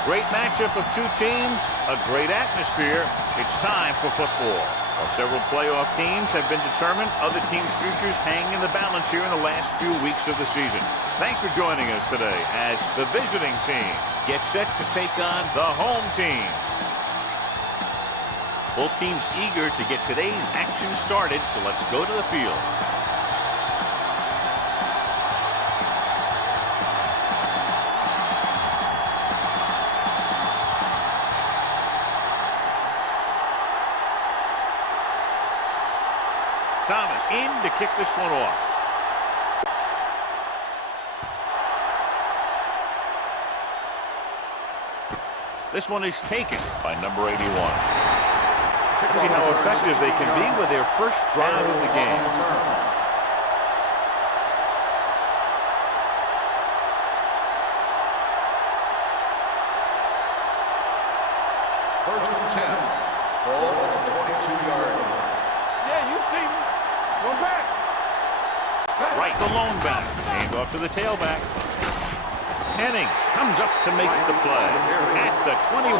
A great matchup of two teams, a great atmosphere. It's time for football. While several playoff teams have been determined, other teams' futures hang in the balance here in the last few weeks of the season. Thanks for joining us today as the visiting team gets set to take on the home team. Both teams eager to get today's action started, so let's go to the field. Thomas in to kick this one off. This one is taken by number 81. Let's see how effective they can be with their first drive of the game. First and 10. Ball on the 22-yard line. Yeah, you see me. Go back. Right, the lone back. Hand off to the tailback. Hennings comes up to make the play at the 21.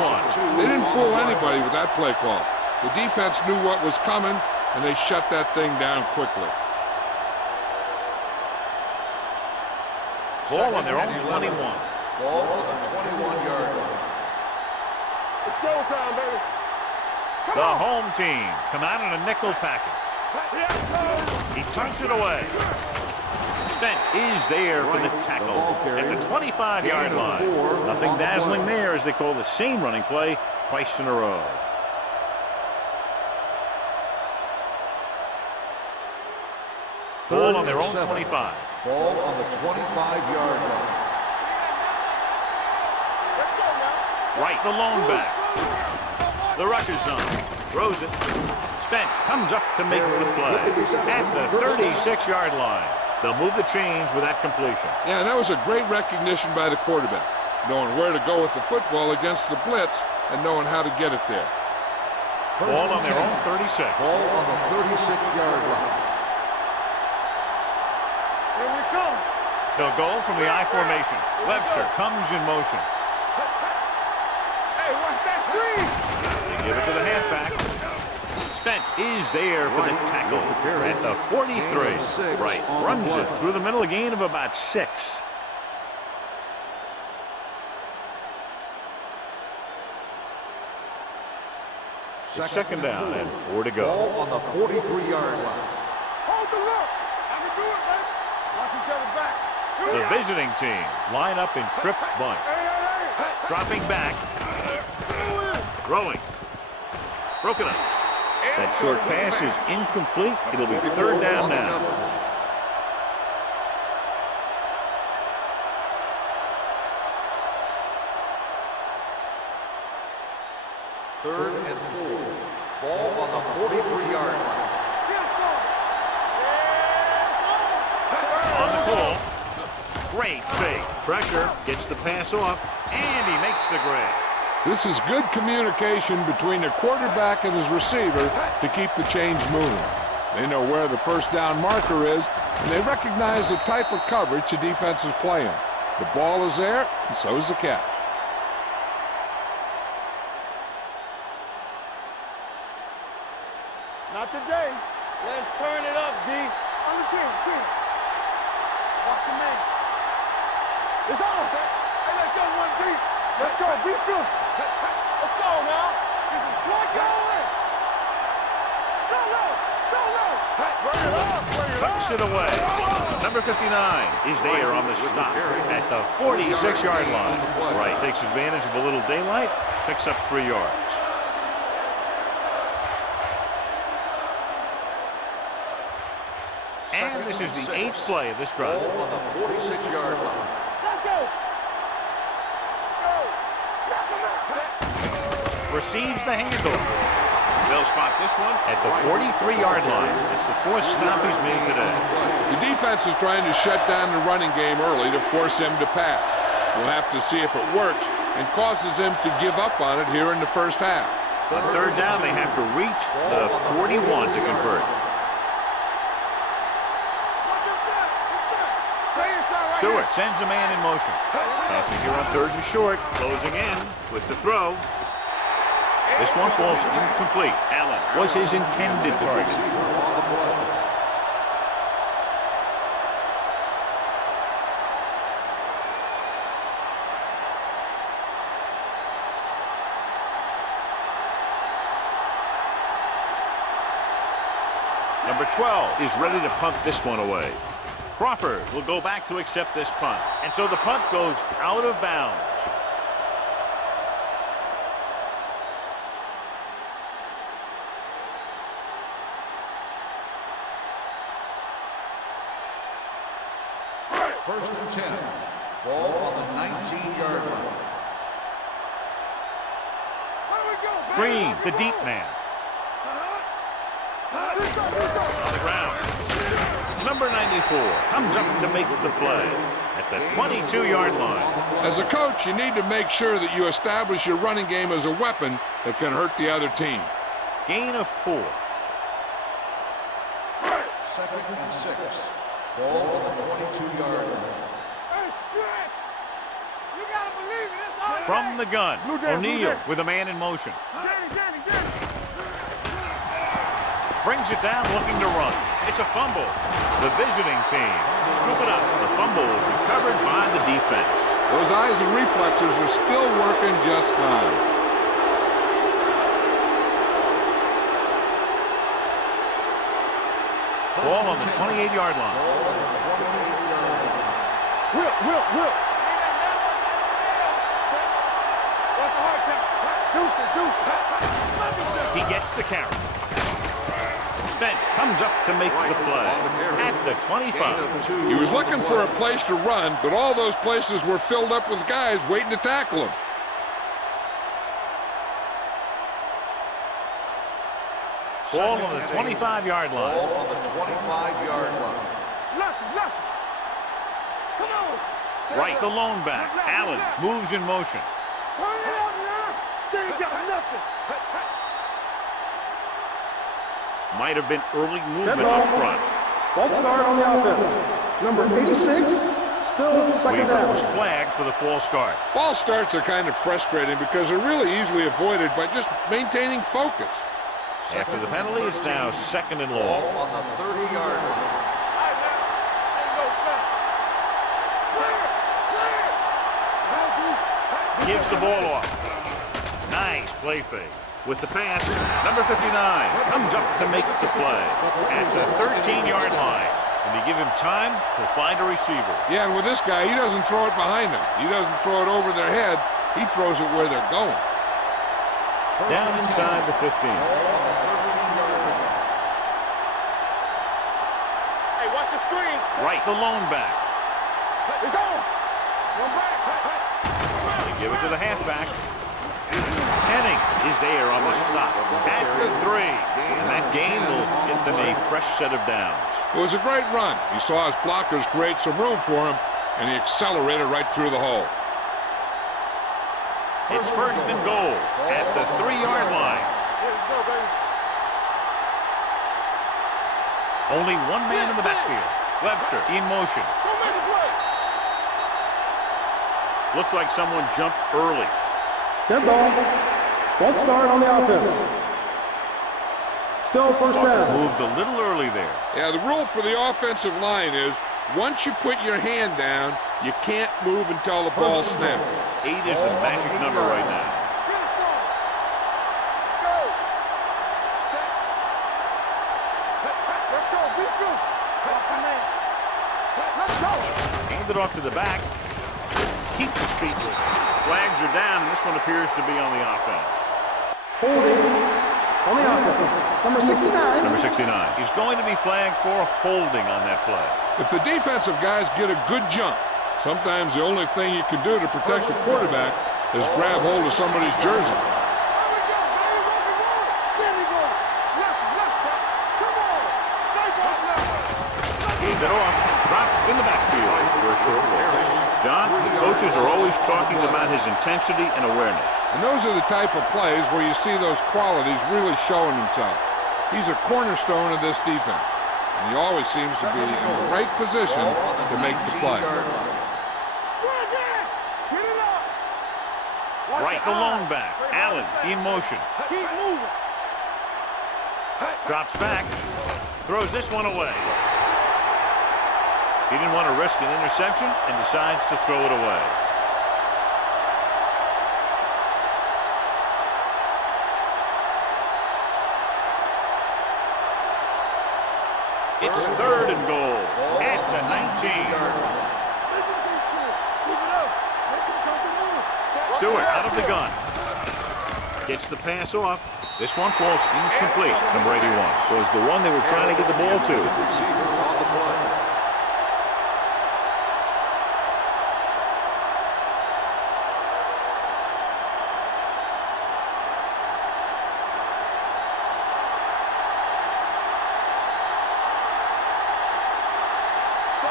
They didn't fool anybody with that play call. The defense knew what was coming, and they shut that thing down quickly. Ball on their own 21. Ball on the 21-yard line. It's showtime, baby. The home team come out in a nickel package. He tucks it away. Spence is there for the tackle at the 25-yard line. Nothing dazzling there as they call the same running play twice in a row. Ball on their own 25. Ball on the 25-yard line. Right, the lone back. The rush is on. Throws it. Spence comes up to make the play at the 36-yard line. They'll move the chains with that completion. Yeah, and that was a great recognition by the quarterback, knowing where to go with the football against the blitz and knowing how to get it there. Ball on their own 36. Ball on the 36-yard line. Here we come. They'll go from the I formation. Webster comes in motion. Hey, watch that screen. They give it to the halfback. Spence is there for the tackle at the 43. Right, runs it through the middle, a gain of about 6. It's second down and 4 to go. Ball on the 43-yard line. Hold the look. I can do it, baby. Watch each other back. The visiting team line up in trips bunch. Dropping back. Throwing. Broken up. That short pass is incomplete. It'll be third down now. Third and 4. Ball on the 43-yard line. On the call. Great fake. Pressure. Gets the pass off. And he makes the grab. This is good communication between the quarterback and his receiver to keep the chains moving. They know where the first down marker is, and they recognize the type of coverage the defense is playing. The ball is there, and so is the catch. Not today. Let's turn it up, D. On the team. Watch your man. It's on, sir. Hey, let's go, 1-3. Let's go, be fierce. Let's go now. Get some slug going. Go low. Bring it up. Tucks it away. Number 59 is there on the stop at the 46-yard line. Right, takes advantage of a little daylight, picks up 3 yards. And this is the 8th play of this drive. Ball on the 46-yard line. Let's go. Receives the handoff. They'll spot this one at the 43-yard line. It's the 4th stop he's made today. The defense is trying to shut down the running game early to force him to pass. We'll have to see if it works and causes him to give up on it here in the first half. On third down, they have to reach the 41 to convert. Stewart sends a man in motion. Passing here on 3rd and short. Closing in with the throw. This one falls incomplete. Allen was his intended target. Number 12 is ready to punt this one away. Crawford will go back to accept this punt. And so the punt goes out of bounds. First and 10. Ball on the 19-yard line. Green, the deep man. On the ground. Number 94 comes up to make the play at the 22-yard line. As a coach, you need to make sure that you establish your running game as a weapon that can hurt the other team. Gain of 4. Second and 6. Ball on the 22-yard line. From the gun, O'Neal with a man in motion. Brings it down looking to run. It's a fumble. The visiting team scoop it up. The fumble is recovered by the defense. Those eyes and reflexes are still working just fine. Ball on the 28-yard line. Will. He gets the carry. Spence comes up to make the play at the 25. He was looking for a place to run, but all those places were filled up with guys waiting to tackle him. Ball on the 25-yard line. Ball on the 25-yard line. Come on. Right, the lone back. Allen moves in motion. Turn it out now. They ain't got nothing. Might have been early movement up front. False start on the offense. Number 86, still second Weaver down. was flagged for the false start. False starts are kind of frustrating because they're really easily avoided by just maintaining focus. After the penalty, it's now 2nd and long. Ball on the 30-yard line. Gives the ball off. Nice play fake. With the pass, number 59 comes up to make the play at the 13-yard line. When you give him time, he'll find a receiver. Yeah, and with this guy, he doesn't throw it behind them. He doesn't throw it over their head. He throws it where they're going. Down inside the 15. Hey, watch the screen. Right, the lone back. It's on. One back. They give it to the halfback. Henning is there on the stop at the 3. And that gain will get them a fresh set of downs. It was a great run. He saw his blockers create some room for him, and he accelerated right through the hole. It's 1st and goal at the 3-yard line. Let's go, baby. Only one man in the backfield. Webster in motion. Go make a play. Looks like someone jumped early. Dead ball. False start on the offense. Still first down. Moved a little early there. Yeah, the rule for the offensive line is once you put your hand down, you can't move until the ball snaps. 8 is the magic number right now. Get it, son. Let's go. Set. Let's go. Be good. Watch the man. Let's go. Hand it off to the back. Keeps his feet with it. Flags are down, and this one appears to be on the offense. Holding on the offense. Number 69. Number 69. He's going to be flagged for holding on that play. If the defensive guys get a good jump, sometimes the only thing you can do to protect the quarterback is grab hold of somebody's jersey. There we go, baby. What we want? There we go. Left, set. Come on. Nice one, left. Gave it off. Dropped in the backfield for a short loss. John, the coaches are always talking about his intensity and awareness. And those are the type of plays where you see those qualities really showing himself. He's a cornerstone of this defense. And he always seems to be in the right position to make the play. Right, the long back. Allen in motion. Keep moving. Drops back. Throws this one away. He didn't want to risk an interception and decides to throw it away. It's 3rd and goal at the 19. Stewart out of the gun. Gets the pass off. This one falls incomplete. Number 81 was the one they were trying to get the ball to.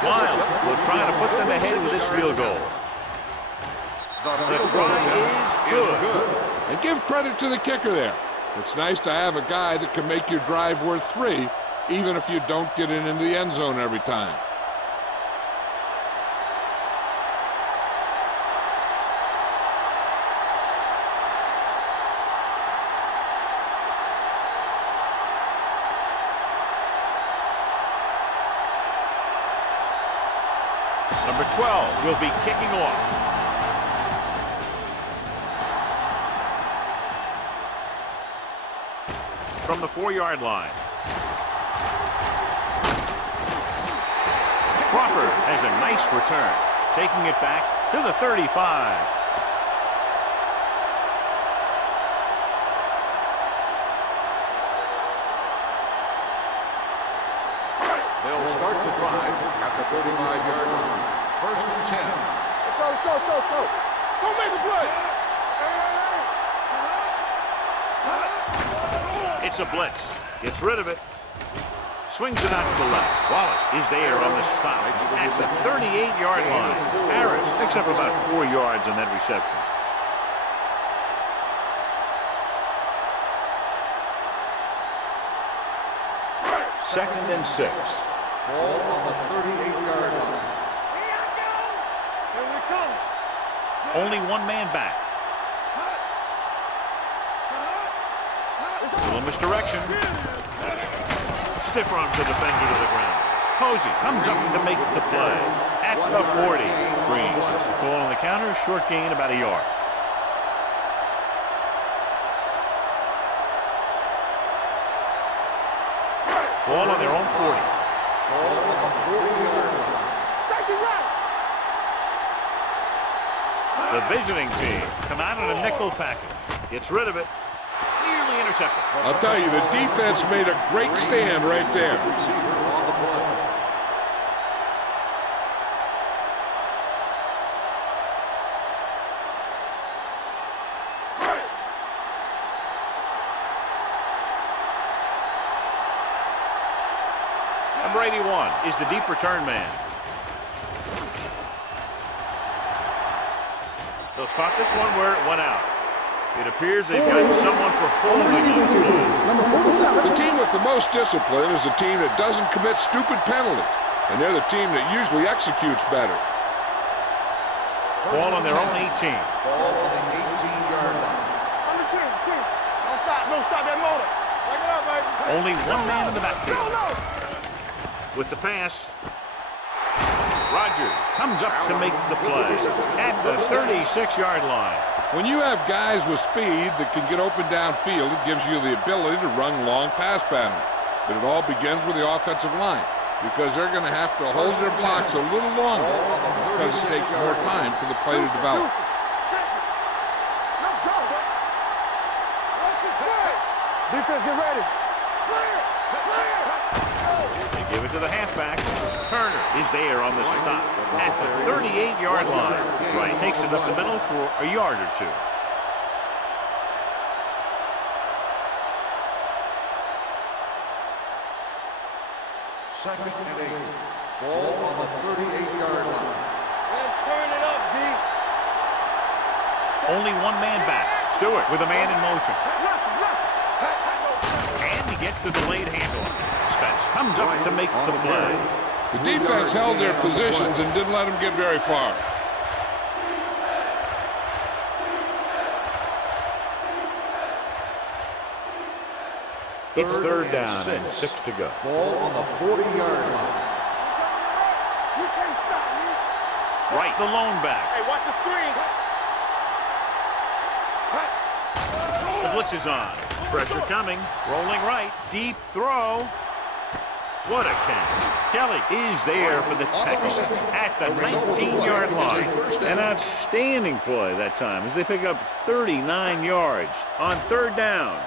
Wild will try to put them ahead with this field goal. The try is good. And give credit to the kicker there. It's nice to have a guy that can make your drive worth 3, even if you don't get it into the end zone every time. Number 12 will be kicking off. From the 4-yard line. Crawford has a nice return, taking it back to the 35. They'll start the drive at the 35-yard line. 1st and 10. Let's go. Don't make a play. It's a blitz. Gets rid of it. Swings it out to the left. Wallace is there on the stop at the 38-yard line. Harris picks up about 4 yards on that reception. Second and 6. Ball on the 38-yard line. Here we come. Only one man back. A little misdirection. Stiff arms the defender to the ground. Posey comes up to make the play at the 40. Green gets the call on the counter. Short gain, about a yard. Ball on their own 40. Ball on the 40-yard line. Safety right. The visiting team come out in a nickel package. Gets rid of it. Nearly intercepted. I'll tell you, the defense made a great stand right there. Receiver on the play. Number 81 is the deep return man. They'll spot this one where it went out. It appears they've got someone for holding Receiving on. team, number 47. The team with the most discipline is the team that doesn't commit stupid penalties. And they're the team that usually executes better. Ball on their own 18. Ball on the 18-yard line. Under 10. Don't stop that motor. Back it up, baby. Only one man in the backfield. No. With the pass, Rogers comes up to make the play at the 36-yard line. When you have guys with speed that can get open downfield, it gives you the ability to run long pass patterns. But it all begins with the offensive line, because they're going to have to hold their blocks a little longer because it takes more time for the play to develop. Let's go. Defense, get ready. They give it to the halfback. Turner is there on the stop at the 38-yard line. Right, takes it up the middle for a yard or two. Second and 8. Ball on the 38-yard line. Let's turn it up, D. Only one man back. Stewart with a man in motion. And he gets the delayed handoff. Spence comes up to make the play. The defense held their positions and didn't let them get very far. It's third down and 6 to go. Ball on the 40-yard line. You can't stop me. Right, the lone back. Hey, watch the screen. The blitz is on. Pressure coming. Rolling right. Deep throw. What a catch. Kelly is there for the tackle at the 19-yard line. An outstanding play that time as they pick up 39 yards on third down.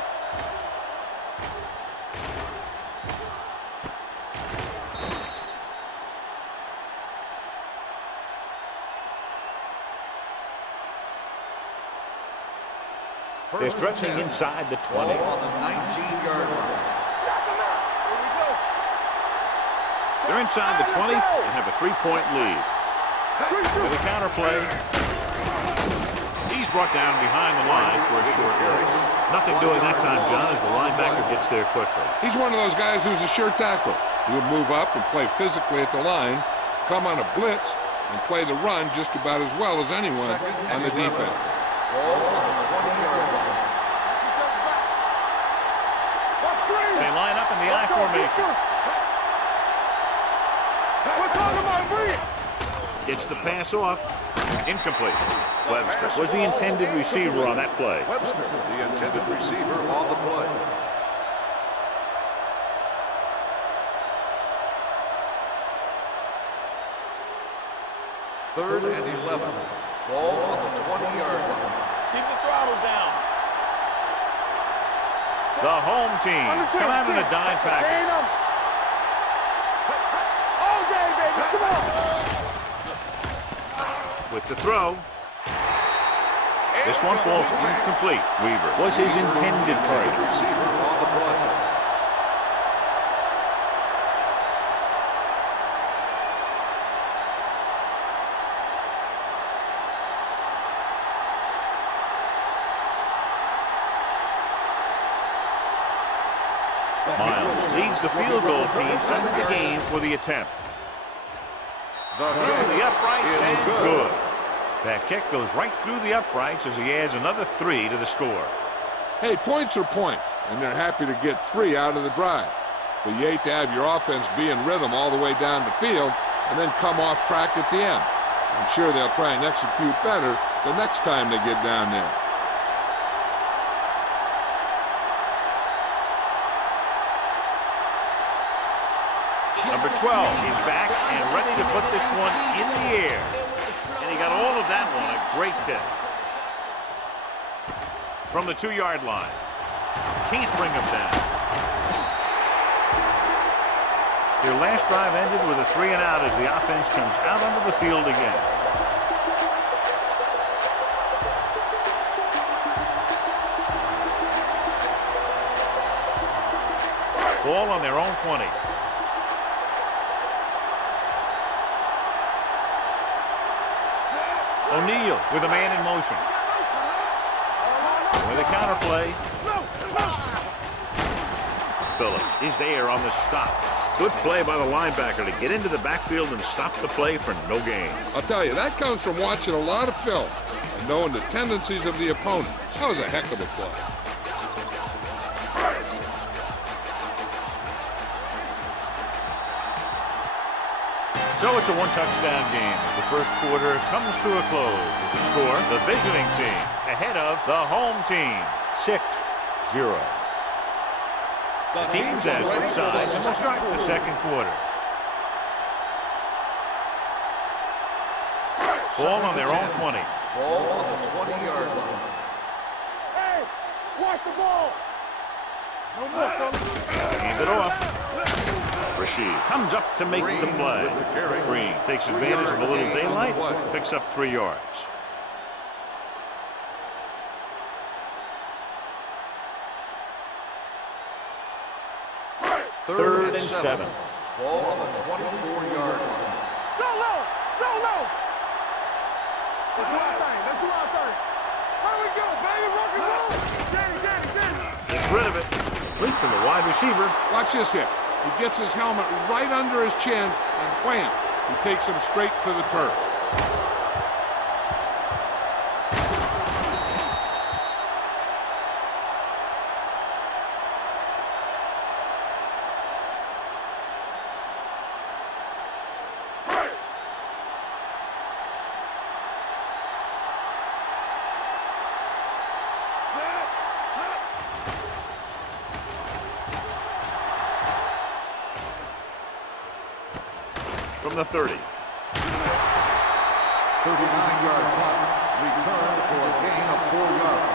They're threatening inside the 20. Ball on the 19-yard line. They're inside the 20 and have a 3-point lead. With a counter play. He's brought down behind the line for a short race. Nothing doing that time, John, as the linebacker gets there quickly. He's one of those guys who's a sure tackler. He would move up and play physically at the line, come on a blitz, and play the run just about as well as anyone on the defense. Ball on the 20-yard line. They line up in the I formation. We're talking about free. Gets the pass off. Incomplete. Webster was the intended receiver on that play. Webster, the intended receiver on the play. Third and 11. Ball on the 20-yard line. Keep the throttle down. The home team come out in a dime package. All day, baby. Come on. With the throw. This one falls incomplete. Weaver was his intended target. Receiver on the play. Miles leads the field goal team in the game for the attempt. Through the uprights and good. That kick goes right through the uprights as he adds another 3 to the score. Hey, points are points, and they're happy to get 3 out of the drive. But you hate to have your offense be in rhythm all the way down the field and then come off track at the end. I'm sure they'll try and execute better the next time they get down there. Number 12 is back and ready to put this one in the air. And he got all of that one. A great kick. From the 2-yard line. Can't bring him down. Their last drive ended with a 3-and-out as the offense comes out onto the field again. Ball on their own 20. O'Neal with a man in motion. With a counter play. Phillips is there on the stop. Good play by the linebacker to get into the backfield and stop the play for no gain. I'll tell you, that comes from watching a lot of film and knowing the tendencies of the opponent. That was a heck of a play. So it's a one-touchdown game as the first quarter comes to a close with the score, the visiting team ahead of the home team, 6-0. The teams as switch sides and we'll start the second quarter. Ball on their own 20. Ball on the 20-yard line. Hey, watch the ball. No more, fellas. Hand it off. Rashid comes up to make the play. Green takes advantage of a little daylight, picks up 3 yards. Third and 7. Ball on the 24-yard line. Go low. Go low. Let's do our thing. Let's do our thing. Where we go, baby? Rock and roll. Danny. Gets rid of it. Complete to the wide receiver. Watch this hit. He gets his helmet right under his chin, and wham, he takes him straight to the turf. From the 30. 39-yard punt. Return for a gain of 4 yards.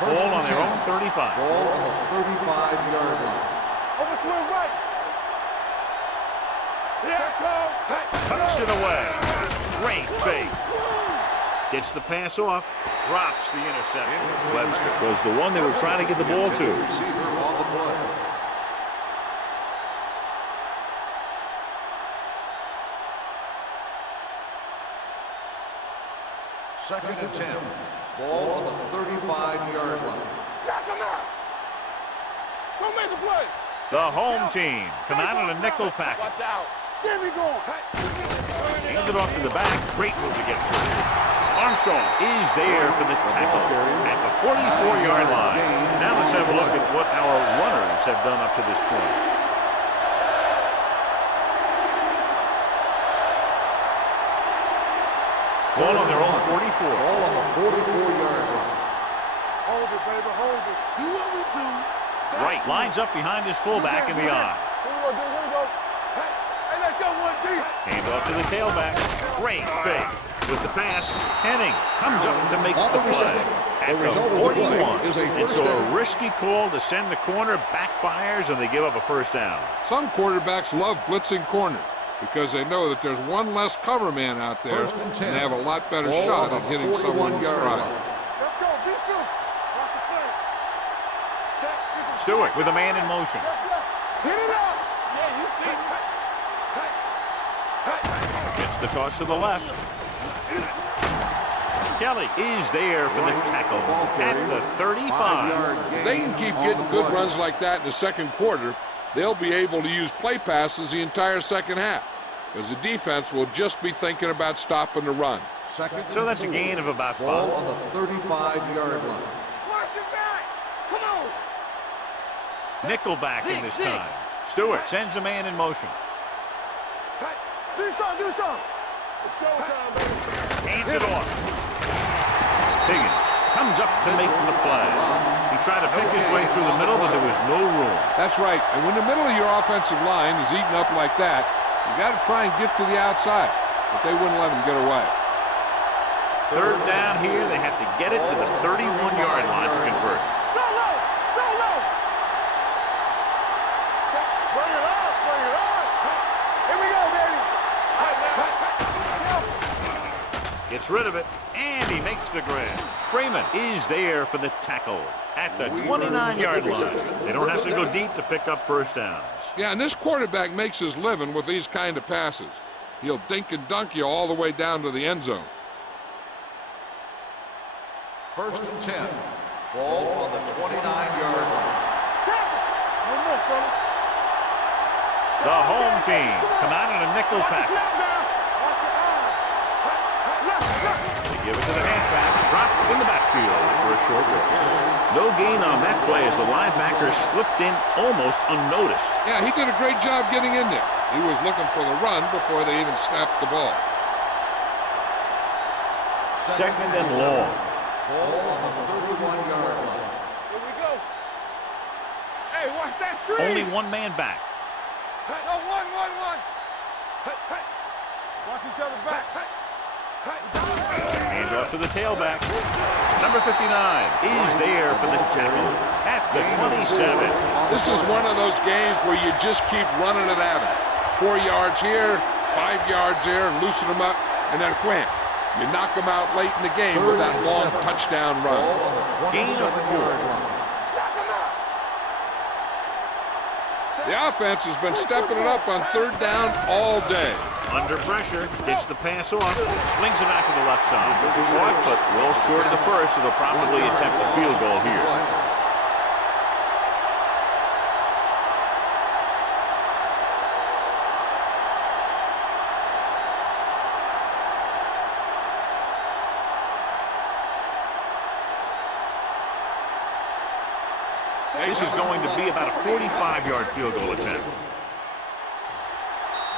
Ball on their own 35. Ball on the 35-yard line. Over swing right. Tucks it away. Great fake. Gets the pass off. Drops the interception. Webster was the one they were trying to get the ball to. Receiver on the play. Second and 10. Ball on the 35-yard line. Knock him out. Go make a play. The home team come out in a nickel package. Watch out. There we go. Hand it off to the back. Great move to get through. Armstrong is there for the tackle at the 44-yard line. Now let's have a look at what our runners have done up to this point. Ball on their own 44. Ball on the 44-yard line. Hold it, baby. Hold it. Do what we do. Right, lines up behind his fullback in the eye. Here we go, dude. Here we go. Hey, let's go, 1D. Hand off to the tailback. Great fake. With the pass, Hennings comes up to make the play. At the 41, and so a risky call to send the corner, backfires, and they give up a first down. Some quarterbacks love blitzing corners because they know that there's one less cover man out there, and they have a lot better shot at hitting someone in stride. Let's go. Be still. Watch the play. Set. Stewart with a man in motion. Hit it up. Yeah, you see. Gets the toss to the left. Kelly is there for the tackle at the 35. If they can keep getting good runs like that in the second quarter, they'll be able to use play passes the entire second half, because the defense will just be thinking about stopping the run. So that's a gain of about 5. Ball on the 35-yard line. Watch it back. Come on. Nickelback in this time. Stewart sends a man in motion. Do something. Do something. It's showtime, baby. Hands it off. Higgins comes up to make the play. He tried to pick his way through the middle, but there was no room. That's right. And when the middle of your offensive line is eaten up like that, you got to try and get to the outside. But they wouldn't let him get away. Third down here. They have to get it to the 31-yard line to convert. Go low. Go low. Bring it up. Bring it up. Here we go, baby. Gets rid of it, and he makes the grab. Freeman is there for the tackle at the 29-yard line. They don't have to go deep to pick up first downs. Yeah, and this quarterback makes his living with these kind of passes. He'll dink and dunk you all the way down to the end zone. First and 10. Ball on the 29-yard line. One more, fella. The home team come out in a nickel package. Watch your eyes. They give it to the halfback, drop in the backfield for a short loss. No gain on that play as the linebacker slipped in almost unnoticed. Yeah, he did a great job getting in there. He was looking for the run before they even snapped the ball. Second and long. Ball on the 31-yard line. Here we go. Hey, watch that screen. Only one man back. No, one. Watch each other back. Hand off to the tailback. Number 59 is there for the tackle at the 27. This is one of those games where you just keep running it at them. 4 yards here, 5 yards there, and loosen them up, and then wham. You knock them out late in the game with that long touchdown run. Ball on the Gain of 4. 27-yard line. The offense has been stepping it up on third down all day. Under pressure, gets the pass off, slings it out to the left side. Caught, but well short of the first, so they'll probably attempt a field goal here. This is going to be about a 45-yard field goal attempt.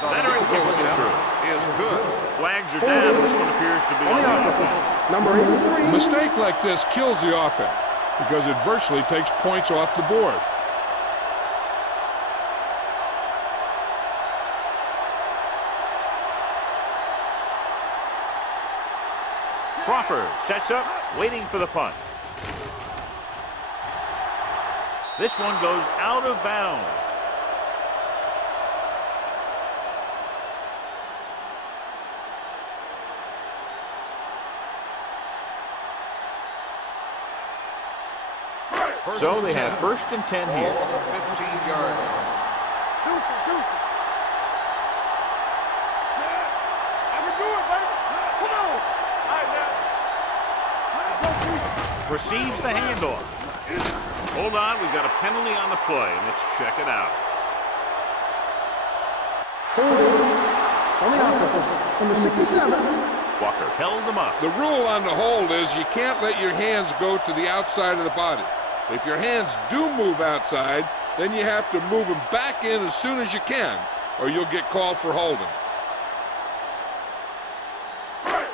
Veteran kicks it through. Is good. Flags are down, and this one appears to be on the offense. Number 83. A mistake like this kills the offense because it virtually takes points off the board. Crawford sets up, waiting for the punt. This one goes out of bounds. So they have 1st and 10 here. On the 15-yard line. I can do it, baby. Come on. All right, now. Receives the handoff. Hold on, we've got a penalty on the play. Let's check it out. Holding on the offense. Number 67. Walker held him up. The rule on the hold is you can't let your hands go to the outside of the body. If your hands do move outside, then you have to move them back in as soon as you can, or you'll get called for holding.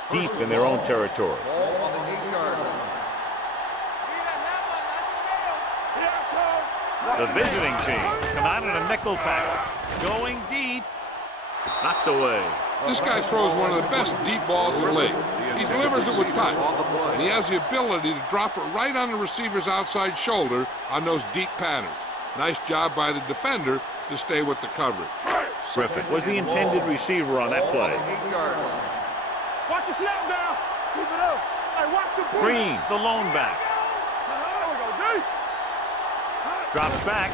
Deep in their own territory. Ball on the 8-yard line. The visiting team come out in a nickel package. Going deep. Knocked away. This guy throws one of the best deep balls in the league. He delivers it with touch, and he has the ability to drop it right on the receiver's outside shoulder on those deep patterns. Nice job by the defender to stay with the coverage. Griffin was the intended receiver on that play. 8-yard line. Watch the snap down. Keep it up. Hey, watch the push. Green, the lone back. There we go, D. Drops back.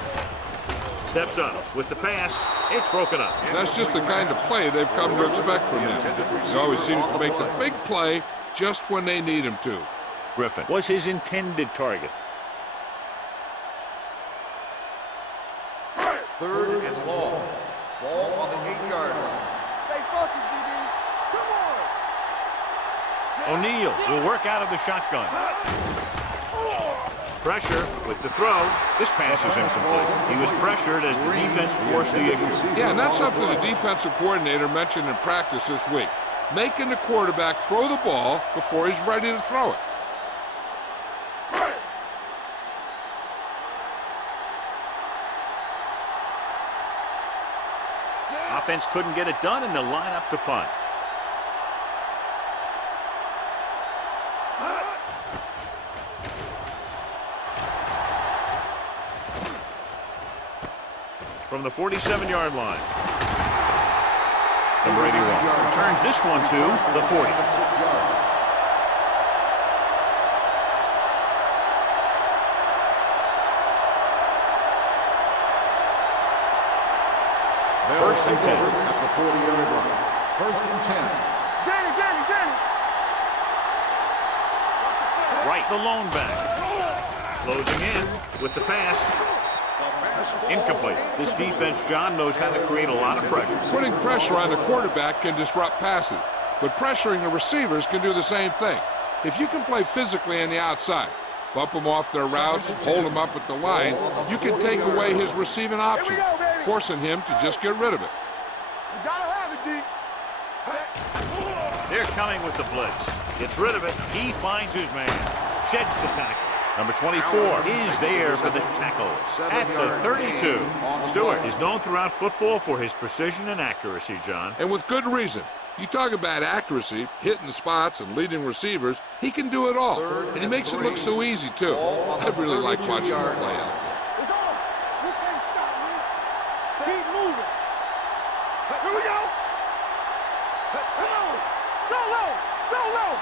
Steps up with the pass. It's broken up. That's just the kind of play they've come to expect from him. He always seems to make the big play just when they need him to. Griffin was his intended target. 3rd and long. Ball on the 8-yard line. Stay focused, DB. Come on. O'Neal will work out of the shotgun. Pressure with the throw. This pass is incomplete. He was pressured as the defense forced the issue. Yeah, and that's something the defensive coordinator mentioned in practice this week. Making the quarterback throw the ball before he's ready to throw it. Offense couldn't get it done, and they'll line up to punt. From the 47-yard line. Number 81 turns this one to the 40. First and 10. At the 40-yard line. 1st and 10. Danny. Right, the lone back. Closing in with the pass. Incomplete. This defense, John, knows how to create a lot of pressure. Putting pressure on the quarterback can disrupt passes, but pressuring the receivers can do the same thing. If you can play physically on the outside, bump them off their routes, hold them up at the line, you can take away his receiving options, forcing him to just get rid of it. You gotta have it, D. They're coming with the blitz. Gets rid of it. He finds his man. Sheds the tackle. Number 24 is there for the tackle at the 32. Stewart is known throughout football for his precision and accuracy, John. And with good reason. You talk about accuracy, hitting spots, and leading receivers, he can do it all. And he makes it look so easy, too. I really like watching him play out there. It's on. You can't stop me. Keep moving. Here we go. Come on. So low.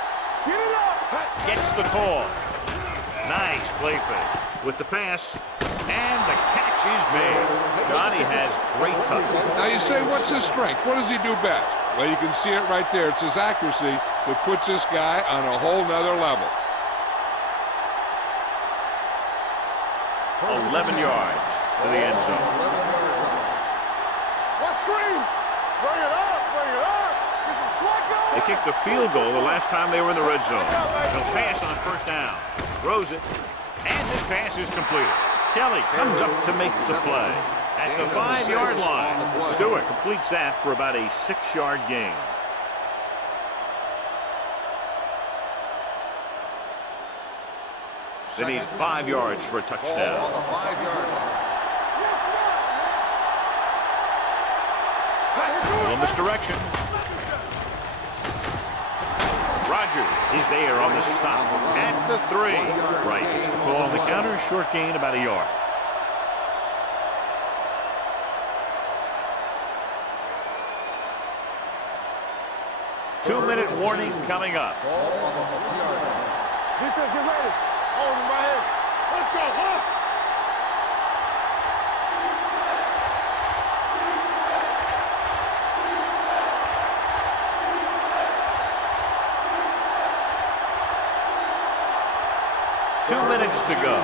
Get it up. Gets the call. Nice play fake with the pass, and the catch is made. Johnny has great touch. Now you say, what's his strength? What does he do best? Well, you can see it right there. It's his accuracy that puts this guy on a whole nother level. 11 yards to the end zone. What screen? Bring it up, bring it up. Get some slack going. They kicked a field goal the last time they were in the red zone. He'll pass on first down. Throws it. And this pass is completed. Kelly comes up to make the play. At the 5-yard line, Stewart completes that for about a 6-yard gain. They need 5 yards for a touchdown. On the 5-yard line. Little misdirection. Rodgers is there on the stop at the 3. Right, it's the call on the counter. Short gain, about a yard. Two-minute warning coming up. Defense, get ready. Hold him right here. Let's go, huh? Two minutes to go.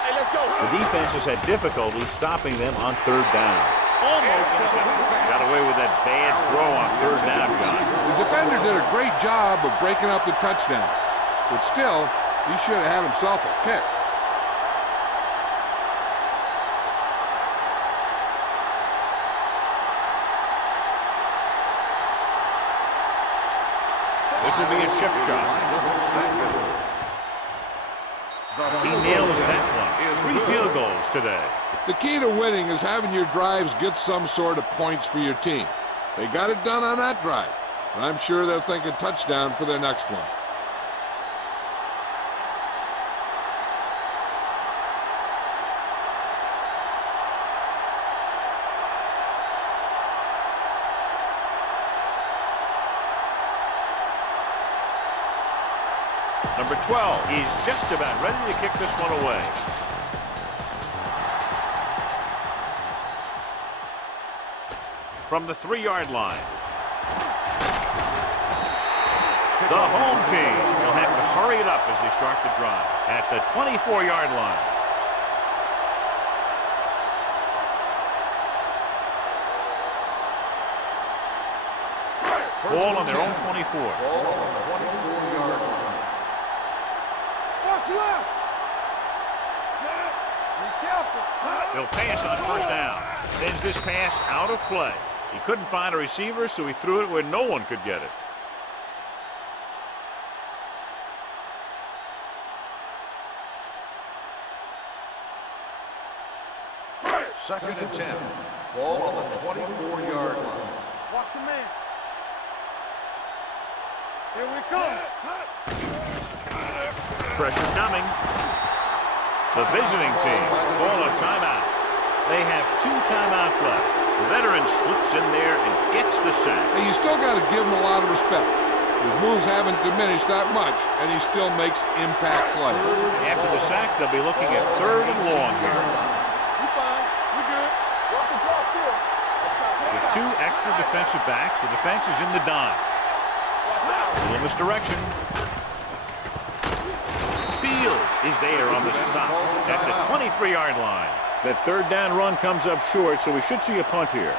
Hey, let's go. The defense has had difficulty stopping them on third down. Almost intercepted. Got away with that bad throw on third down, John. The defender did a great job of breaking up the touchdown. But still, he should have had himself a pick. This will be a chip shot. He nails that one. 3 field goals today. The key to winning is having your drives get some sort of points for your team. They got it done on that drive, and I'm sure they'll think a touchdown for their next one. Number 12, he's just about ready to kick this one away. From the 3-yard line. The home team will have to hurry it up as they start the drive at the 24-yard line. Ball on their own 24. Ball on the 24-yard line. Watch left. Set. Be careful. They'll pass on first down. Sends this pass out of play. He couldn't find a receiver, so he threw it where no one could get it. Second and 10. Ball on the 24-yard line. Watch the man. Here we come. Pressure coming. The visiting team call a timeout. They have 2 timeouts left. The veteran slips in there and gets the sack. And you still got to give him a lot of respect. His moves haven't diminished that much, and he still makes impact plays. After the sack, they'll be looking at 3rd and long here. We fine. We good. Walk the clock still. With 2 extra defensive backs, the defense is in the dime. A little misdirection. Fields is there on the stop at the 23-yard line. That 3rd down run comes up short, so we should see a punt here.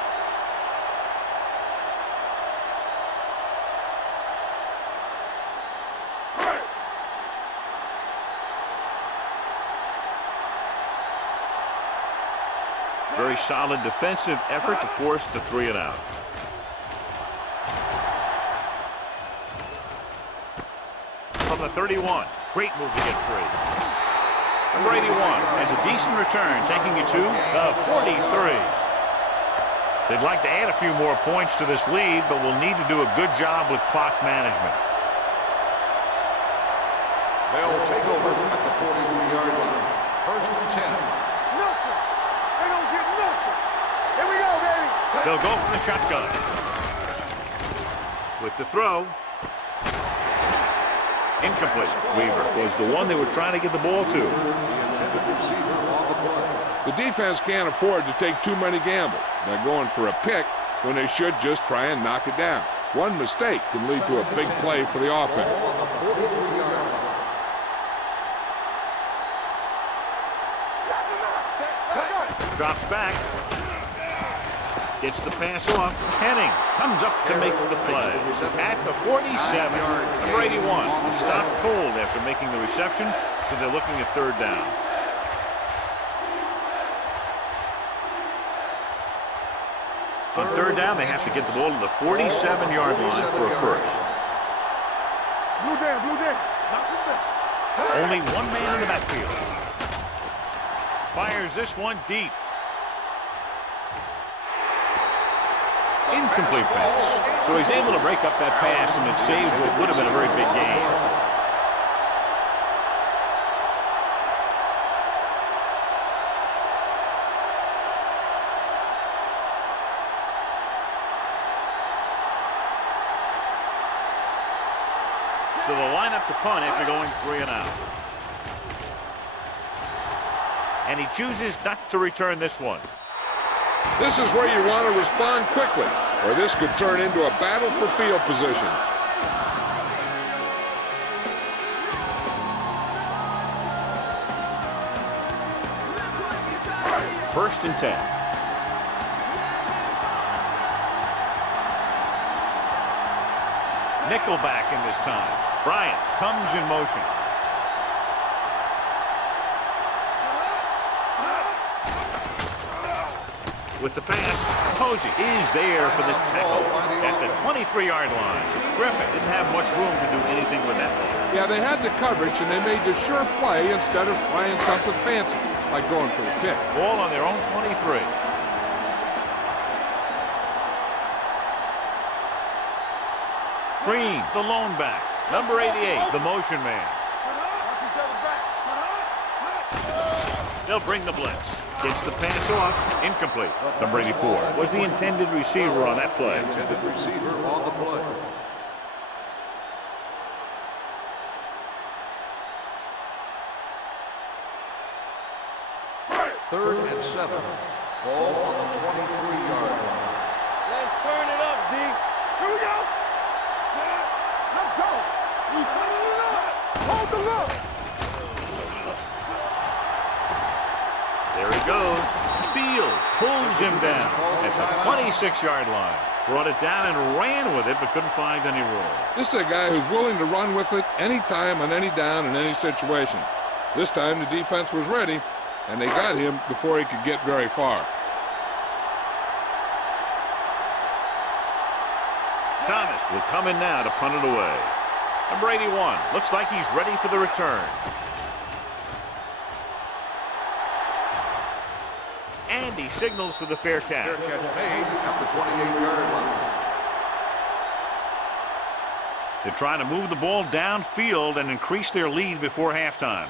Very solid defensive effort to force the 3 and out. From the 31, great move to get free. Number 81 has a decent return, taking it to the 43s. They'd like to add a few more points to this lead, but will need to do a good job with clock management. They'll take over at the 43-yard line. First and 10. Nothing. They don't get nothing. Here we go, baby. They'll go from the shotgun. With the throw. Incomplete. Weaver was the one they were trying to get the ball to. The intended receiver on the play. The defense can't afford to take too many gambles. They're going for a pick when they should just try and knock it down. One mistake can lead to a big play for the offense. Ball on the 43-yard line. Drops back. Gets the pass off. Hennings comes up to make the play. At the 47, number 81. Stopped cold after making the reception, so they're looking at third down. On third down, they have to get the ball to the 47-yard line for a first. Blue down. Only one man in the backfield. Fires this one deep. Incomplete pass. So he's able to break up that pass, and it saves what would have been a very big gain. So they'll line up to punt after going 3 and out. And he chooses not to return this one. This is where you want to respond quickly, or this could turn into a battle for field position. First and 10. Nickelback in this time. Bryant comes in motion. With the pass, Posey is there for the tackle at the 23-yard line. Griffin didn't have much room to do anything with that ball. Yeah, they had the coverage, and they made the sure play instead of trying something fancy, like going for the pick. Ball on their own 23. Green, the lone back. Number 88, the motion man. They'll bring the blitz. Gets the pass off. Incomplete. Number 84 was the intended receiver on that play. Intended receiver on the play. Third and 7. Ball on the 23-yard line. Let's turn it up, D. Here we go. Let's go. Hold the look. There he goes. Fields pulls him down at the 26-yard line. Brought it down and ran with it, but couldn't find any room. This is a guy who's willing to run with it anytime, on any down, in any situation. This time the defense was ready, and they got him before he could get very far. Thomas will come in now to punt it away. Number 81 looks like he's ready for the return. And he signals for the fair catch. Fair catch made at the 28-yard line. They're trying to move the ball downfield and increase their lead before halftime.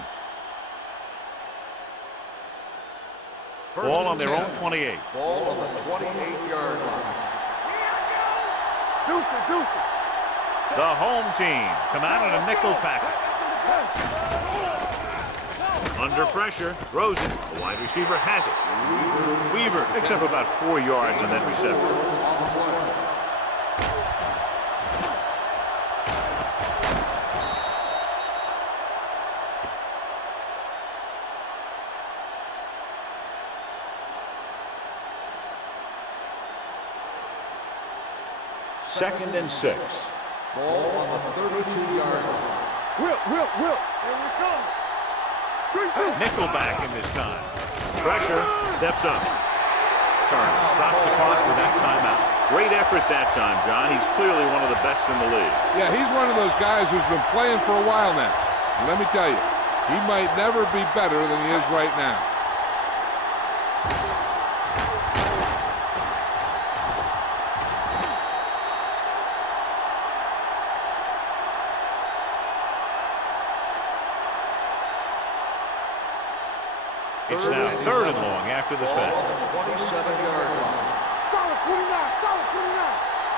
Ball on their own 28. Ball on the 28-yard line. Deuce. The home team come out in a nickel package. Under pressure, Rosen, the wide receiver, has it. Weaver picks up about 4 yards on that reception. Second and 6. Ball on the 32-yard line. Will. Here we go. Nickelback in this time. Pressure, steps up. Turner stops the clock with that timeout. Great effort that time, John. He's clearly one of the best in the league. Yeah, he's one of those guys who's been playing for a while now. And let me tell you, he might never be better than he is right now. It's now third and long after the sack. Ball on the 27-yard line. Solid 29.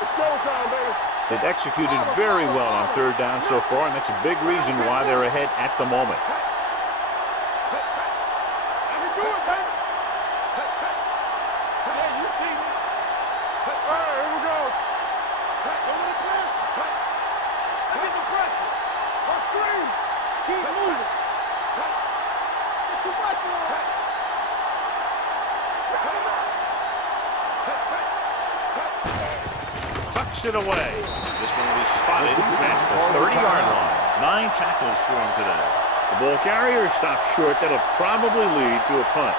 It's showtime, baby. They've executed very well on third down so far, and that's a big reason why they're ahead at the moment. I can do it, baby. knocks it away. This one will be spotted past the 30-yard line. 9 tackles for him today. The ball carrier stops short. That'll probably lead to a punt.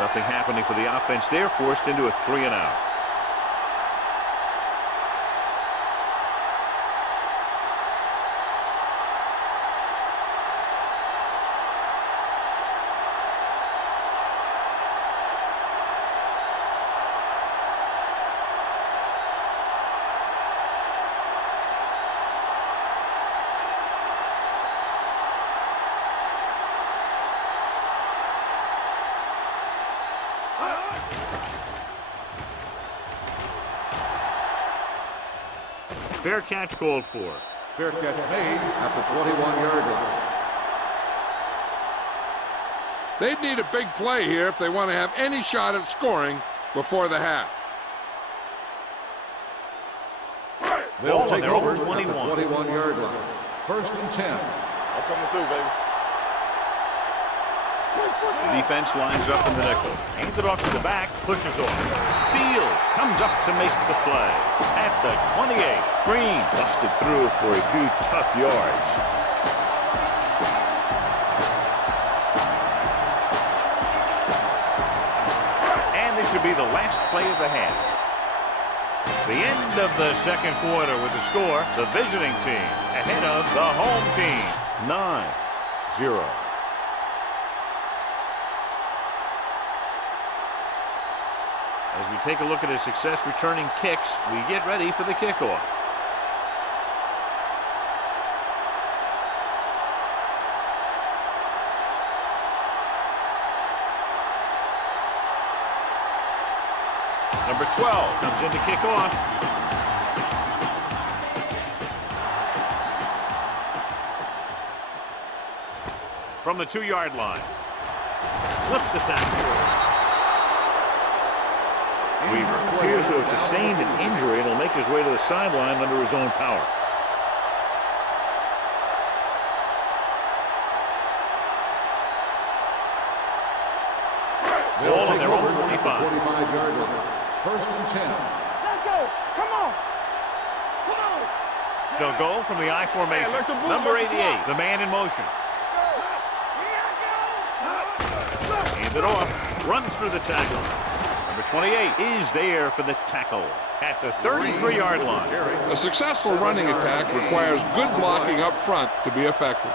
Nothing happening for the offense there, forced into a 3-and-out. Fair catch called for. Fair catch made at the 21-yard line. They'd need a big play here if they want to have any shot at scoring before the half. They'll take over at the 21-yard line. 1st and 10. I'm coming through, baby. The defense lines up in the nickel. Hands it off to the back, pushes off. Fields comes up to make the play. At the 28. Green busted through for a few tough yards. And this should be the last play of the half. It's the end of the second quarter with the score. The visiting team ahead of the home team. 9-0. As we take a look at his success returning kicks, we get ready for the kickoff. Number 12 comes in to kick off. From the 2-yard line. Slips the tackle. Weaver appears to have sustained an injury and will make his way to the sideline under his own power. Ball on their own 25. 25-yard line. 1st and 10. Let's go. Come on. Come on. They'll go from the I formation. Number 88, the man in motion. Hand it off. Runs through the tackle. Number 28 is there for the tackle at the 33-yard line. A successful running attack requires good blocking up front to be effective.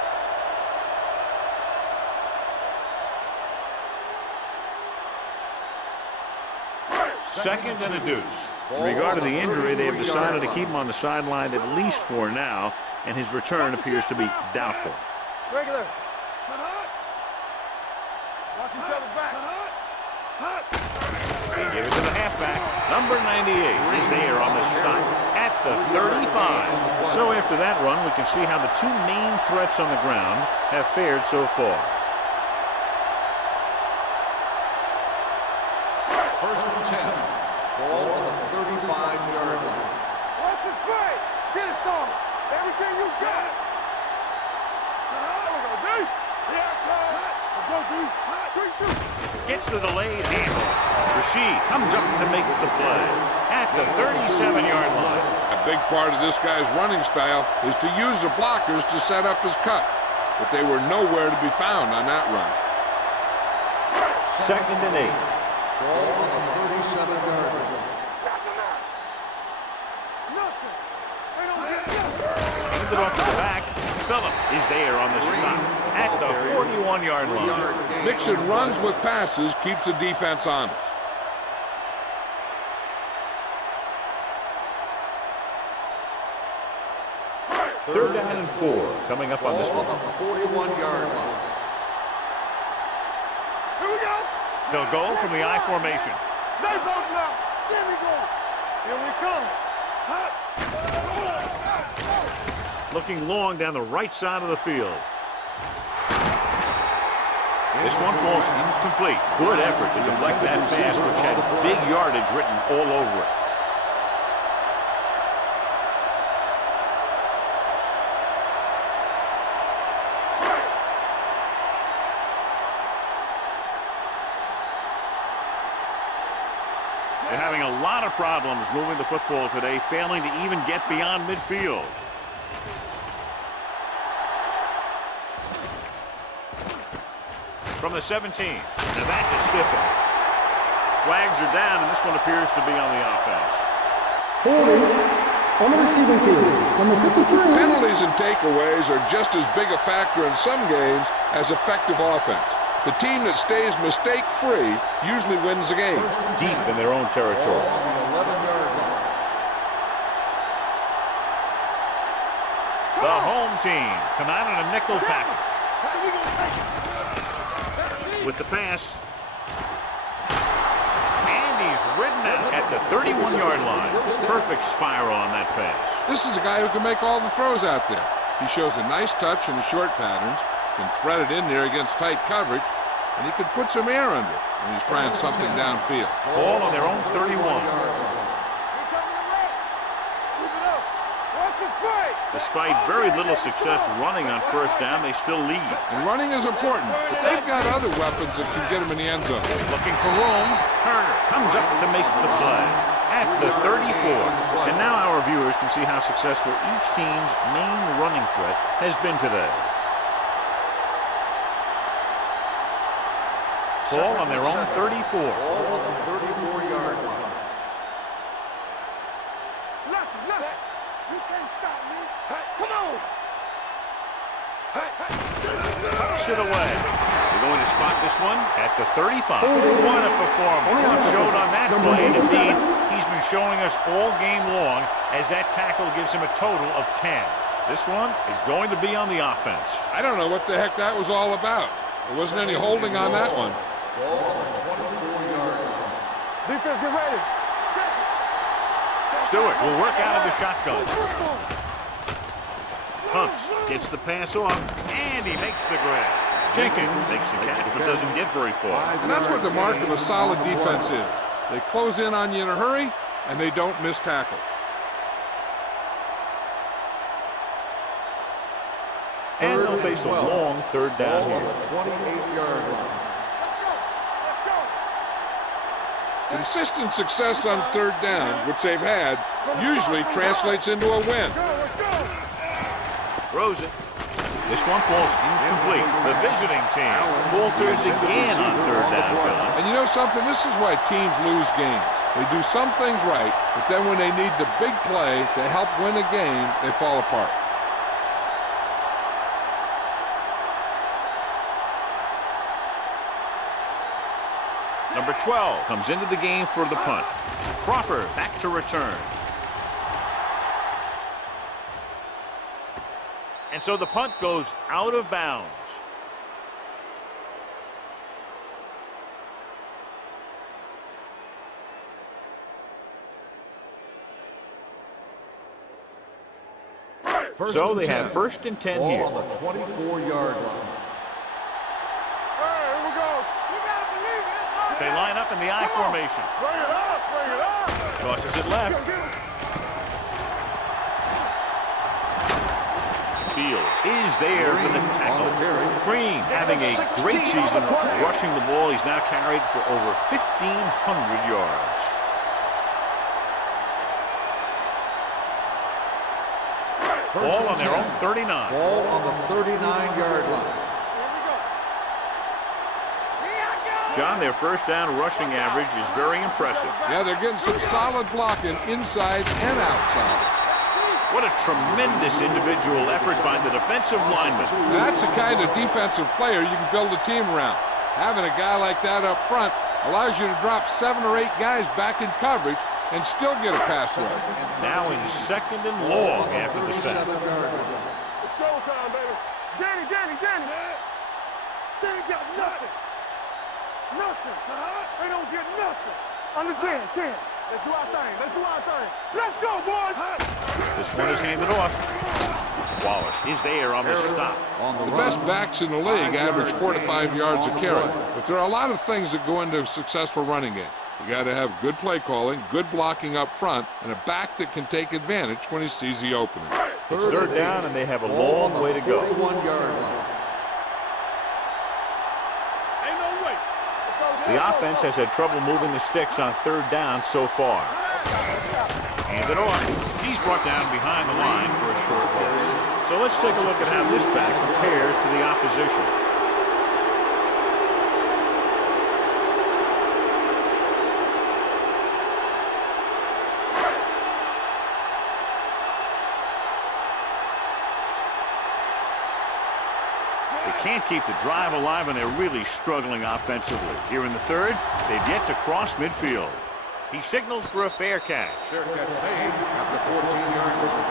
Second and a deuce. In regard to the injury, they have decided to keep him on the sideline at least for now, and his return appears to be doubtful. Regular. Watch each other back. They give it to the halfback. Number 98 is there on the stop at the 35. So after that run, we can see how the two main threats on the ground have fared so far. 1st and 10. Ball on the 35-yard line. Watch it play. Get it, son. Everything you got. There we go, D. Yeah, let's go, D. Gets the delayed handle. Rashid comes up to make the play at the 37-yard line. A big part of this guy's running style is to use the blockers to set up his cut, but they were nowhere to be found on that run. 2nd and 8. Ball on the 37-yard line. Nothing. They don't get nothing. Hand it off to the back. Phillip is there on the stop at the 41-yard line. Mixing runs with passes keeps the defense honest. Third down and 4 coming up on this one. Ball on the 41-yard line. Here we go. They'll go from the I formation. Stay close now. Here we go. Here we come. Looking long down the right side of the field. This one falls incomplete. Good effort to deflect that pass, which had big yardage written all over it. They're having a lot of problems moving the football today, failing to even get beyond midfield. From the 17. Now that's a stiff one. Flags are down, and this one appears to be on the offense. Holding on the receiving team. Number 53. Penalties and takeaways are just as big a factor in some games as effective offense. The team that stays mistake-free usually wins the game. Deep in their own territory. On the 11-yard line. The home team come out in a nickel package. With the pass. And he's ridden out at the 31-yard line. Perfect spiral on that pass. This is a guy who can make all the throws out there. He shows a nice touch in the short patterns, can thread it in there against tight coverage, and he can put some air under it when he's trying something downfield. Ball on their own 31. Despite very little success running on first down, they still lead. And running is important, but they've got other weapons that can get them in the end zone. Looking for room. Turner comes up to make the play at the 34. And now our viewers can see how successful each team's main running threat has been today. Ball on their own 34. Ball on the 34-yard line. You can't stop me. Come on. Tucks it away. They're going to spot this one at the 35. What a performance. He showed on that play, and indeed, he's been showing us all game long as that tackle gives him a total of 10. This one is going to be on the offense. I don't know what the heck that was all about. There wasn't any holding on that one. Ball on the 24-yard line. Defense, get ready. Stewart will work out of the shotgun. Hunts gets the pass off, and he makes the grab. Jenkins makes the catch, but doesn't get very far. And that's what the mark of a solid defense is. They close in on you in a hurry, and they don't miss tackle. And they'll face a long third down Ball on here. the 28-yard line. Consistent success on third down, which they've had, usually translates into a win. Throws it. This one falls incomplete. The visiting team falters again on third down, John. And you know something? This is why teams lose games. They do some things right, but then when they need the big play to help win a game, they fall apart. Number 12 comes into the game for the punt. Crawford back to return. And so the punt goes out of bounds. So they have 1st and 10 here. Ball on the 24-yard line. Here we go. You gotta believe it. They line up in the I formation. Bring it up, bring it up. Tosses it left. Fields is there for the tackle. Green having a great season rushing the ball. He's now carried for over 1,500 yards. Ball on their own 39. Ball on the 39-yard line. John, their first down rushing average is very impressive. Yeah, they're getting some solid blocking inside and outside. What a tremendous individual effort by the defensive lineman. That's the kind of defensive player you can build a team around. Having a guy like that up front allows you to drop 7 or 8 guys back in coverage and still get a pass rush. Now in 2nd and long after the sack. It's showtime, baby. Danny. Danny got nothing. Nothing. They don't get nothing. Under 10. Let's do our thing. Let's go, boys. This one is handed off. Wallace is there on the stop. The best backs in the league average 4 to 5 yards a carry, but there are a lot of things that go into a successful running game. You got to have good play calling, good blocking up front, and a back that can take advantage when he sees the opening. It's 3rd down, and they have a long way to go. 41-yard line. Ain't no way. The offense has had trouble moving the sticks on third down so far. Hand it off. He's brought down behind the line for a short loss. So let's take a look at how this back compares to the opposition. Can't keep the drive alive, and they're really struggling offensively. Here in the third, they've yet to cross midfield. He signals for a fair catch. Fair catch made at the 14-yard line.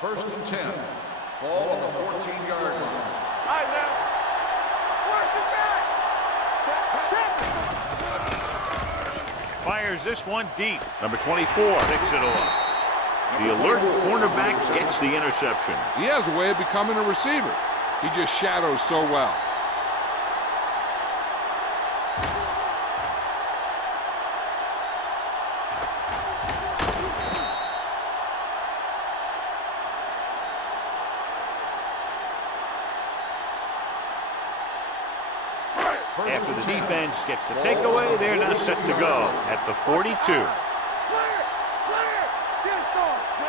First and 10. Ball on the 14-yard line. All right, now. Where's the back? Fires this one deep. Number 24 picks it off. The alert cornerback gets the interception. He has a way of becoming a receiver. He just shadows so well. After the defense gets the takeaway, they're now set to go at the 42.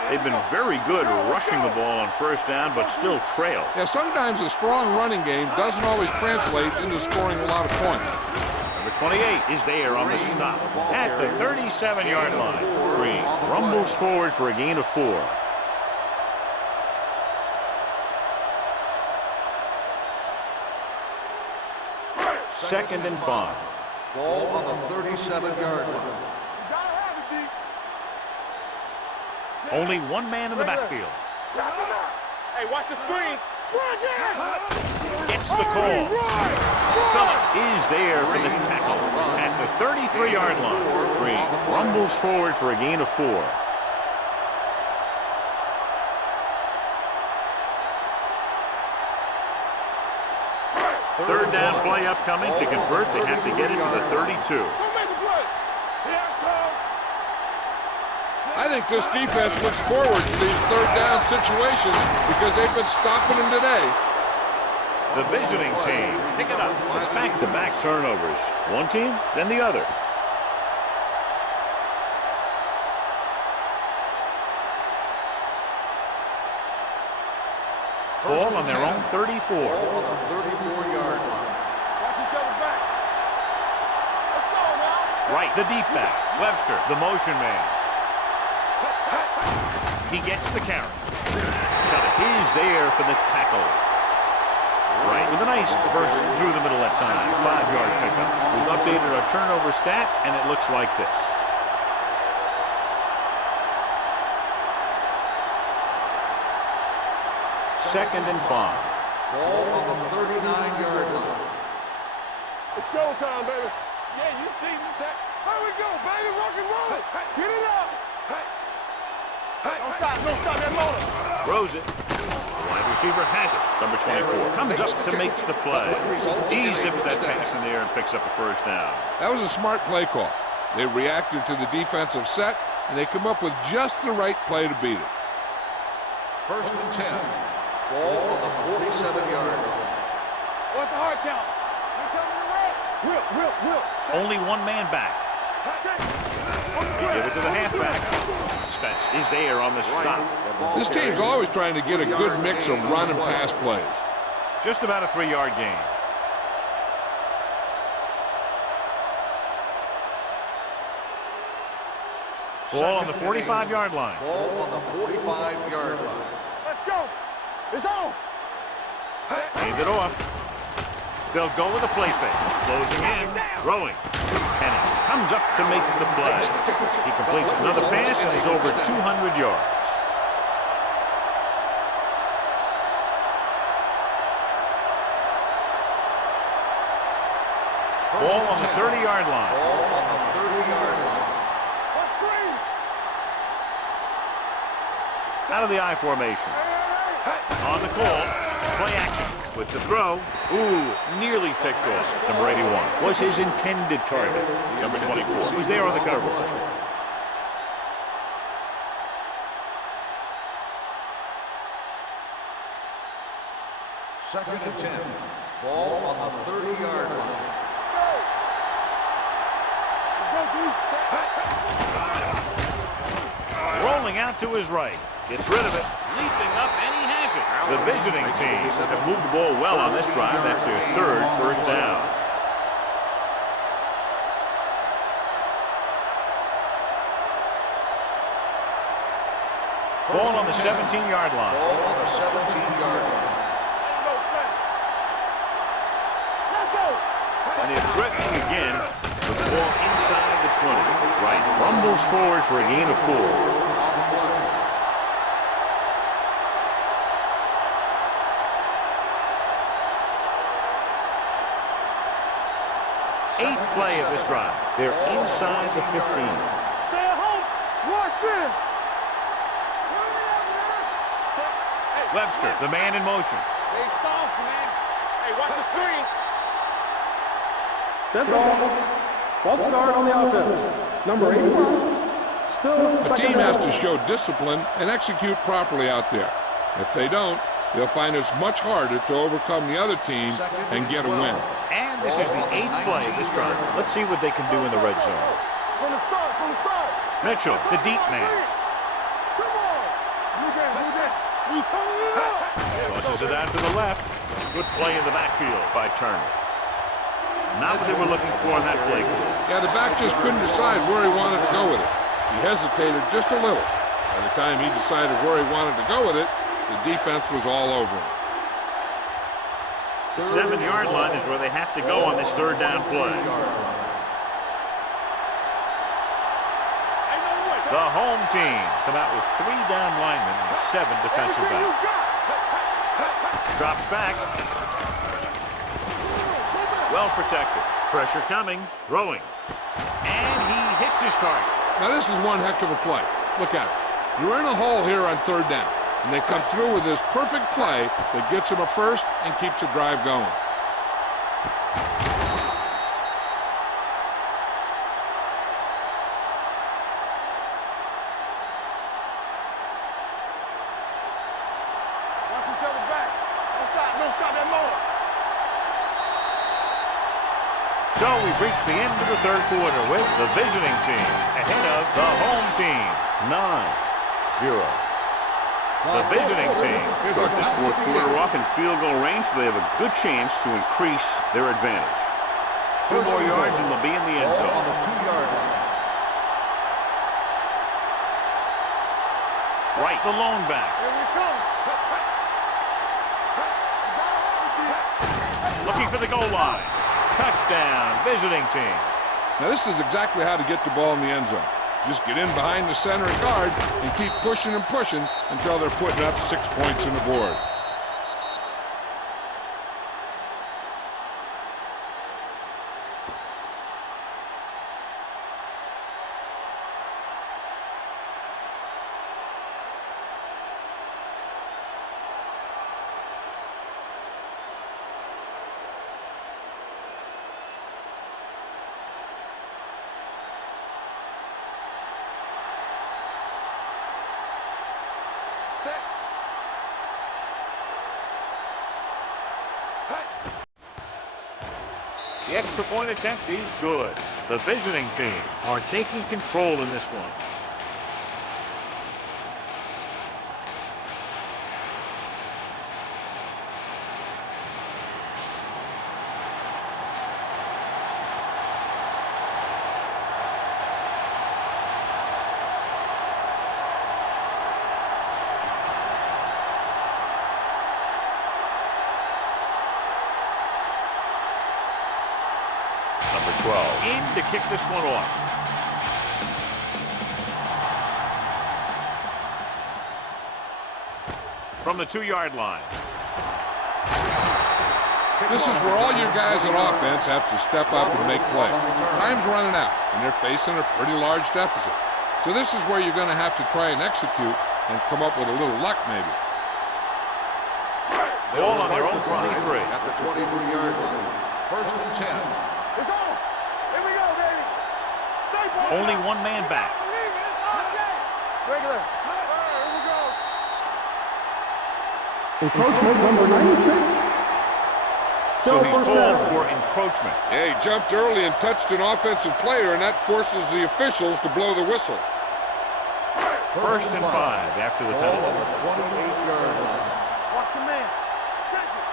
They've been very good rushing the ball on first down, but still trail. Yeah, sometimes a strong running game doesn't always translate into scoring a lot of points. Number 28 is there on the stop at the 37-yard line. Green rumbles forward for a gain of 4. Second and 5. Ball on the 37-yard line. Only one man in the backfield. Hey, watch the screen. Gets the call. Phillip is there for the tackle at the 33-yard line. Green rumbles forward for a gain of 4. Third down play upcoming. To convert, they have to get it to the 32. I think this defense looks forward to these third down situations because they've been stopping them today. The visiting team pick it up. It's back-to-back turnovers. One team, then the other. Ball on their own 34. Ball on the 34-yard line. Watch each other back. Let's go now. Right, the deep back. Webster, the motion man. He gets the carry. He's there for the tackle. Right, with a nice burst through the middle that time. 5-yard pickup. We've updated our turnover stat, and it looks like this. Second and 5. Ball on the 39-yard line. It's showtime, baby. Yeah, you see this. Here we go, baby. Rock and roll. Get it up. Don't stop that motor. Throws it. Wide receiver has it. Number 24 comes up to make the play. He zips that pass in the air and picks up a first down. That was a smart play call. They reacted to the defensive set, and they come up with just the right play to beat it. First and 10. Ball on the 47-yard line. What's the hard count? We're coming away. Will. Only one man back. They give it to the halfback. Spence is there on the stop. This team's always trying to get a good mix of run and pass plays. Just about a 3-yard gain. Ball on the 45-yard line. Ball on the 45-yard line. Let's go. It's on. Hand it off. They'll go with a play fake. Closing in. Throwing. And it comes up to make the play. He completes another pass and is over 200 yards. Ball on the 30-yard line. Ball on the 30-yard line. Let's screen. Out of the I formation. On the call. Play action. With the throw. Ooh, nearly picked off. Number 81 was his intended target. Number 24 was there on the coverage. Second and 10. Ball on the 30-yard line. Rolling out to his right. Gets rid of it. Leaping up, and he has it. The visiting team have moved the ball well on this drive. That's their third first down. Ball on the 17-yard line. Ball on the 17-yard line. And they're threatening again with the ball inside the 20. Right. Rumbles forward for a gain of 4. Eighth play of this drive. They're inside the 15. Stay at home. Rush in. Webster, the man in motion. Hey, soft, man. Hey, watch the screen. Dead ball. False start on the offense. Number 81. Still The second team has down. to show discipline and execute properly out there. If they don't, they'll find it's much harder to overcome the other team and get a win. And this is the 8th play of this drive. Let's see what they can do in the red zone. From the start, from the start. Mitchell, the deep man. Come on. Move that. We turning it up. Tosses it out to the left. Good play in the backfield by Turner. Not what they were looking for in that play. Yeah, the back just couldn't decide where he wanted to go with it. He hesitated just a little. By the time he decided where he wanted to go with it, the defense was all over him. The 7-yard line is where they have to go on this third down play. The home team come out with 3 down linemen and 7 defensive backs. Drops back. Well protected. Pressure coming. Throwing. And he hits his target. Now this is one heck of a play. Look at it. You're in a hole here on third down, and they come through with this perfect play that gets them a first and keeps the drive going. Watch each other back. Don't stop that motor. So we've reached the end of the third quarter with the visiting team ahead of the home team. 9-0. The visiting team start this fourth quarter off in field goal range, so they have a good chance to increase their advantage. 2 more yards and they'll be in the end zone. On the 2-yard line. Right, the lone back. Here we come. Looking for the goal line. Touchdown, visiting team. Now this is exactly how to get the ball in the end zone. Just get in behind the center and guard and keep pushing and pushing until they're putting up 6 points on the board. The extra point attempt is good. The visiting team are taking control in this one. Number 12 in to kick this one off. From the 2-yard line. This is where all your guys on offense have to step up and make plays. Time's running out, and they're facing a pretty large deficit. So this is where you're going to have to try and execute and come up with a little luck maybe. Ball on their own 23. At the 23-yard line. First and 10. It's on. Here we go, baby. Stay for it. Only one man back. Regular. Here we go. Encroachment number 96. So Still he's first called down. for encroachment. Yeah, he jumped early and touched an offensive player, and that forces the officials to blow the whistle. First and 5 after the Ball on penalty. the 28-yard line. Watch your man. Check it.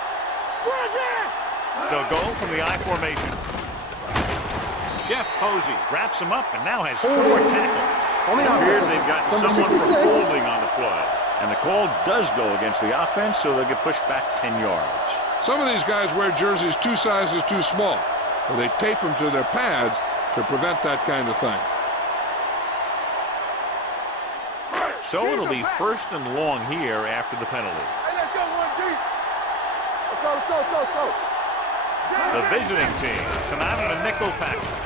They'll go from the I formation. Jeff Posey wraps him up and now has 4 tackles. On the It appears offense, they've gotten number someone from 66. holding on the play. And the call does go against the offense, so they'll get pushed back 10 yards. Some of these guys wear jerseys 2 sizes too small, or they tape them to their pads to prevent that kind of thing. So it'll be first and long here after the penalty. Hey, let's go, 1 deep. Let's go, let's go, let's go, let's go. The visiting team come out in a nickel package.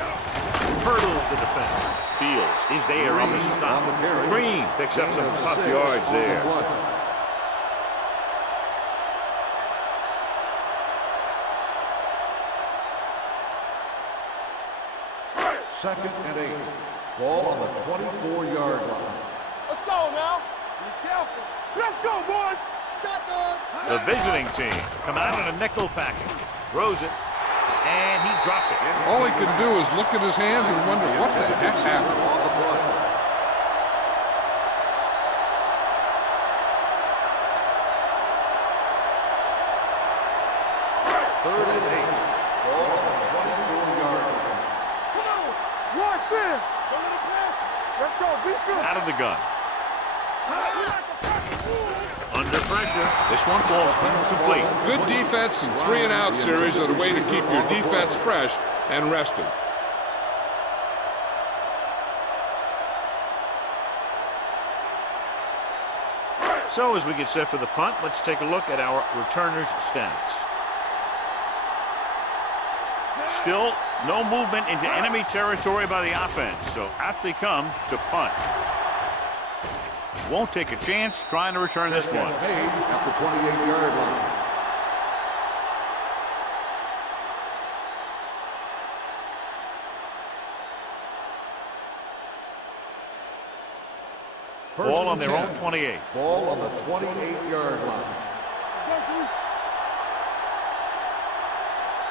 Hurdles the defender. Fields is there on the stop. On the carry. Green picks up some Gain of tough 6 yards on the there. play. Second and 8. Ball on the 24-yard line. Let's go now. Be careful. Let's go, boys. Shotgun. The visiting team come out in a nickel package. Throws it. And he dropped it. All he can do is look at his hands and wonder what the heck happened. On the play. Third and 8. Ball on the 24-yard line. Come on. Watch in. Go to the pass. Let's go. Be good. Out of the gun. Under pressure. This one falls incomplete. Good defense and 3-and-out series are the way to keep your defense fresh and rested. So as we get set for the punt, let's take a look at our returners' stats. Still no movement into enemy territory by the offense, so out they come to punt. Won't take a chance trying to return this one. Made at the 28-yard line. First Ball and on their 10. own 28. Ball on the 28-yard line.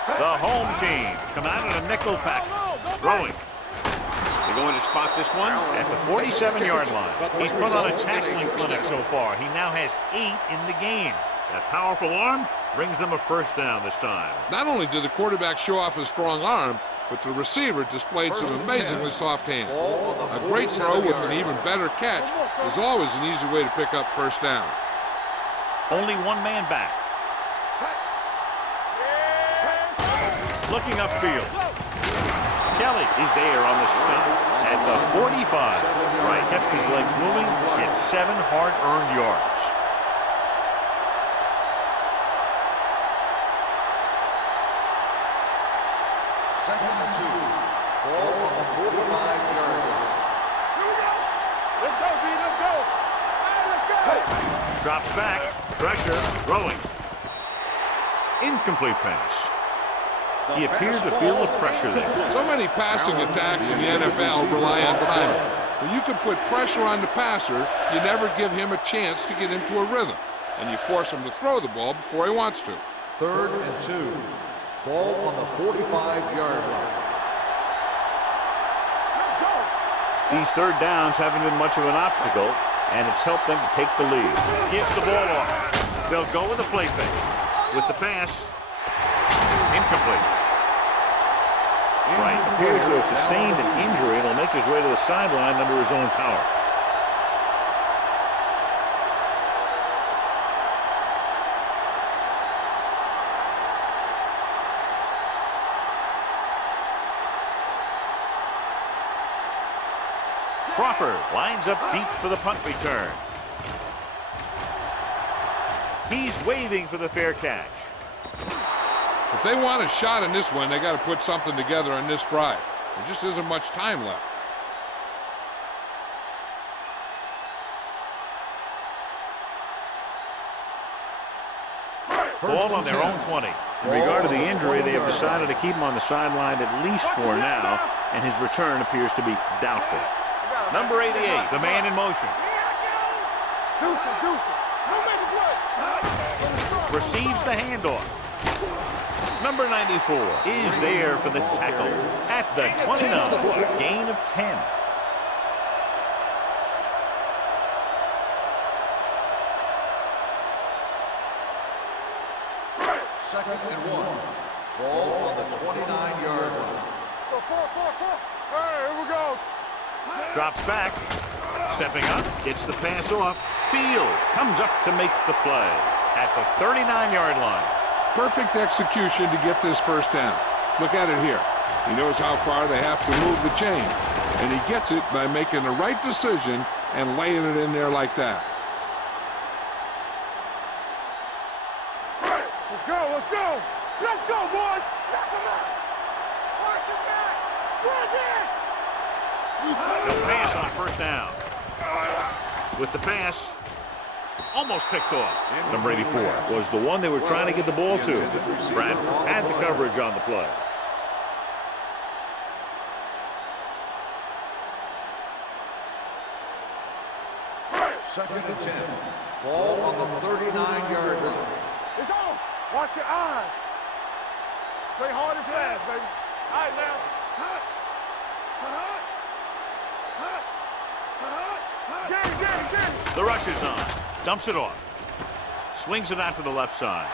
The home team come out in a nickel package. Throwing. They're going to spot this one at the 47-yard line. He's put on a tackling clinic so far. He now has 8 in the game. That powerful arm brings them a first down this time. Not only did the quarterback show off his strong arm, but the receiver displayed some amazingly soft hands. A great throw with an even better catch is always an easy way to pick up first down. Only one man back. Looking upfield. Kelly is there on the stop at the 45. Right, kept his legs moving, gets 7 hard-earned yards. Second and 2. Ball on the 45-yard line. Let's go, B. Let's go. Hey, let's go. Drops back, pressure, throwing. Incomplete pass. He appears to feel the pressure there. So many passing attacks in the NFL rely on timing. When you can put pressure on the passer, you never give him a chance to get into a rhythm, and you force him to throw the ball before he wants to. Third and 2. Ball on the 45-yard line. These third downs haven't been much of an obstacle, and it's helped them to take the lead. Gives the ball off. They'll go with the play fake. With the pass, incomplete. Right appears to have sustained an injury and will make his way to the sideline under his own power. Crawford lines up deep for the punt return. He's waving for the fair catch. If they want a shot in this one, they got to put something together on this drive. There just isn't much time left. Ball on their own 20. In regard to the injury, they have decided to keep him on the sideline at least for now, and his return appears to be doubtful. Number 88, the man in motion. Receives the handoff. Number 94 is there for the tackle at the 29. Gain of 10. Second and 1. Ball on the 29-yard line. Hey, here we go. Drops back. Stepping up. Gets the pass off. Fields comes up to make the play at the 39-yard line. Perfect execution to get this first down. Look at it here. He knows how far they have to move the chain, and he gets it by making the right decision and laying it in there like that. Let's go, let's go. Let's go, boys. Knock him out. Mark him back. The pass on first down. With the pass, almost picked off. Number 84 was the one they were trying to get the ball to. Bradford had the coverage on the play. Second and 10. Ball on the 39-yard line. It's on. Watch your eyes. Play hard as fast, baby. All right, now. The rush is on. Dumps it off. Swings it out to the left side.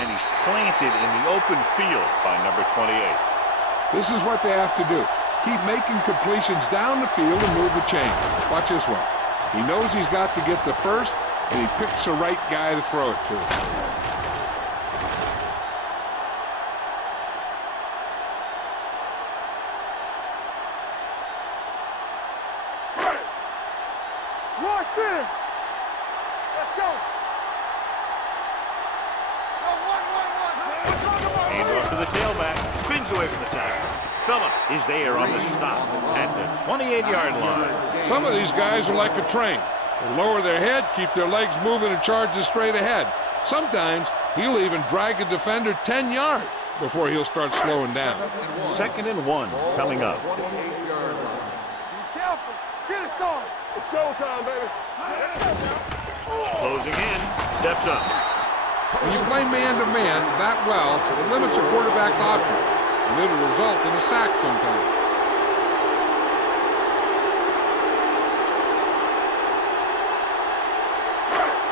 And he's planted in the open field by number 28. This is what they have to do. Keep making completions down the field and move the chain. Watch this one. He knows he's got to get the first, and he picks the right guy to throw it to. Rush in. Let's go. Hand off to the tailback. Spins away from the tackle. Phillips is there on the stop at the 28-yard line. Some of these guys are like a train. They lower their head, keep their legs moving, and charge it straight ahead. Sometimes he'll even drag a defender 10 yards before he'll start slowing down. Second and 1 coming up. Be careful. Get it, son. It's showtime, baby. Closing in. Steps up. When you play man-to-man that well, it limits a quarterback's options, and it'll result in a sack sometimes.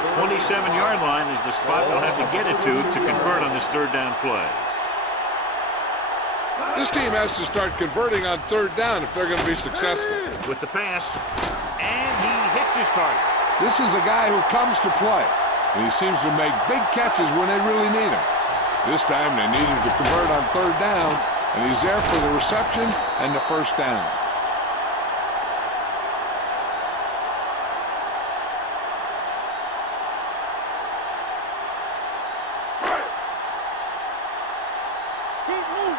The 27-yard line is the spot they'll have to get it to convert on this third down play. This team has to start converting on third down if they're going to be successful. With the pass, and he hits his target. This is a guy who comes to play, and he seems to make big catches when they really need him. This time they needed to convert on third down, and he's there for the reception and the first down. Keep moving.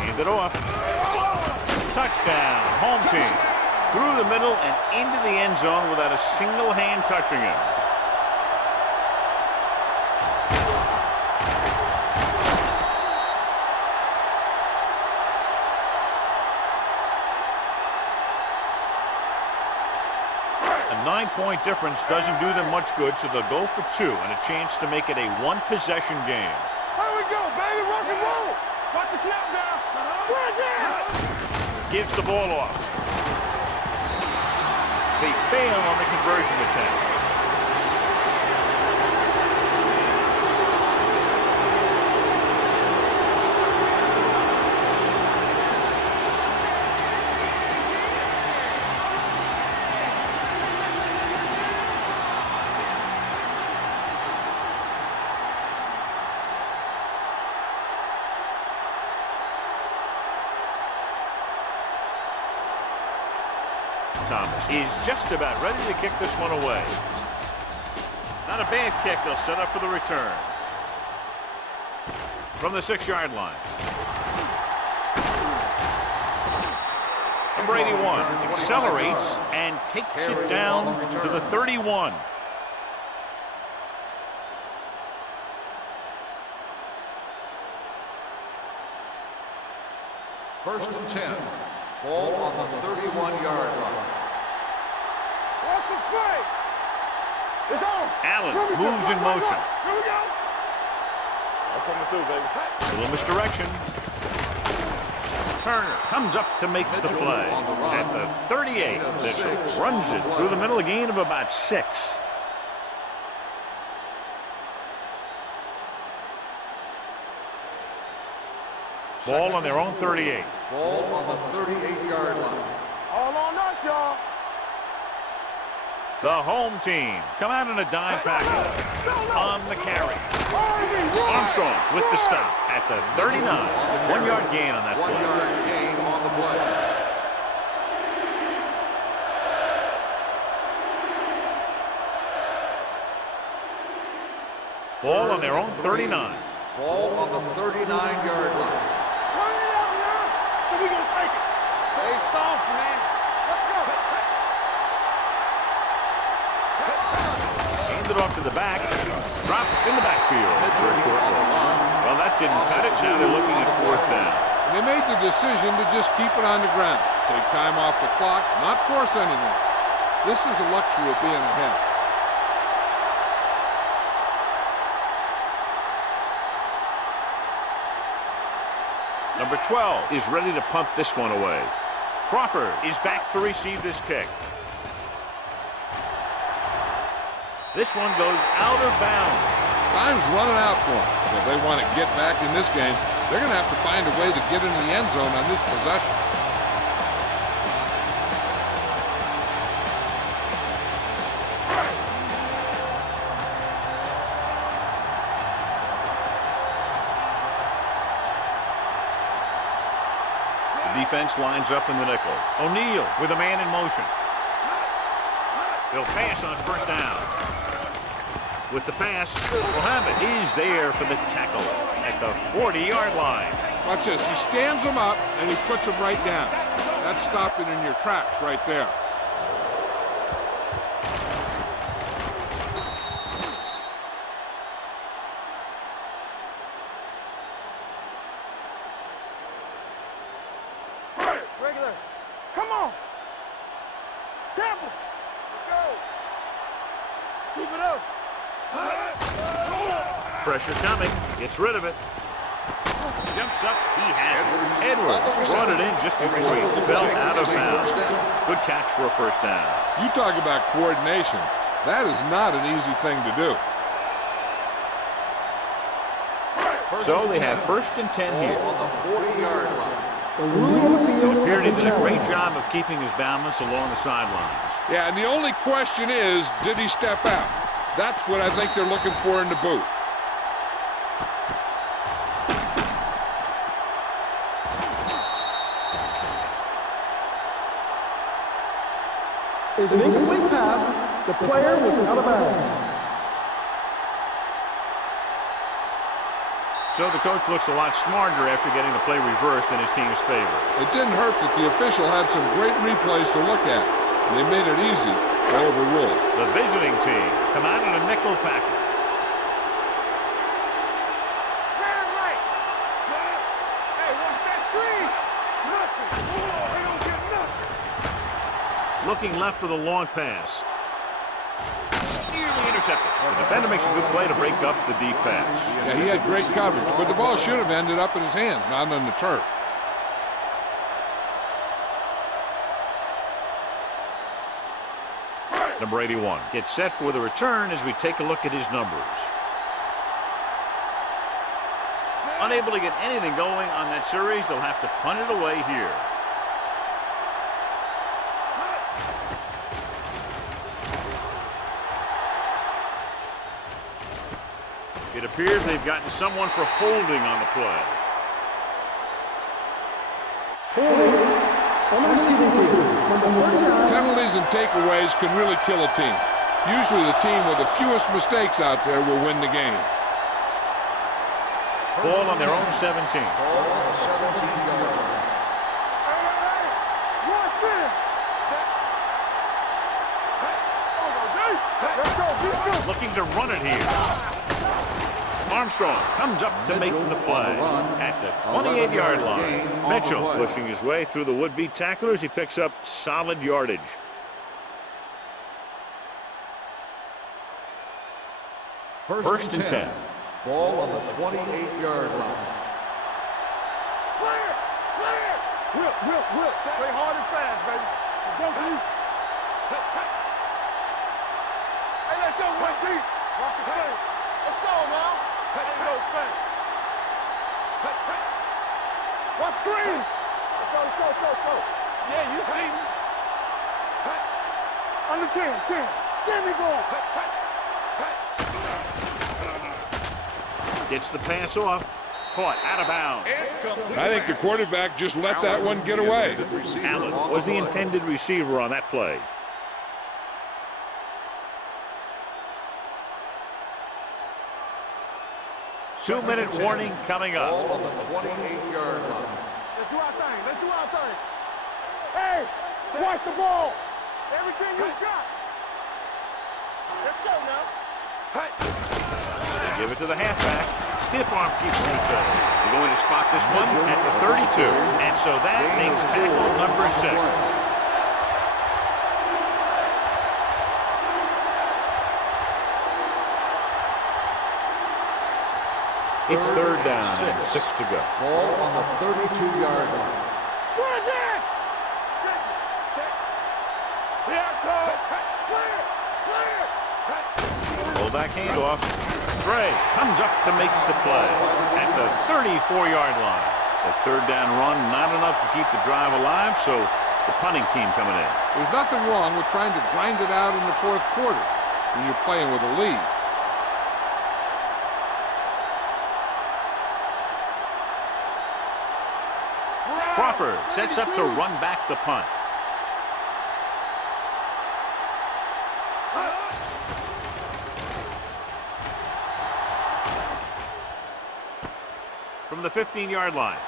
Hand it off. Touchdown, home team. Through the middle and into the end zone without a single hand touching him. A 9-point difference doesn't do them much good, so they'll go for 2 and a chance to make it a one-possession game. Here we go, baby. Rock and roll. Watch the snap down. Right there. Gives the ball off. They fail on the conversion attempt. Thomas is just about ready to kick this one away. Not a bad kick. They'll set up for the return. From the 6-yard line. Number 81 accelerates and takes it down to the 31. First and 10. Ball on the 31-yard line. Watch him play. Allen moves in motion. Here we go. I'm coming through, baby. A little misdirection. Turner comes up to make the play. At the 38, Mitchell runs it through the middle, a gain of about 6. Ball on their own 38. Ball on the 38-yard line. All on us, y'all. The home team come out in a dime package on the carry. Armstrong with the stop at the 39. 1-yard gain on that play. 1-yard gain on the play. Ball on their own 39. Ball on the 39-yard line. Turn it out, man. So we gonna take it. Stay soft, man. Let's go. Hand it off to the back. Drop in the backfield for a short loss. Well, that didn't cut it. Now they're looking at 4th down. They made the decision to just keep it on the ground. Take time off the clock, not force anything. This is a luxury of being ahead. Number 12 is ready to punt this one away. Crawford is back to receive this kick. This one goes out of bounds. Time's running out for them. If they want to get back in this game, they're going to have to find a way to get into the end zone on this possession. The defense lines up in the nickel. O'Neal with a man in motion. They'll pass on 1st down. With the pass, Mohammed is there for the tackle at the 40-yard line. Watch this. He stands them up, and he puts them right down. That's stopping in your tracks right there. Regular. Come on. Temple. Let's go. Keep it up. Pressure coming. Gets rid of it. Jumps up. He has it. Edwards brought it in just before he fell out of bounds. Good catch for a 1st down. You talk about coordination. That is not an easy thing to do. So they have 1st and 10 here. On the 40-yard line. The ruling on the field Appeared he has did been a great challenged. job of keeping his balance along the sidelines. Yeah, and the only question is, did he step out? That's what I think they're looking for in the booth. Is an incomplete pass. The player was out of bounds. So the coach looks a lot smarter after getting the play reversed in his team's favor. It didn't hurt that the official had some great replays to look at. They made it easy to overrule. The visiting team come out in a nickel package. Man right. Hey, watch that screen. Nothing. Oh, he don't get nothing. Looking left for the long pass. Nearly intercepted. The defender makes a good play to break up the deep pass. Yeah, he had great coverage, but the ball should have ended up in his hands, not on the turf. Number 81 gets set for the return as we take a look at his numbers. Unable to get anything going on that series, they'll have to punt it away here. It appears they've gotten someone for holding on the play. Holding on the receiving team. Number 39. Penalties and takeaways can really kill a team. Usually the team with the fewest mistakes out there will win the game. Ball on their own 17. Ball on the 17-yard line. Hey, watch it. Let's go. Let's go. Looking to run it here. Armstrong comes up to make the play at the 28-yard line. Mitchell pushing his way through the would-be tacklers. He picks up solid yardage. First and 10. Ball on the 28-yard line. Clear! Clear! Whip. Stay hard and fast, baby. Let's go, D. Hey, let's go, 1D. Walk the play. Let's go, now. Ain't no thing. Watch screen. Let's go. Yeah, you see me. Under 10. Get me going. Gets the pass off. Caught out of bounds. I think the quarterback just let that one get away. Allen was the intended receiver on that play. Two-minute warning coming up. Ball on the 28-yard line. Let's do our thing. Hey, watch the ball. Everything you got. Let's go now. They give it to the halfback. Stiff arm keeps it going. They're going to spot this one at the 32. And so that makes tackle number 6. It's third down and 6 to go. Ball on the 32-yard line. Run it! Here it comes. Clear! Fullback handoff. Gray comes up to make the play at the 34-yard line. The third down run, not enough to keep the drive alive, so the punting team coming in. There's nothing wrong with trying to grind it out in the fourth quarter when you're playing with a lead. Crawford sets up to run back the punt. From the 15-yard line.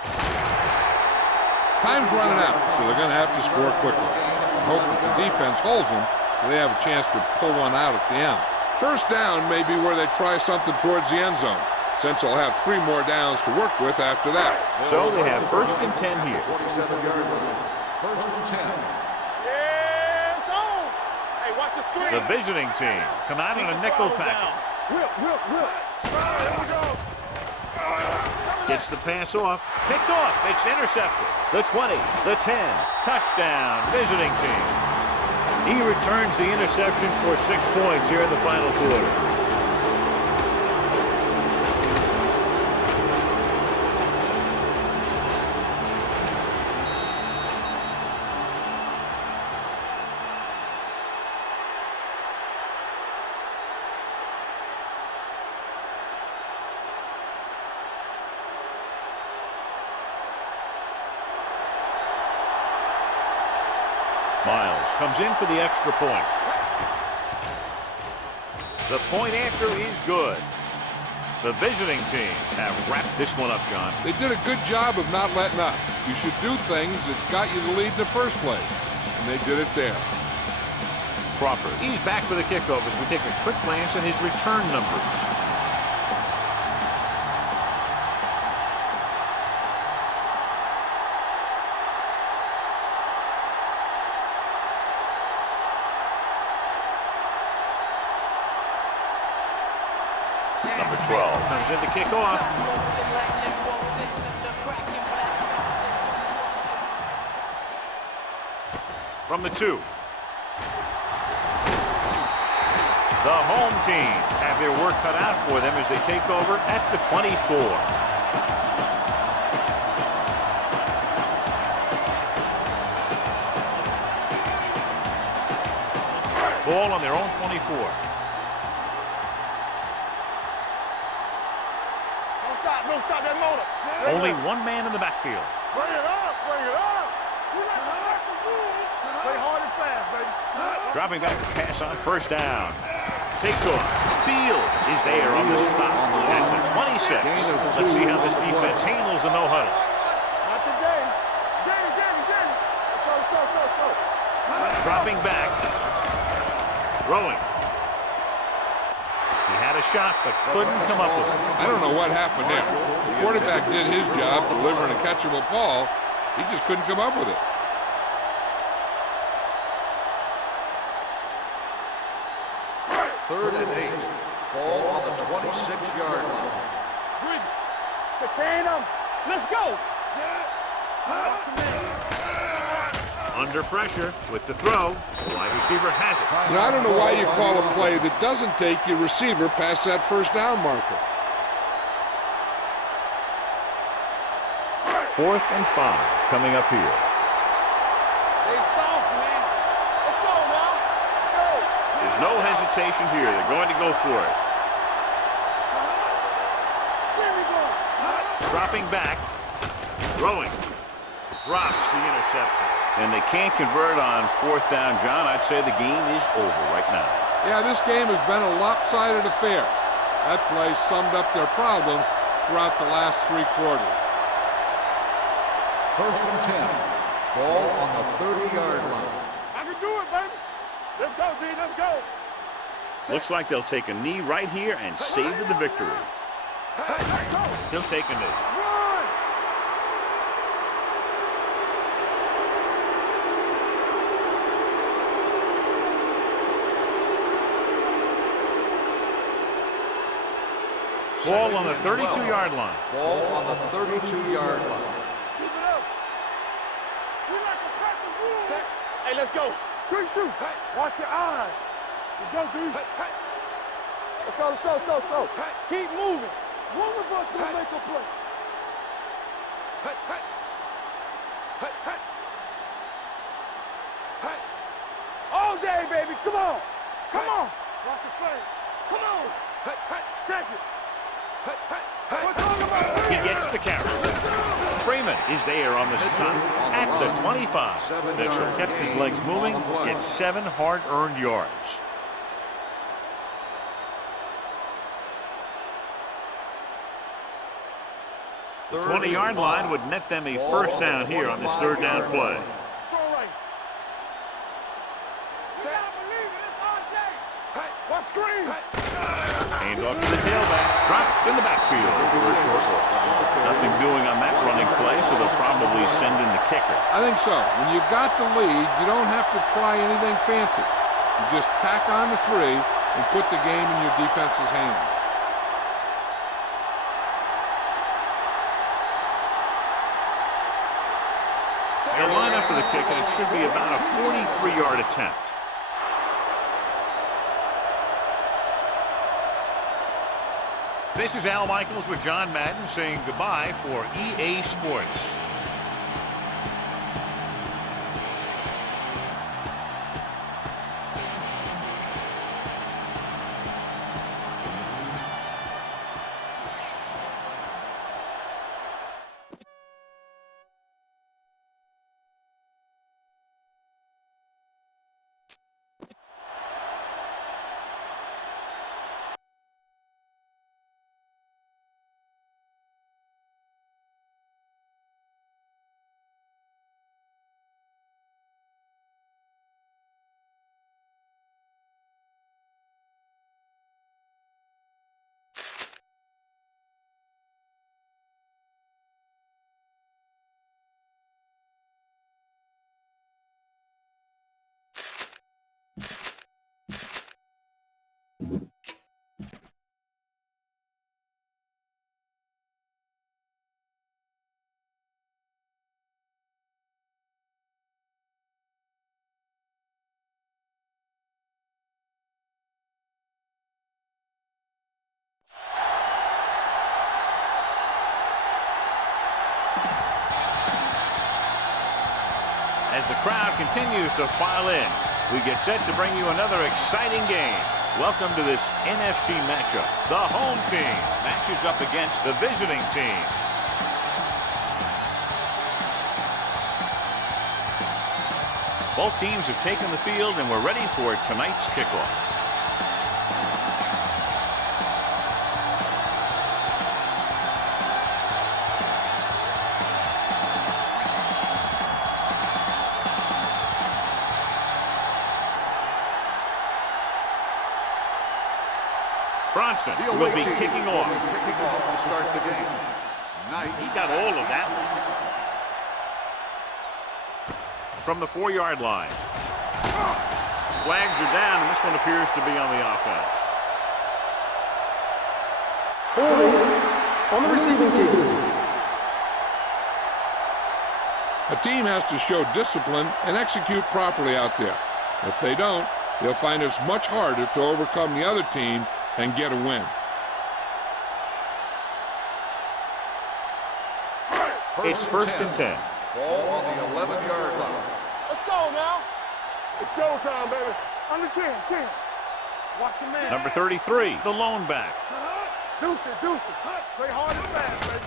Time's running out, so they're going to have to score quickly. I hope that the defense holds them so they have a chance to pull one out at the end. First down may be where they try something towards the end zone, since they'll have 3 more downs to work with after that. So they have first and 10 here. 27-yard line. First and 10. Yeah, it's on. Hey, watch the screen. The visiting team come out in a nickel package. Whip. Here we go. Gets the pass off. Picked off. It's intercepted. The 20, the 10. Touchdown, visiting team. He returns the interception for 6 points here in the final quarter. Miles comes in for the extra point. The point after is good. The visiting team have wrapped this one up, John. They did a good job of not letting up. You should do things that got you the lead in the first place, and they did it there. Crawford, he's back for the kickoff as we take a quick glance at his return numbers. Number 12 comes in to kick off. From the 2. The home team have their work cut out for them as they take over at the 24. Ball on their own 24. Don't stop that motor. Only one man in the backfield. Bring it up. Play hard and fast, baby. Dropping back to pass on first down. Takes off. Fields is there on the stop at the 26. Let's see how this defense handles the no-huddle. Not today. Danny. Let's go. Dropping back. Throwing. He had a shot, but couldn't come up with it. I don't know what happened there. The quarterback did his job delivering a catchable ball. He just couldn't come up with it. Third and 8. Ball on the 26-yard line. Contain them. Let's go. Under pressure with the throw. The wide receiver has it. Now, I don't know why you call a play that doesn't take your receiver past that first down marker. 4th and 5 coming up here. They soft, man. Let's go now. Let's go. There's no hesitation here. They're going to go for it. There we go. Dropping back. Throwing. Drops the interception. And they can't convert on 4th down, John. I'd say the game is over right now. Yeah, this game has been a lopsided affair. That play summed up their problems throughout the last 3 quarters. 1st and 10. Ball on the 30-yard line. I can do it, baby. Let's go, D. Let's go. Looks like they'll take a knee right here and savor the victory. He'll take a knee. Run. Ball on the 32-yard line. Ball on the 32-yard line. Keep it up. We like a practice rule. Hey, let's go. Good shoot. Watch your eyes. Let's go, D. Let's go, let's go, let's go, let's go. Keep moving. One of us will make a play. All day, baby. Come on. Come on. Watch the play. Come on. Check it. He gets the carry. Freeman is there on the stop at the 25. Mitchell kept his legs moving, gets 7 hard-earned yards. The 20-yard line would net them a first down here on this 3rd down play. Hand off to the tailback. Dropped in the backfield for a short loss. Nothing doing on that running play, so they'll probably send in the kicker. I think so. When you've got the lead, you don't have to try anything fancy. You just tack on the 3 and put the game in your defense's hands. They'll line up for the kick, and it should be about a 43-yard attempt. This is Al Michaels with John Madden saying goodbye for EA Sports. As the crowd continues to file in, we get set to bring you another exciting game. Welcome to this NFC matchup. The home team matches up against the visiting team. Both teams have taken the field and we're ready for tonight's kickoff. Bronson will be kicking off. Kicking off to start the game. He got all of that from the 4-yard line. Flags are down, and this one appears to be on the offense. Holding on the receiving team. A team has to show discipline and execute properly out there. If they don't, they'll find it's much harder to overcome the other team and get a win. It's first and 10. Ball on the 11-yard line. Let's go now. It's showtime, baby. Under 10. Watch your man. Number 33, the lone back. Deuce it. Play hard and fast, baby.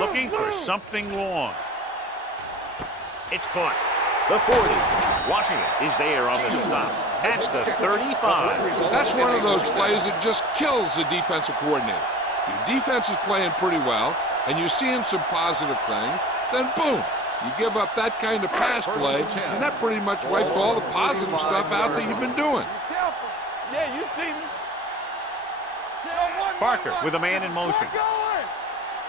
Looking for something long. It's caught. The 40. Washington is there on the stop. That's the 35. That's one of those plays that just kills the defensive coordinator. Your defense is playing pretty well, and you're seeing some positive things, then boom, you give up that kind of pass play, and that pretty much wipes all the positive stuff out that you've been doing. Careful. Yeah, you see me. Parker with a man in motion.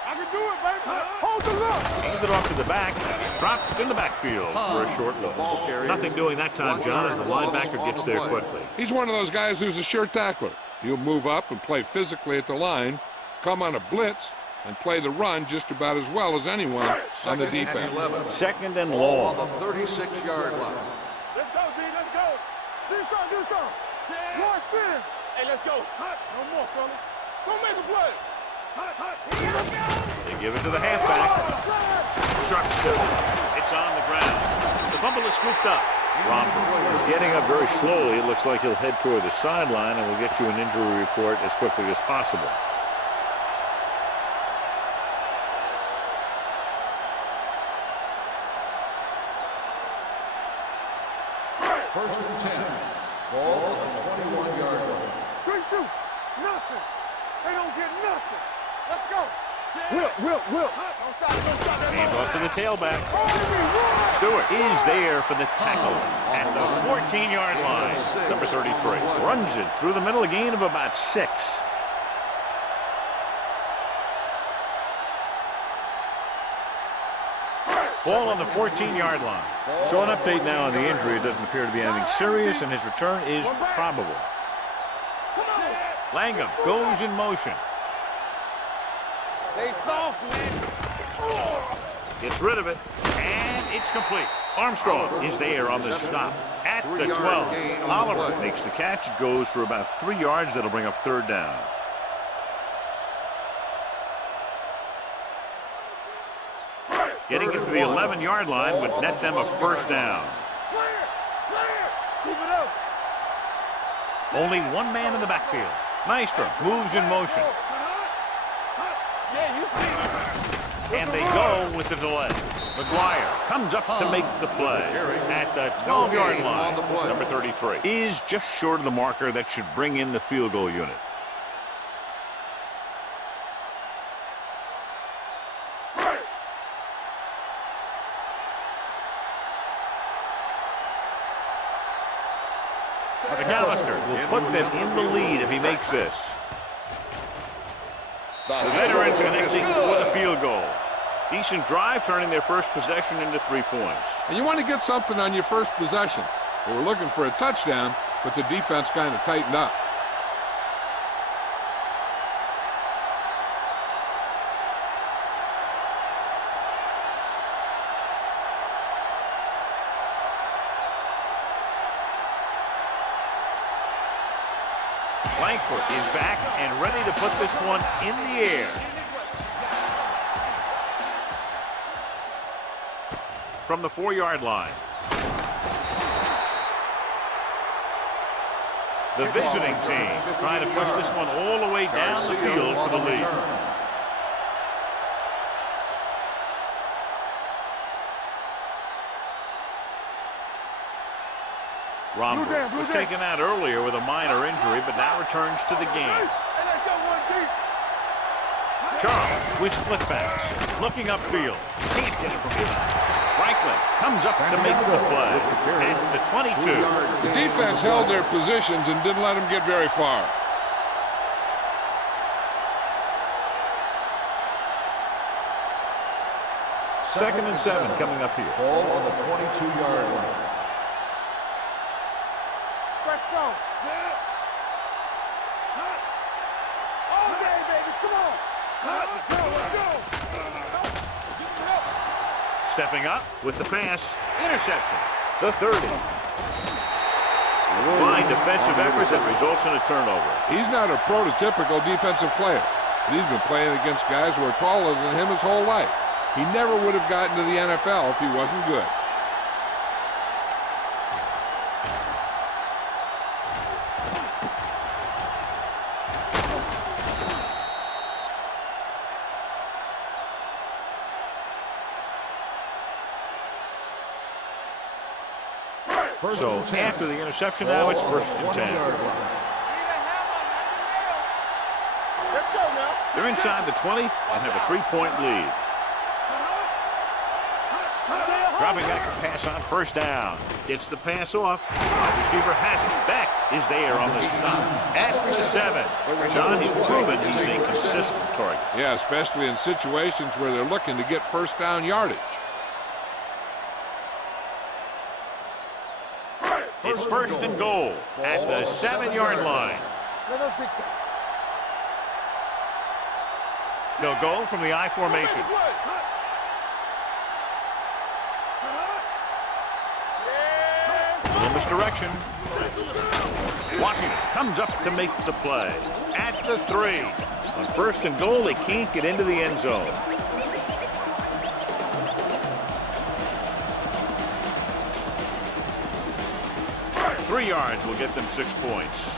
I can do it, baby. Hold the look. Handed off to the back. Dropped in the backfield for a short loss. Nothing doing that time, John, as the linebacker gets there quickly. He's one of those guys who's a sure tackler. He'll move up and play physically at the line, come on a blitz, and play the run just about as well as anyone on the defense. Second and Ball on long. the 36-yard line. Let's go, D. Let's go. Do something. One sin. Hey, let's go. No more, fellas. Don't make a play. They give it to the halfback. Sharp step. It's on the ground. The fumble is scooped up. Romberg is getting up very slowly. It looks like he'll head toward the sideline, and we'll get you an injury report as quickly as possible. First and 10. Ball on the 21-yard line. Great shoot. Nothing. They don't get nothing. Let's go. Will. Don't stop. Hand off to the tailback. Stewart is there for the tackle at the 14-yard line. Number 33 runs it through the middle, a gain of about 6. Ball on the 14-yard line. So an update now on the injury. It doesn't appear to be anything serious, and his return is probable. Langham goes in motion. They soft, man. Gets rid of it, and it's complete. Armstrong is there on the stop at the 12. Oliver makes the catch. It goes for about 3 yards. That'll bring up third down. Getting it to the 11-yard line would net them a first down. Keep it up. Only one man in the backfield. Nystrom moves in motion. Yeah, you see me. And they go with the delay. McGuire comes up to make the play at the 12-yard line. Number 33 is just short of the marker that should bring in the field goal unit. McAllister will put them in the lead if he makes this. The veterans connecting for the field goal. Decent drive, turning their first possession into 3 points. And you want to get something on your first possession. They were looking for a touchdown, but the defense kind of tightened up. Langford is back and ready to put this one in the air. From the 4-yard line. The visiting team trying to push this one all the way down the field for the lead. Romberg was taken out earlier with a minor injury, but now returns to the game. Charles with split backs, looking upfield. Can't get it from here. Franklin comes up to make the play at the 22. The defense held their positions and didn't let them get very far. Second and 7 coming up here. Ball on the 22-yard line. Stepping up with the pass. Interception. The 30. Fine defensive effort that results in a turnover. He's not a prototypical defensive player, but he's been playing against guys who are taller than him his whole life. He never would have gotten to the NFL if he wasn't good. So after the interception, now it's 1st and 10. They're inside the 20 and have a 3-point lead. Dropping back to pass on 1st down. Gets the pass off. The receiver has it. Beck is there on the stop at the 7. John, he's proven he's a consistent target. Yeah, especially in situations where they're looking to get 1st down yardage. It's 1st and goal at the 7-yard line. They'll go from the I formation. In this direction. Washington comes up to make the play at the 3. On 1st and goal, they can't get into the end zone. Three yards will get them 6 points.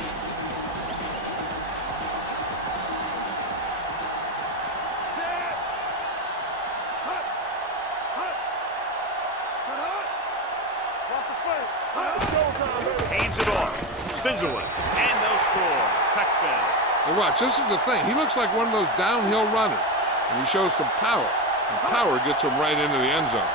Hands it off. Spins away. And they'll score. Touchdown. And watch, this is the thing. He looks like one of those downhill runners. And he shows some power. And power gets him right into the end zone.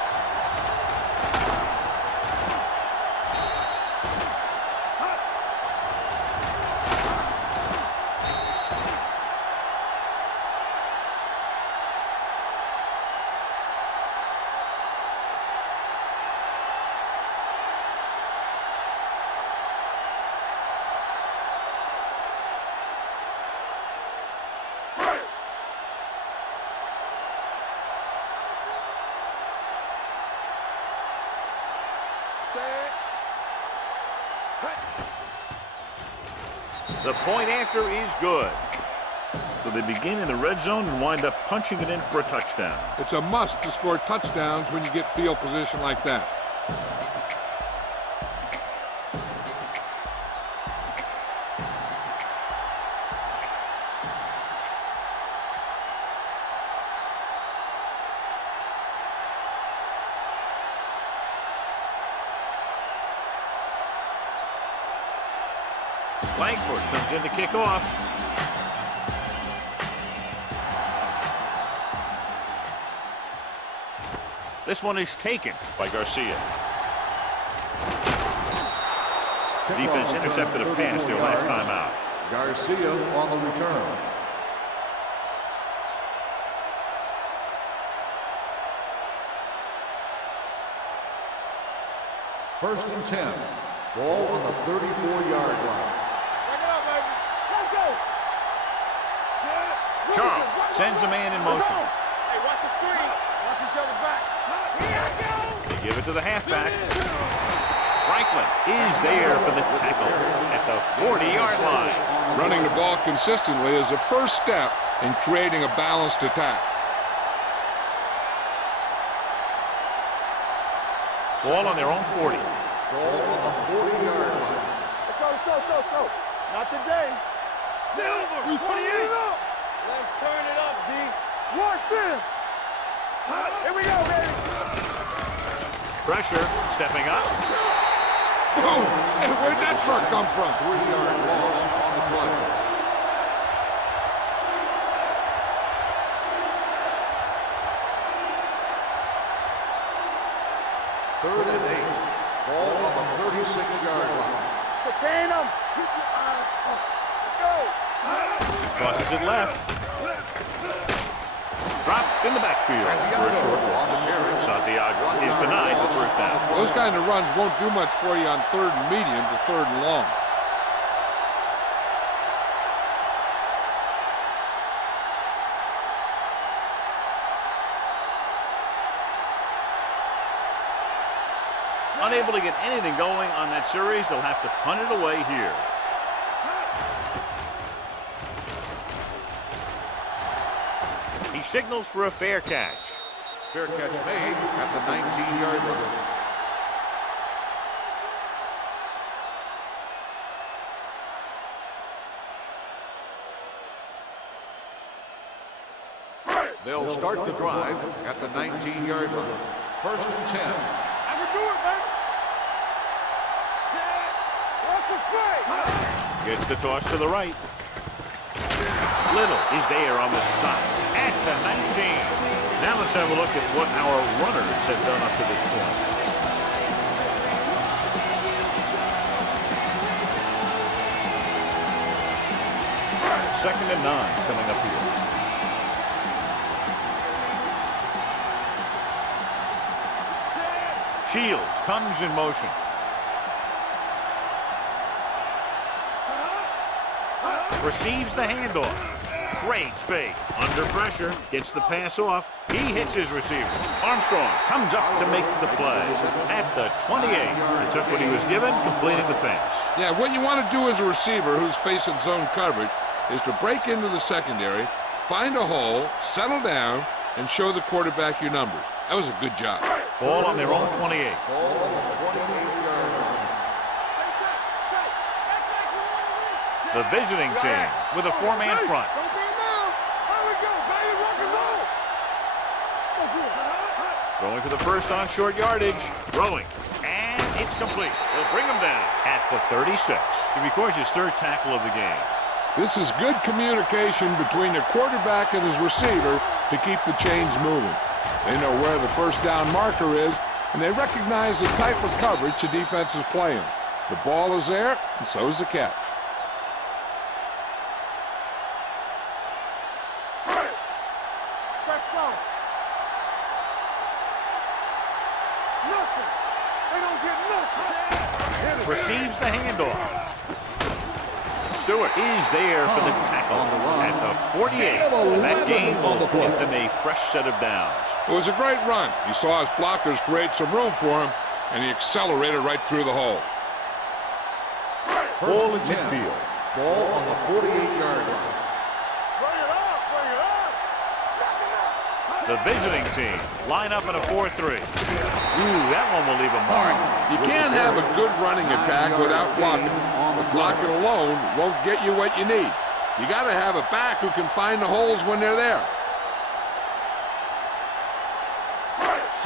The point after is good. So they begin in the red zone and wind up punching it in for a touchdown. It's a must to score touchdowns when you get field position like that. Langford comes in to kick off. This one is taken by Garcia. Defense intercepted a pass their last time out. Garcia on the return. First and 10. Ball on the 34-yard line. Charles sends a man in motion. Hey, watch the screen. Watch each other back. They give it to the halfback. Franklin is there for the tackle at the 40-yard line. Running the ball consistently is the first step in creating a balanced attack. Ball on their own 40. Ball on the 40-yard line. Let's go. Not today. Silver, 28. Let's turn it up, D. Watch in. Here we go, baby. Pressure, stepping up. Boom! And where'd that truck come from? 3-yard loss on the play. Third and 8. Ball on the 36-yard line. Contain them. Keep your eyes up. Let's go. Crosses it left. Dropped in the backfield for a short loss. Santiago is denied the first down. Those kind of runs won't do much for you on 3rd and medium to 3rd and long. Unable to get anything going on that series, they'll have to punt it away here. He signals for a fair catch. Fair catch made at the 19-yard line. They'll start the drive at the 19-yard line. 1st and 10. I can do it, man. Set. Watch the play. Gets the toss to the right. Little is there on the stop at the 19. Now let's have a look at what our runners have done up to this point. Second and 9 coming up here. Shields comes in motion. Receives the handoff. Great fake. Under pressure. Gets the pass off. He hits his receiver. Armstrong comes up to make the play at the 28. He took what he was given, completing the pass. Yeah, what you want to do as a receiver who's facing zone coverage is to break into the secondary, find a hole, settle down, and show the quarterback your numbers. That was a good job. Ball on their own 28. Ball on the 28-yard line. The visiting team with a four-man front. Don't be now. Here we go, baby. Rock and roll. Throwing for the first on short yardage. Throwing. And it's complete. They'll bring him down at the 36. He records his third tackle of the game. This is good communication between the quarterback and his receiver to keep the chains moving. They know where the first down marker is, and they recognize the type of coverage the defense is playing. The ball is there, and so is the catch. Let's go. Nothing. They don't get nothing. Receives the handoff. Stewart is there for the tackle at the 48. That gain will get them a fresh set of downs. It was a great run. He saw his blockers create some room for him, and he accelerated right through the hole. Ball at midfield. Ball on the 48-yard line. Bring it up. Bring it up. The visiting team line up in a 4-3. Ooh, that one will leave a mark. You can't have a good running attack without blocking. But blocking alone won't get you what you need. You got to have a back who can find the holes when they're there.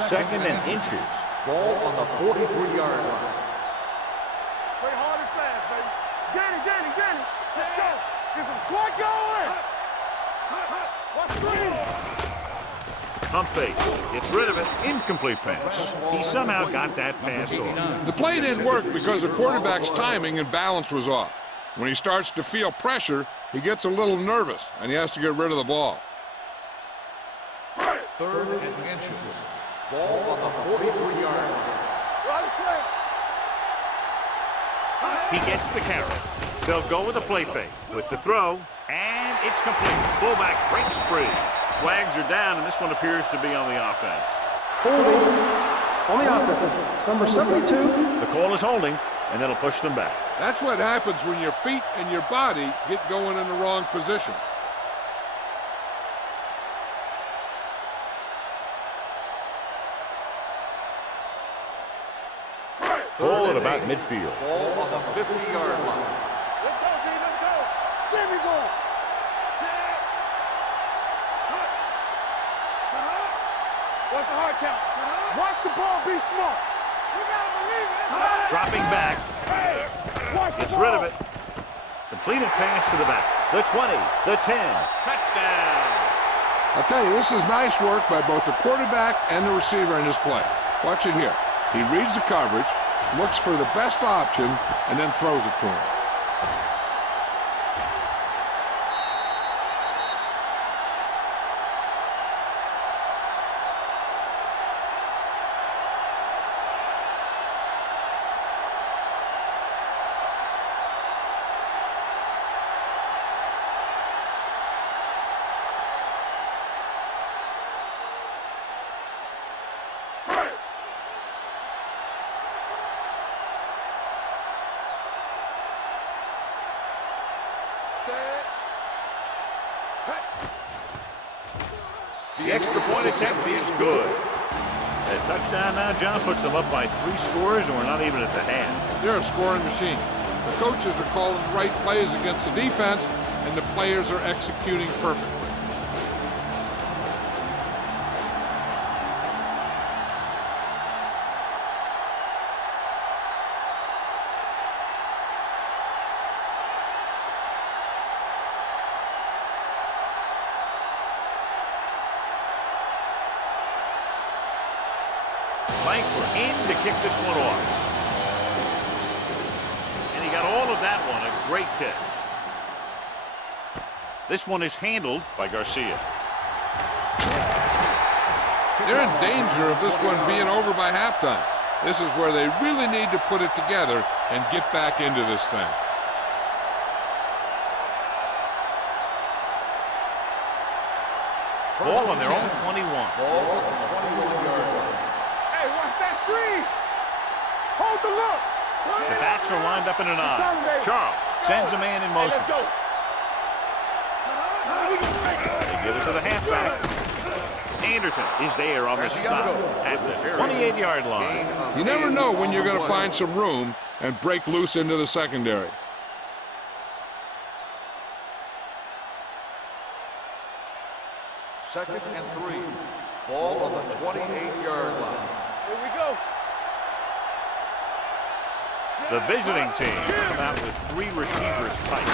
Second and inches. Ball on the 43-yard line. Play hard and fast, baby. Get it, get it, get it. Let's go. Get some swat going. Watch three. Pump fake. Gets rid of it. Incomplete pass. He somehow got that pass off. The play didn't work because the quarterback's timing and balance was off. When he starts to feel pressure, he gets a little nervous, and he has to get rid of the ball. 3rd and inches. Ball on the 43-yard line. He gets the carry. They'll go with a play fake with the throw, and it's complete. Fullback breaks free. Flags are down, and this one appears to be on the offense. Holding on the offense. Number 72. The call is holding, and that'll push them back. That's what happens when your feet and your body get going in the wrong position. Ball at about midfield. Ball on the 50-yard line. Let's go, D. Let's go. Give me ball. Set. Watch the hard count. Watch the ball. Be smart. You gotta believe it. Dropping back. Watch the Gets ball. rid of it. Completed pass to the back. The 20. The 10. Touchdown. I'll tell you, this is nice work by both the quarterback and the receiver in this play. Watch it here. He reads the coverage, looks for the best option, and then throws it to him. The extra point attempt is good. That touchdown now, John, puts them up by 3 scores, and we're not even at the half. They're a scoring machine. The coaches are calling the right plays against the defense, and the players are executing perfectly. Langford in to kick this one off. And he got all of that one. A great kick. This one is handled by Garcia. They're in danger of this one being over by halftime. This is where they really need to put it together and get back into this thing. Ball on their own 21. Ball on the 21-yard line. Hey, watch that screen. Hold the look. The backs are lined up in an I. Charles sends a man in motion. Let's go. They give it to the halfback. Anderson is there on the stop at the 28-yard line. You never know when you're going to find some room and break loose into the secondary. Second and 3. Ball on the 28-yard line. Here we go. The visiting team come out with 3 receivers tight.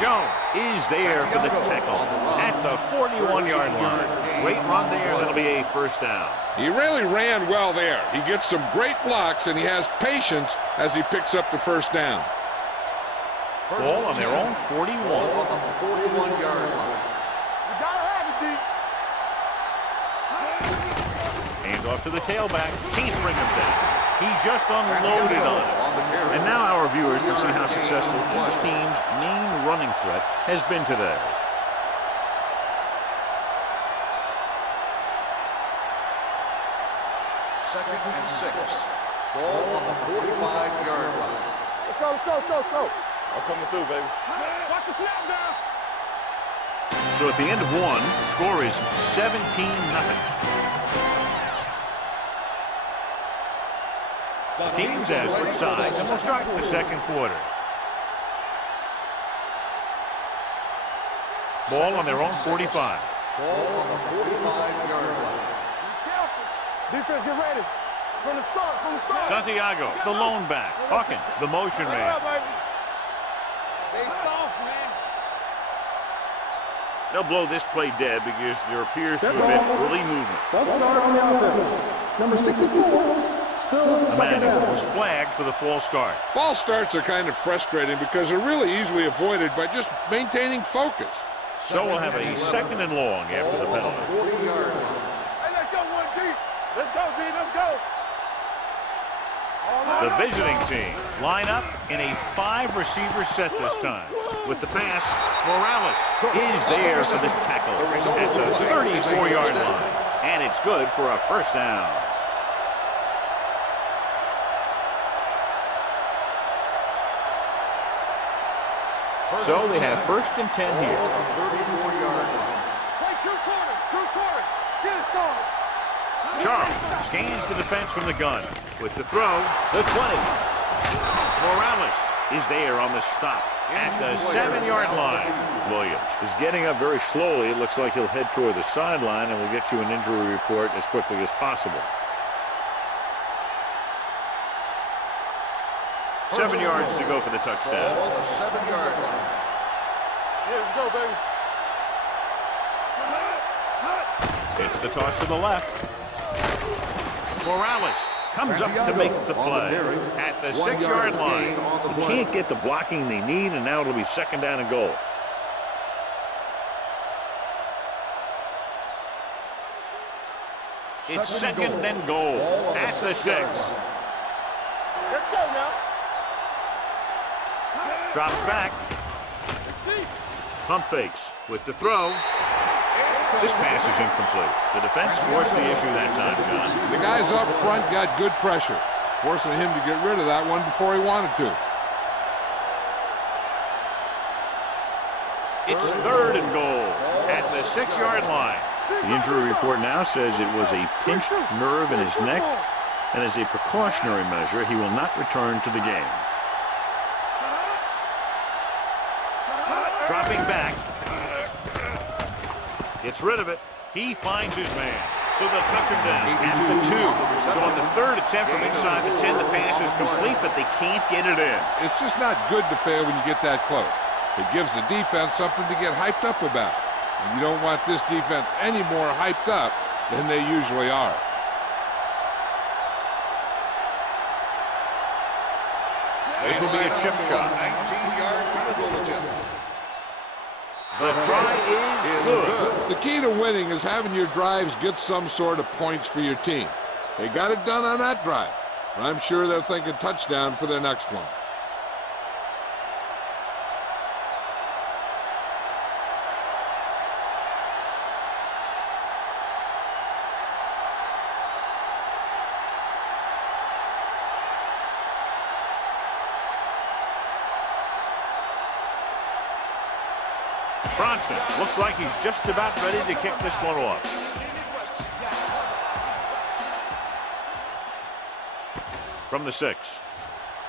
Jones is there for the tackle at the 41-yard line. Great run there. That'll be a first down. He really ran well there. He gets some great blocks, and he has patience as he picks up the first down. Ball on their own 41. Ball on the 41-yard line. You gotta have it, D. Hand off to the tailback. Can't bring him down. He just unloaded on him. And now our viewers can see how successful each team's main running threat has been today. Second and 6. Ball on the 45-yard line. Let's go, let's go, let's go, let's go. I'm coming through, baby. Watch the snap down. So at the end of one, the score is 17-0. Teams as switch sides, and we'll start the second quarter. Ball on their own 45. Ball on the 45-yard line. Be careful. Defense, get ready. From the start. Santiago, the lone back. Hawkins, the motion Hurry man. up, baby. Stay soft, man. They'll blow this play dead because there appears to have been early movement. Let's start on the offense. Number 64. Still second Amanda down. was flagged for the false start. False starts are kind of frustrating because they're really easily avoided by just maintaining focus. So we'll have a second and long after the penalty. 40-yard line. Hey, let's go, 1D. Let's go, D. Let's go. The visiting team line up in a 5-receiver set this time. With the pass, Morales is there for the tackle at the 34-yard line. And it's good for a first down. So they have first and 10 Ball here. on the 34-yard line. Play two quarters. Get it started. Charles scans the defense from the gun. With the throw, the 20. Morales is there on the stop at the 7-yard line. Williams is getting up very slowly. It looks like he'll head toward the sideline, and we'll get you an injury report as quickly as possible. 7 yards to go for the touchdown. Ball on the 7-yard line. Yeah, let's go, baby. It's the toss to the left. Morales comes up to make the play at the 6-yard line. He can't get the blocking they need, and now it'll be second down and goal. It's second and goal at the 6. Let's go now. Drops back. Pump fakes with the throw. This pass is incomplete. The defense forced the issue that time, John. The guys up front got good pressure, forcing him to get rid of that one before he wanted to. It's third and goal at the 6-yard line. The injury report now says it was a pinched nerve in his neck, and as a precautionary measure, he will not return to the game. Dropping back. Gets rid of it. He finds his man. So they'll touch him down at the 2. So on the third attempt from inside the 10, the pass is complete, but they can't get it in. It's just not good to fail when you get that close. It gives the defense something to get hyped up about. And you don't want this defense any more hyped up than they usually are. This will be a chip shot. 19-yard field goal attempt. The try is good. The key to winning is having your drives get some sort of points for your team. They got it done on that drive, but I'm sure they're thinking touchdown for their next one. Bronson looks like he's just about ready to kick this one off. From the 6.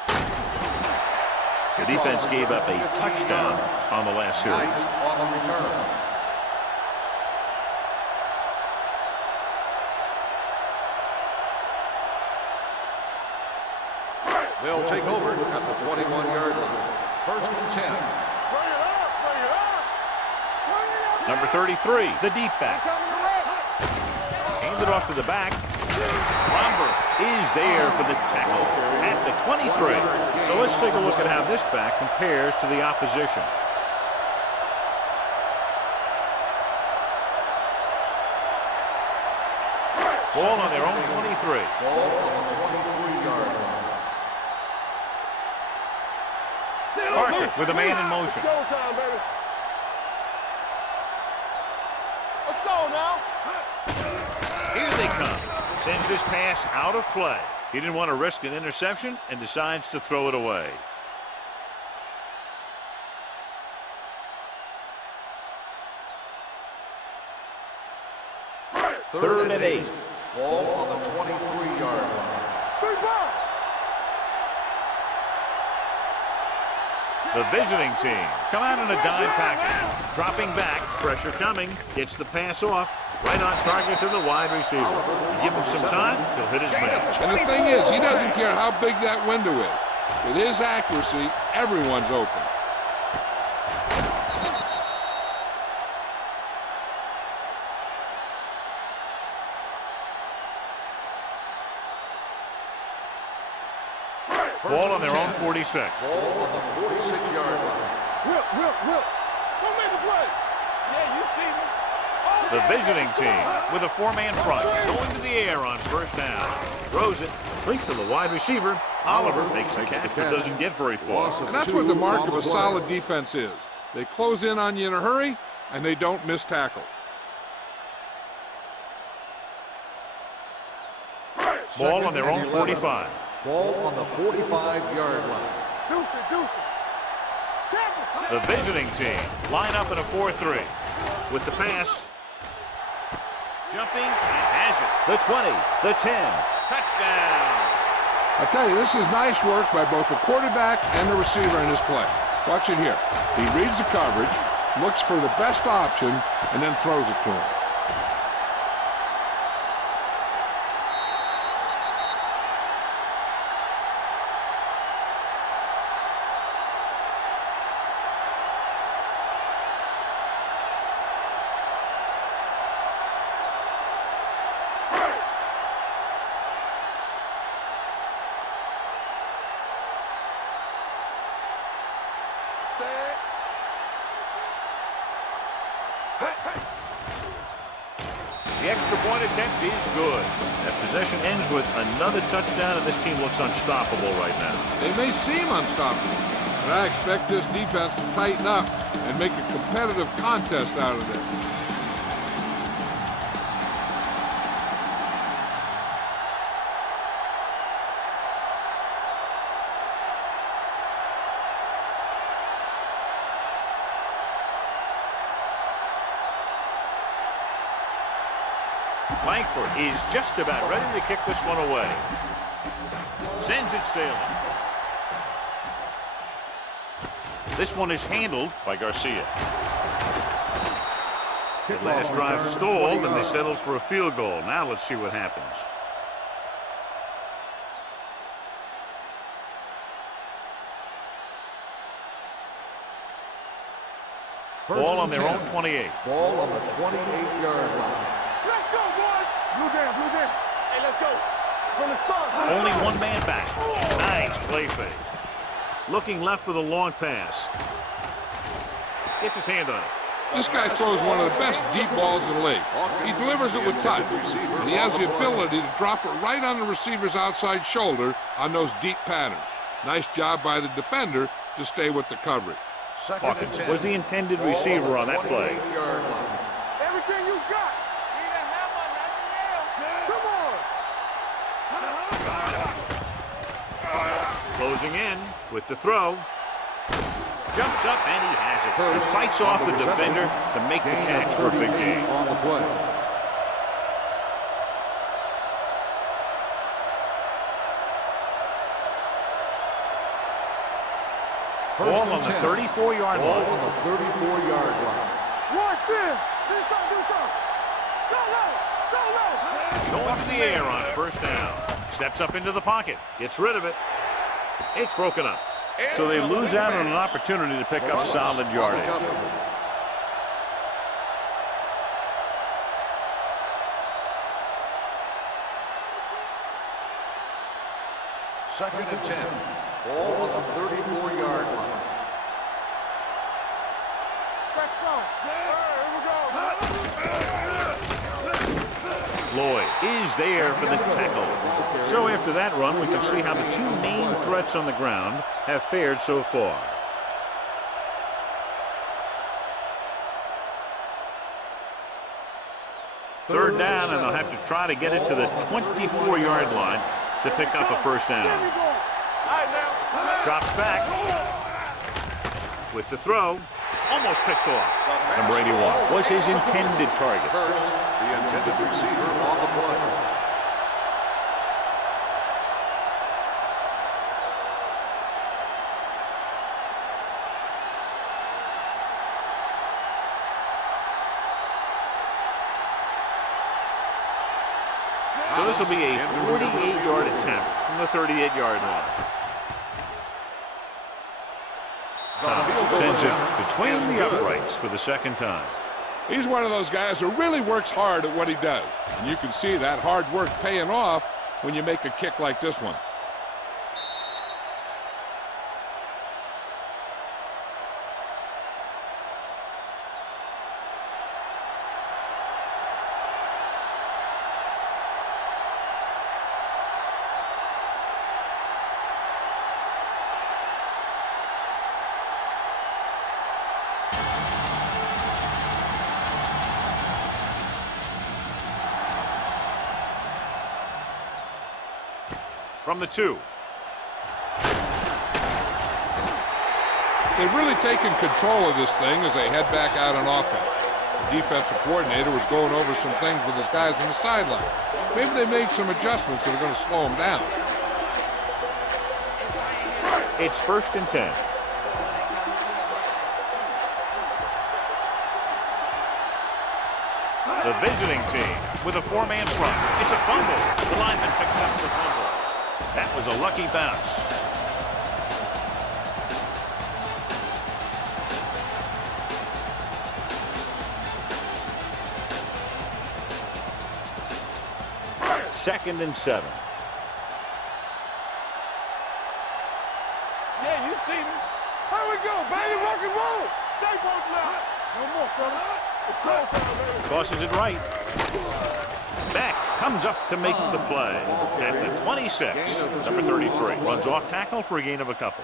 The defense gave up a touchdown on the last series. On the return. They'll take over at the 21-yard line. 1st and 10. Number 33, the deep back. Handed off to the back. Romberg is there for the tackle at the 23. So let's take a look at how this back compares to the opposition. Ball on their own 23. Ball on the 23-yard line. Parker with a man in motion. Showtime, baby. Let's go now. Here they come. Sends this pass out of play. He didn't want to risk an interception and decides to throw it away. Third and 8. Ball on the 23-yard line. Big ball. The visiting team come out in a dime package. Dropping back, pressure coming, gets the pass off, right on target to the wide receiver. You give him some time, he'll hit his man. And the thing is, he doesn't care how big that window is. With his accuracy, everyone's open. Ball on their own 46. Ball on the 46-yard line. Will. Don't make the play. Yeah, you see me. The visiting team with a 4-man front going to the air on first down. Throws it, complete to the wide receiver. Oliver makes the catch but doesn't get very far. And that's what the mark of a solid defense is. They close in on you in a hurry, and they don't miss tackle. Ball on their own 45. Ball on the 45-yard line. Deuce it. The visiting team line up in a 4-3 with the pass. Jumping and has it. The 20, the 10. Touchdown. I tell you, this is nice work by both the quarterback and the receiver in his play. Watch it here. He reads the coverage, looks for the best option, and then throws it to him. The extra point attempt is good. That possession ends with another touchdown, and this team looks unstoppable right now. They may seem unstoppable, but I expect this defense to tighten up and make a competitive contest out of this. Langford is just about ready to kick this one away. Sends it sailing. This one is handled by Garcia. The last drive stalled, and they settled for a field goal. Now let's see what happens. Ball on their own 28. Ball on the 28-yard line. Let's go, boys. Blue down, blue down. Hey, let's go. From the start. Only one man back. Nice play fake. Looking left for the long pass. Gets his hand on it. This guy throws one of the best deep balls in the league. He delivers it with touch, and he has the ability to drop it right on the receiver's outside shoulder on those deep patterns. Nice job by the defender to stay with the coverage. Hawkins was the intended receiver on that play. Everything you got. Need a hammer, nothing else. Come on. Closing in with the throw. Jumps up and he has it. He fights off the defender to make the catch for a big gain. On the play. Ball on the 34-yard line. Ball on the 34-yard line. Watch him. Do something. Go low. Going to the air on first down. Steps up into the pocket. Gets rid of it. It's broken up. So they lose out on an opportunity to pick up solid yardage. Second and 10. Ball on the 34-yard line. Let's go. Here we go. Lloyd is there for the tackle. So after that run, we can see how the two main threats on the ground have fared so far. Third down, and they'll have to try to get it to the 24-yard line to pick up a first down. Drops back with the throw. Almost picked off. Number 81 was his intended target. First, the intended receiver on the play. So this will be a 48-yard attempt from the 38-yard line. Sends it between the uprights for the second time. He's one of those guys who really works hard at what he does. And you can see that hard work paying off when you make a kick like this one. From the 2. They've really taken control of this thing as they head back out on offense. The defensive coordinator was going over some things with his guys on the sideline. Maybe they made some adjustments that are going to slow them down. It's first and 10. The visiting team with a 4-man front. It's a fumble. The lineman picks up the fumble. That was a lucky bounce. Second and 7. Yeah, you see me. Here we go, baby. Rock and roll. Stay both left. No more, fella. It's flow time, baby. Tosses it right. Beck comes up to make the play at the 26. Number 33 runs off tackle for a gain of a couple.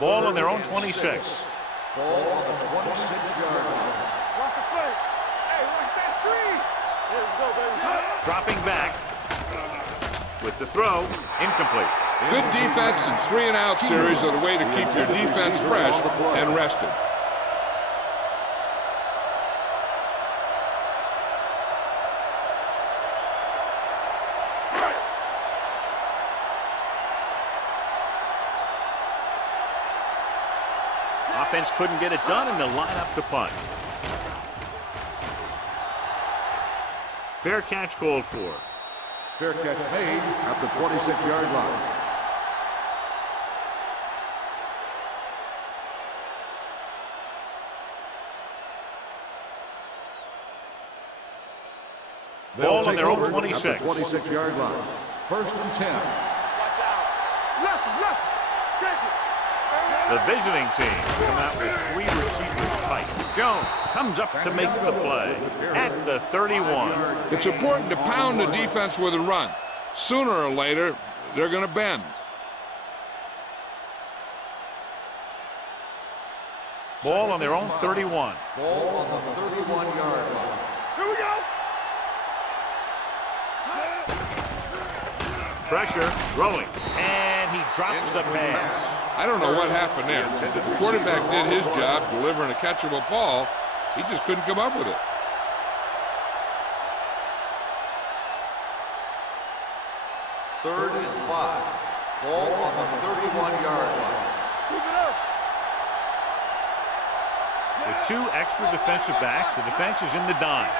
Ball on their own 26. Ball on the 26-yard line. Watch the play. Hey, watch that screen. There we go, baby. Dropping back with the throw. Incomplete. Good defense and 3-and-out series are the way to keep your defense fresh and rested. Offense couldn't get it done, and they'll line up to punt. Fair catch called for. Fair catch made at the 26-yard line. Ball on their own 26. 26-yard line. First and 10. Watch out. Left. Check it. The visiting team come out with 3 receivers tight. Jones comes up to make the play at the 31. It's important to pound the defense with a run. Sooner or later, they're going to bend. Ball on their own 31. Ball on the 31-yard line. Here we go. Pressure, throwing, and he drops the pass. I don't know what happened there. The quarterback did his job delivering a catchable ball. He just couldn't come up with it. Third and 5. Ball on the 31-yard line. Keep it up. With 2 extra defensive backs, the defense is in the dime.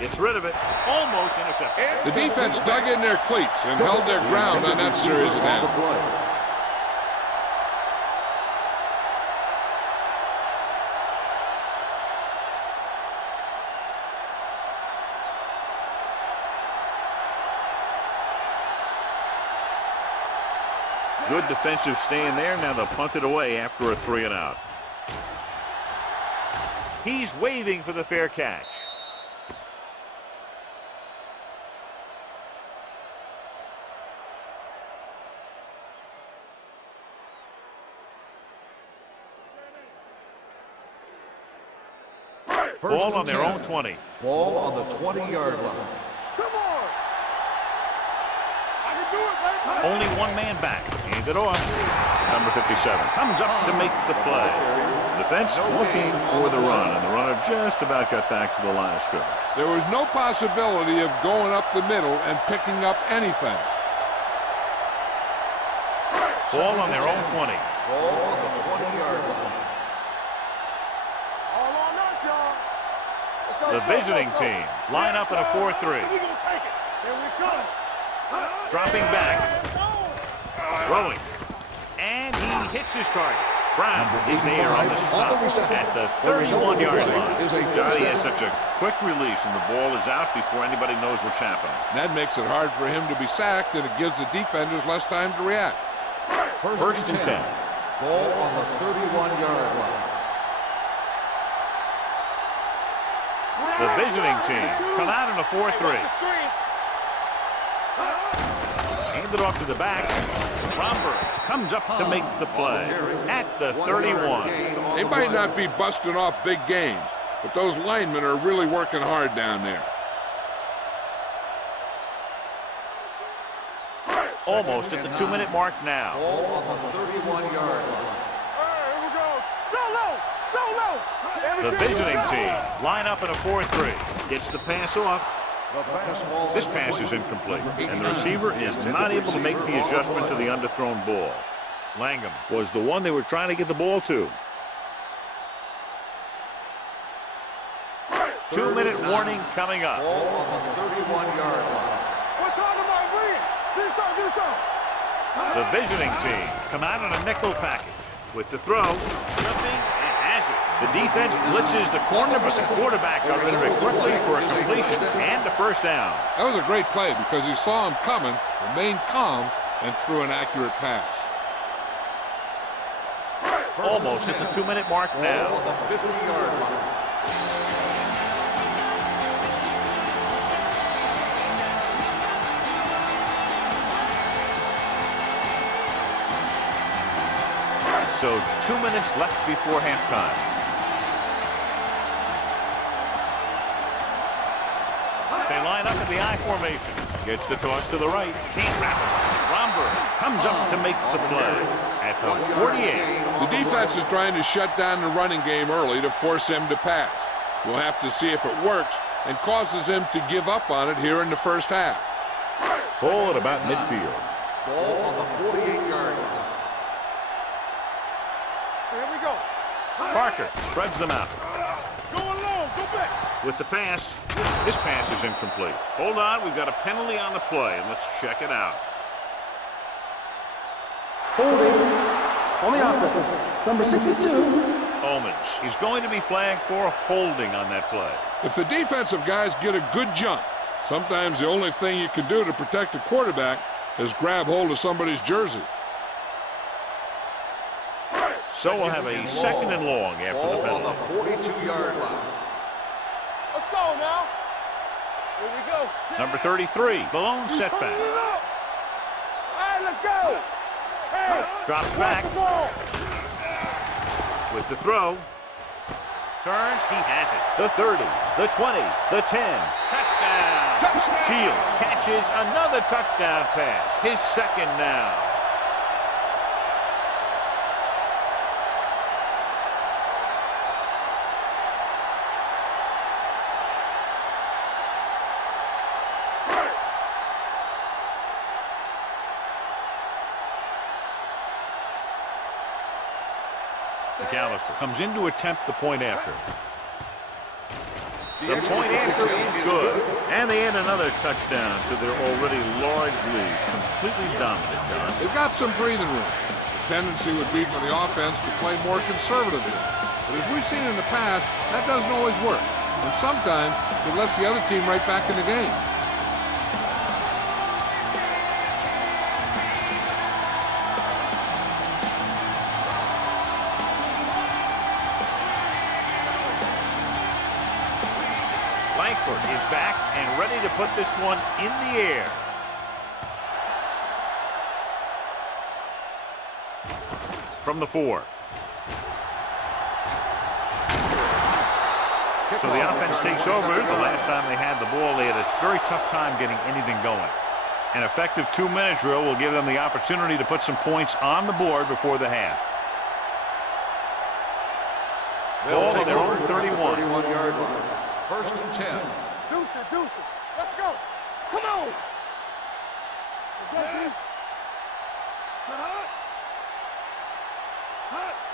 Gets rid of it. Almost intercepted. The defense dug in their cleats and held their ground on that series of downs. Good defensive stand there. Now they'll punt it away after a 3-and-out. He's waving for the fair catch. Ball on their own 20. Ball on the 20-yard line. Come on. I can do it, baby. Only 1 man back. Hand it off. Number 57 comes up to make the play. Defense looking for the run, and the runner just about got back to the line of scrimmage. There was no possibility of going up the middle and picking up anything. Ball on their own 20. Ball on the 20-yard line. All on us, y'all. Let's go, The let's go, visiting let's go. team line up in a 4-3. We're gonna take it. Here we come. Dropping back. Throwing. And he hits his target. Brown is there on the stop at the 31-yard line. Johnny has such a quick release, and the ball is out before anybody knows what's happening. That makes it hard for him to be sacked, and it gives the defenders less time to react. First and 10. Ball on the 31-yard line. The visiting team come out in a 4-3. Hand it off to the back. Romberg comes up to make the play at the 31. They might not be busting off big games, but those linemen are really working hard down there. Almost at the 2-minute mark now. Ball on the 31-yard line. Here we go. Solo. The visiting team line up in a 4-3. Gets the pass off. This pass is incomplete, and the receiver is not able to make the adjustment to the underthrown ball. Langham was the one they were trying to get the ball to. 2-minute warning coming up. Ball on the 31-yard line. We're talking about win. Do something. The visiting team come out on a nickel package with the throw. Jumping and has it. The defense blitzes the corner, but the quarterback got rid of it quickly for a completion and a first down. That was a great play because he saw him coming, remained calm, and threw an accurate pass. Almost at the 2-minute mark Ball now. on the 50-yard line. So 2 minutes left before halftime. They line up in the I formation. Gets the toss to the right. Can't wrap it. Romberg comes up to make the play at the 48. The defense is trying to shut down the running game early to force him to pass. We'll have to see if it works and causes him to give up on it here in the first half. Ball at about midfield. Ball on the 48-yard line. Here we go. Parker spreads them out. Go along. Go back. With the pass, this pass is incomplete. Hold on, we've got a penalty on the play, and let's check it out. Holding on the offense. Number 62. Omens. He's going to be flagged for holding on that play. If the defensive guys get a good jump, sometimes the only thing you can do to protect the quarterback is grab hold of somebody's jersey. So we'll have a second and long after the Ball on penalty. the 42-yard line. Let's go now. Here we go. Number 33, the lone setback. All right, let's go. Hey, Drops watch back the ball. with the throw. Turns, he has it. The 30, the 20, the 10. Touchdown. Shields catches another touchdown pass. His second now. McAllister comes in to attempt the point after. The point after is good. And they add another touchdown to their already large lead. Completely dominant, John. They've got some breathing room. The tendency would be for the offense to play more conservatively. But as we've seen in the past, that doesn't always work. And sometimes it lets the other team right back in the game. Langford is back and ready to put this one in the air. From the 4. So the offense takes over. The last time they had the ball, they had a very tough time getting anything going. An effective 2-minute drill will give them the opportunity to put some points on the board before the half. Ball on their own 31. 31-yard line. First and 10. Deuce it. Let's go. Come on.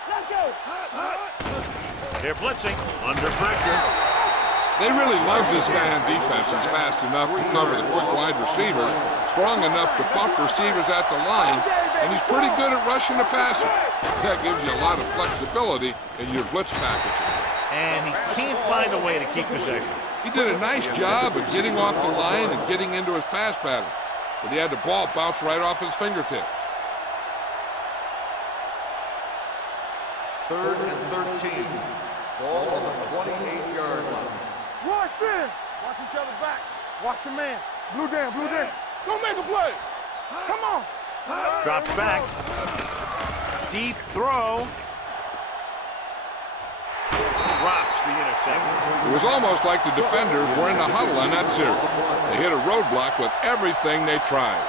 Let's go. They're blitzing under pressure. They really love this guy on defense. He's fast enough to cover the quick wide receivers, strong enough to bump receivers at the line, and he's pretty good at rushing the passer. That gives you a lot of flexibility in your blitz packaging. And he can't find a way to keep possession. He did a nice job of getting off the line and getting into his pass pattern, but he had the ball bounce right off his fingertips. Third and 13. Ball on the 28-yard line. Watch in. Watch each other back. Watch your man. Blue down. Go make a play. Come on. Drops back. Deep throw. Drops the interception. It was almost like the defenders were in the huddle on that series. They hit a roadblock with everything they tried.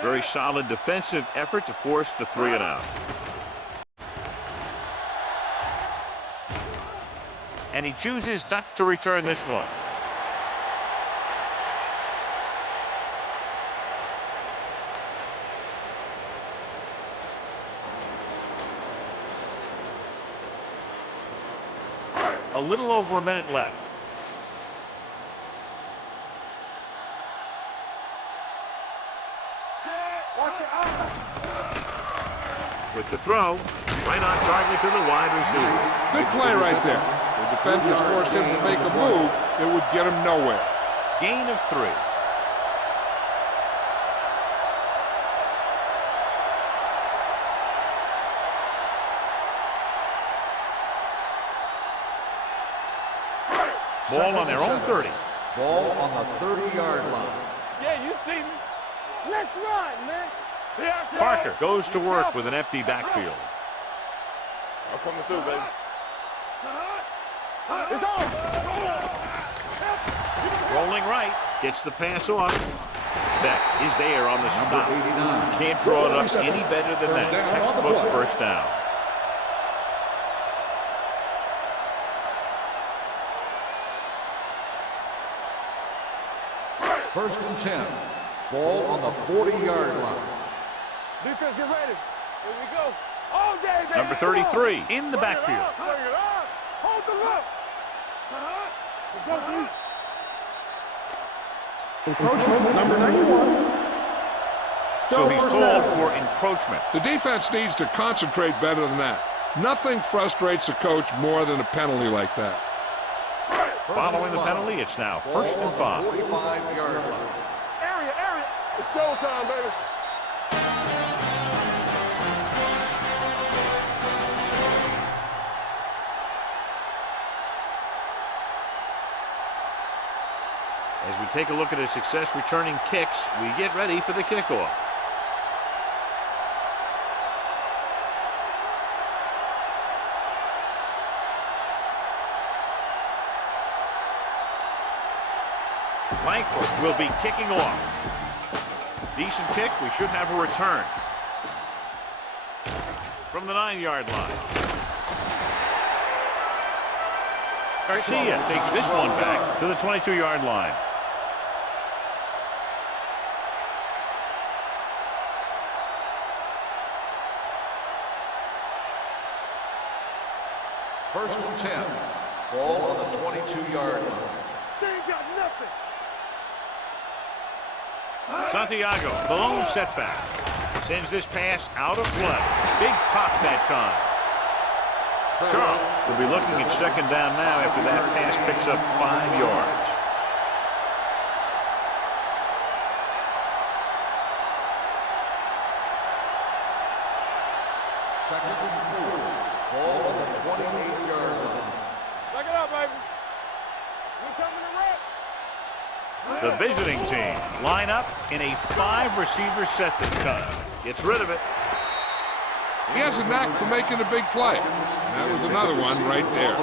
Very solid defensive effort to force the 3-and-out. And he chooses not to return this one. A little over a minute left. With the throw, right on target to the wide receiver. Good play right there. The defenders forced him to make a move that would get him nowhere. Gain of 3. Ball on their own 30. Ball on the 30-yard line. Yeah, you see me. Let's run, man. Parker goes to work with an empty backfield. I'm coming through, baby. It's on. Rolling right, gets the pass off. Beck is there on the stop. Can't draw it up any better than that. Textbook first down. First and 10. Ball on the 40-yard line. Defense, get ready. Here we go. All day, baby. Number 33 in the backfield. Hold the look. Let's go, D. Encroachment, number 91. So he's called for encroachment. The defense needs to concentrate better than that. Nothing frustrates a coach more than a penalty like that. Following the penalty, it's now first and 5. 45-yard line. Area. It's showtime, baby. As we take a look at his success returning kicks, we get ready for the kickoff. Langford will be kicking off. Decent kick. We should have a return. From the 9-yard line. Garcia takes this one back to the 22-yard line. First and 10. Ball on the 22-yard line. They ain't got nothing. Santiago, the lone setback. Sends this pass out of play. Big pop that time. Charles will be looking at second down now after that pass picks up 5 yards. Second and 4. Ball on the 28-yard line. Back it up, baby. We coming to rep. The visiting team line up in a 5-receiver set this time. Gets rid of it. He has a knack for making a big play. And that was another one right there.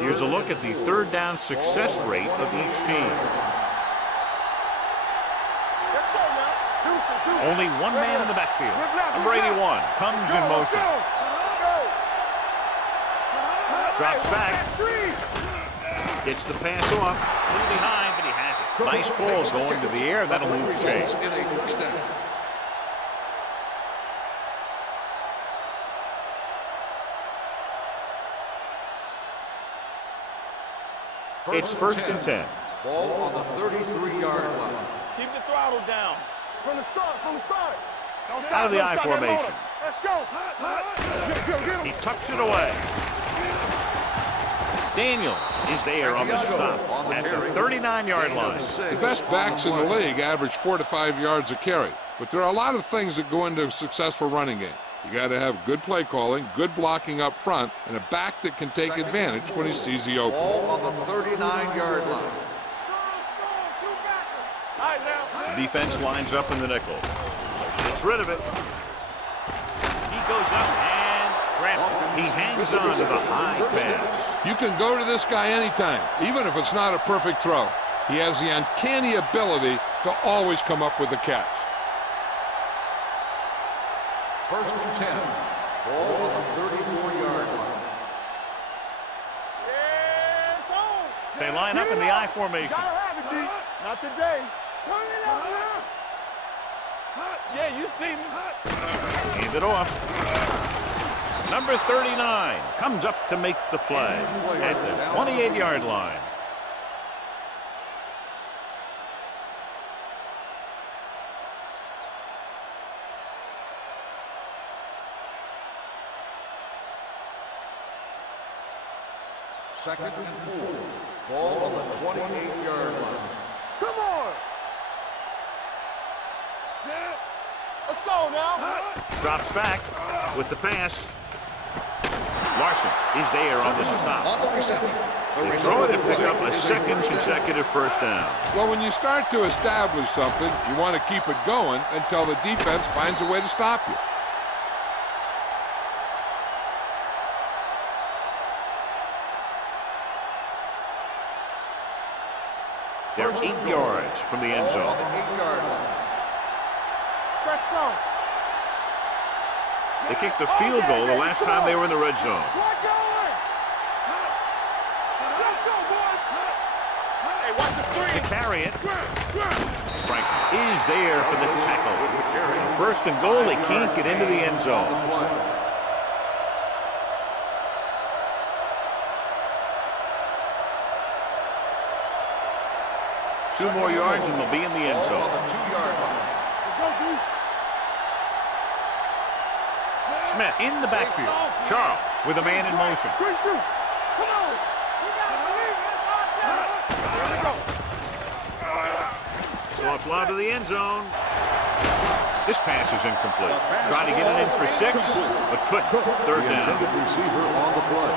Here's a look at the third down success rate of each team. Let's go now. Only one man in the backfield. Number 81 comes in motion. Drops back. Gets the pass off. A little behind, but he has it. Nice call going to the air. That'll move the chains. In a first down. It's first and 10. Ball on the 33-yard line. Keep the throttle down. From the start. Don't stop, Out of the don't I stop that formation. motor. Let's go. Get him. He tucks it away. Daniels is there on the stop at the 39-yard line. The best backs in the league average 4 to 5 yards a carry. But there are a lot of things that go into a successful running game. You got to have good play calling, good blocking up front, and a back that can take advantage when he sees the opening. Ball on the 39-yard line. All right, now. The defense lines up in the nickel. Gets rid of it. He goes up and grabs it. He hangs on to the high pass. You can go to this guy anytime, even if it's not a perfect throw. He has the uncanny ability to always come up with a catch. First and 10. Ball on the 34-yard line. It's on. They line up in the I formation. Gotta have it, D. Not today. Turn it up now. Yeah, you see me. Hand it off. Number 39 comes up to make the play at the 28-yard line. Second and 4. Ball on the 28-yard line. Come on. Let's go now. Drops back with the pass. Carson is there on the stop. On the reception. They throw it to pick up a second consecutive first down. Well, when you start to establish something, you want to keep it going until the defense finds a way to stop you. They're 8 yards from the end zone. On the 8-yard line. Fresh down. They kicked a field goal the last time they were in the red zone. Slide going. Let's go, boys. Hey, watch the They screen. carry it. Franklin is there for the tackle. On 1st and goal, they can't get into the end zone. Two more yards and they'll be in the end zone. On the 2-yard line. Let's go, D. Smith in the backfield. Charles with a man in motion. Great shoot. Come on. You gotta believe it. Here we go. Soft lob to the end zone. This pass is incomplete. Trying to get it in for 6, but couldn't. 3rd The down. intended receiver on the play.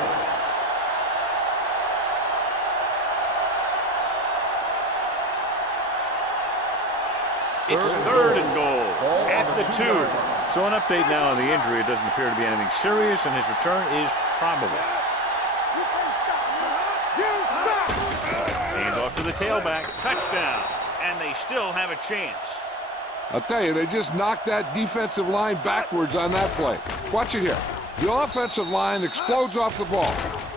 It's 3rd and goal at the 2. So an update now on the injury. It doesn't appear to be anything serious, and his return is probable. You can't stop me. You stop. Hand off to the tailback. Touchdown. And they still have a chance. I'll tell you, they just knocked that defensive line backwards on that play. Watch it here. The offensive line explodes off the ball.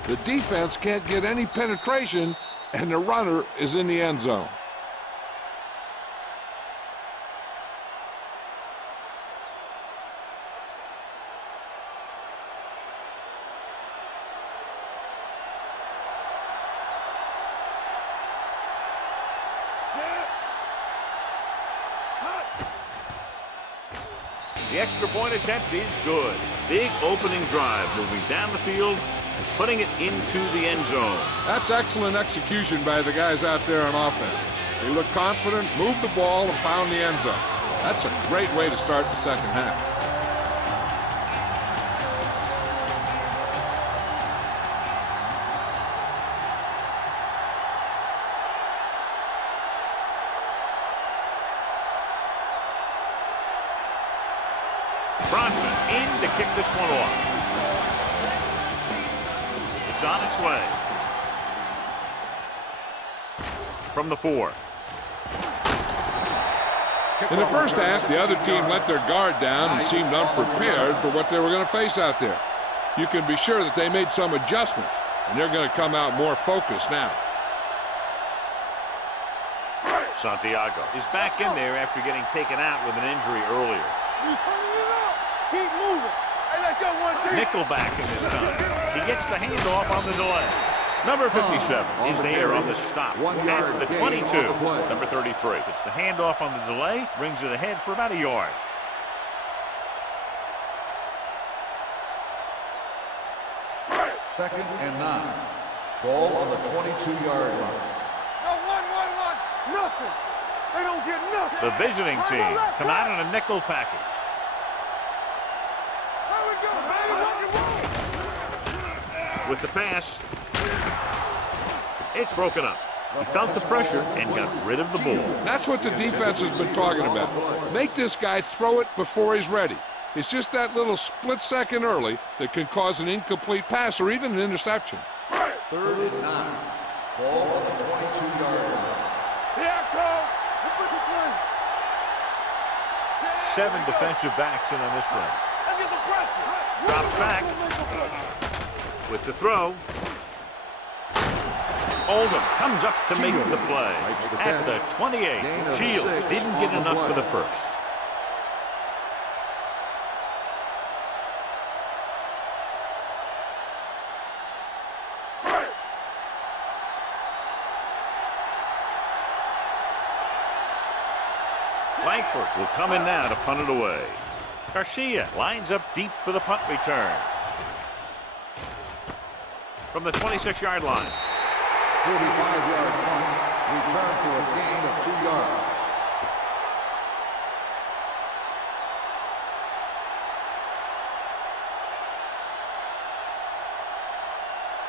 The defense can't get any penetration, and the runner is in the end zone. The extra point attempt is good. Big opening drive, moving down the field and putting it into the end zone. That's excellent execution by the guys out there on offense. They look confident, moved the ball, and found the end zone. That's a great way to start the second half. Bronson in to kick this one off. It's on its way. From the 4. In the first half, the other team let their guard down and seemed unprepared for what they were going to face out there. You can be sure that they made some adjustment, and they're going to come out more focused now. Santiago is back in there after getting taken out with an injury earlier. You turning it up. Keep moving. Hey, let's go, 1-2. Nickelback in this time. He gets the handoff on the delay. Number 57 is there on the stop at the 22. Number 33 gets the handoff on the delay, brings it ahead for about a yard. Second and 9. Ball on the 22-yard line. No, 1-1-1. Nothing. They don't get nothing. The visiting team come out in a nickel package. There we go, baby. Rock and roll. With the pass, it's broken up. He felt the pressure and got rid of the ball. That's what the defense has been talking about. Make this guy throw it before he's ready. It's just that little split second early that can cause an incomplete pass or even an interception. 3rd and 9. Ball on the 22-yard line. Here I come. Let's look at play. 7 defensive backs in on this one. Let's get the pressure. Drops back with the throw. Oldham comes up to make the play at the 28. Shields didn't get enough for the first. Langford will come in now to punt it away. Garcia lines up deep for the punt return. From the 26-yard line. 45-yard punt. Return for a gain of 2 yards.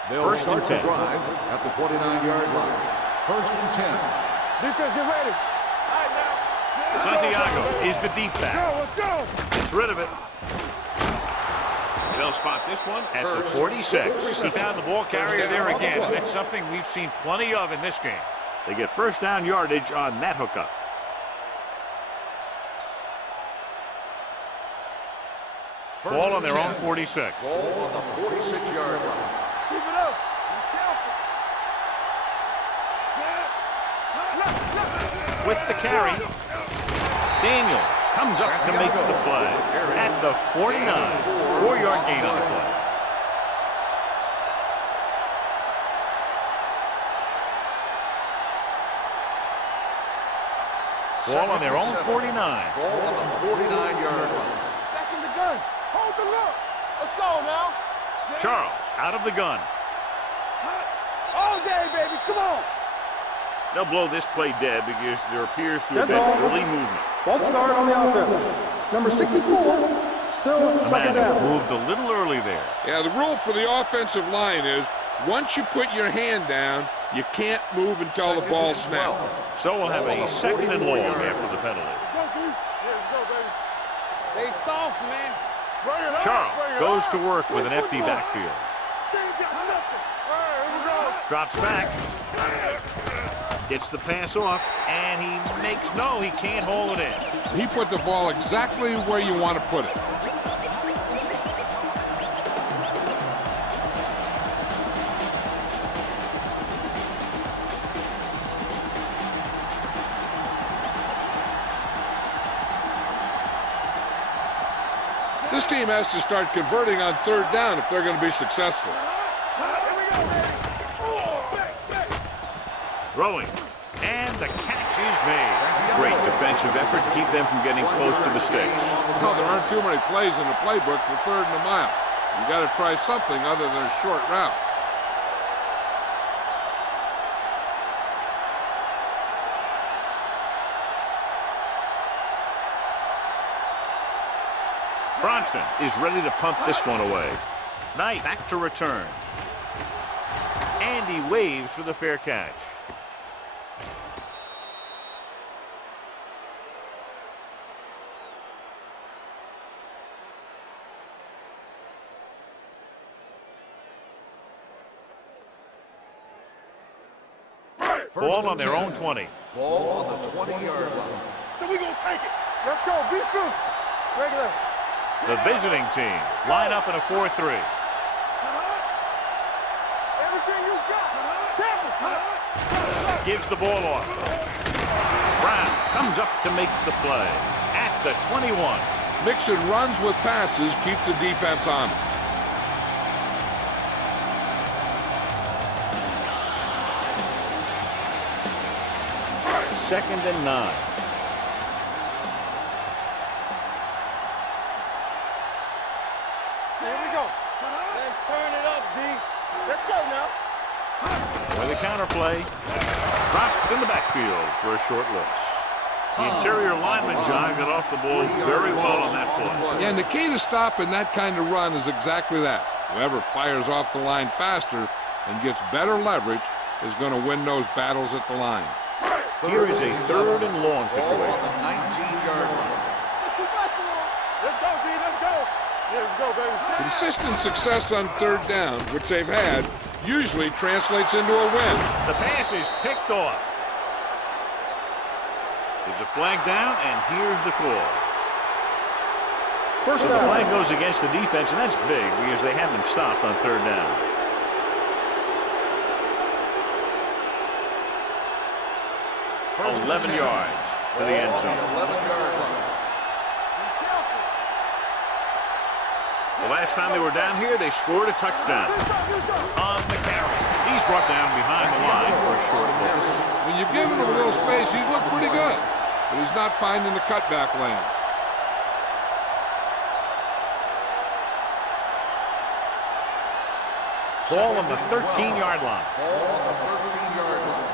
They'll First and start to 10. drive at the 29-yard line. First and 10. Defense, get ready. All right, now. Santiago is the deep back. Let's go. Gets rid of it. They'll spot this one At the 46. He found the ball carrier there again. That's something we've seen plenty of in this game. They get first down yardage on that hookup. Ball on their own 46. Ball on the 46-yard line. Keep it up. Be careful. With the carry, Daniels comes up to make the play at the 49. 4-yard gain on the play. Ball on their own 49. Ball on the 49-yard line. Back in the gun. Hold the look. Let's go now. Charles out of the gun. All day, baby. Come on. They'll blow this play dead because there appears to have Dead been ball. early movement. False start on the offense. Number 64, still second Madden down. moved a little early there. Yeah, the rule for the offensive line is once you put your hand down, you can't move until the ball snapped. So we'll have a second and long after the penalty. Let's go, D. Let's go, baby. They soft, man. Bring it up. Charles Bring it goes up. to work with an empty backfield. They ain't got nothing. All right, here we go. Drops back. Gets the pass off, and he makes no, he can't hold it in. He put the ball exactly where you want to put it. This team has to start converting on third down if they're going to be successful. Throwing, and the catch is made. Great defensive effort to keep them from getting close to the sticks. Well, there aren't too many plays in the playbook for third and a mile. You got to try something other than a short route. Bronson is ready to punt this one away. Knight back to return. And he waves for the fair catch. Ball on their own 20. Ball on the 20-yard line. So we gonna take it. Let's go. Be fierce. Regular. The visiting team line up in a 4-3. Everything you got. Tackle. Gives the ball off. Brown comes up to make the play at the 21. Mixing runs with passes keeps the defense on. Second and 9. Here we go. Let's turn it up, D. Let's go now. With a counter play, dropped in the backfield for a short loss. The interior lineman, John, got off the ball very well on that play. Yeah, and the key to stopping that kind of run is exactly that. Whoever fires off the line faster and gets better leverage is going to win those battles at the line. Here is a third and long situation. Ball on the 19-yard line. Let's go, D. Let's go. Yeah, let's go, baby. Consistent success on third down, which they've had, usually translates into a win. The pass is picked off. There's a flag down, and here's the call. First So the down. flag goes against the defense, and that's big because they have them stopped on third down. First and 11 10. yards to the end Ball zone. on the 11-yard line. The last time they were down here, they scored a touchdown on the carry. He's brought down behind the line for a short loss. When you've given him a little space, he's looked pretty good, but he's not finding the cutback lane. Ball on the 13-yard line. Ball on the 13-yard line.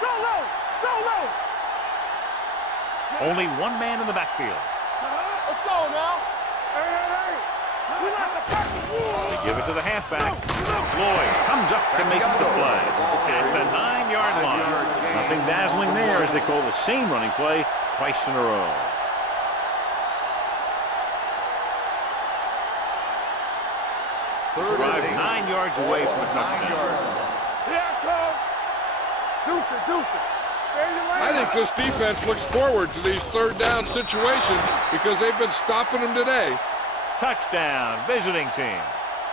Go low. Go low. Only one man in the backfield. Let's go now. Hey, hey, hey. We like the tackle. Give it to the halfback. Lloyd comes up to make the play at the 9-yard line. Nothing dazzling there as they call the same running play twice in a row. This drive 9 yards away from a touchdown. I think this defense looks forward to these third down situations because they've been stopping them today. Touchdown, visiting team.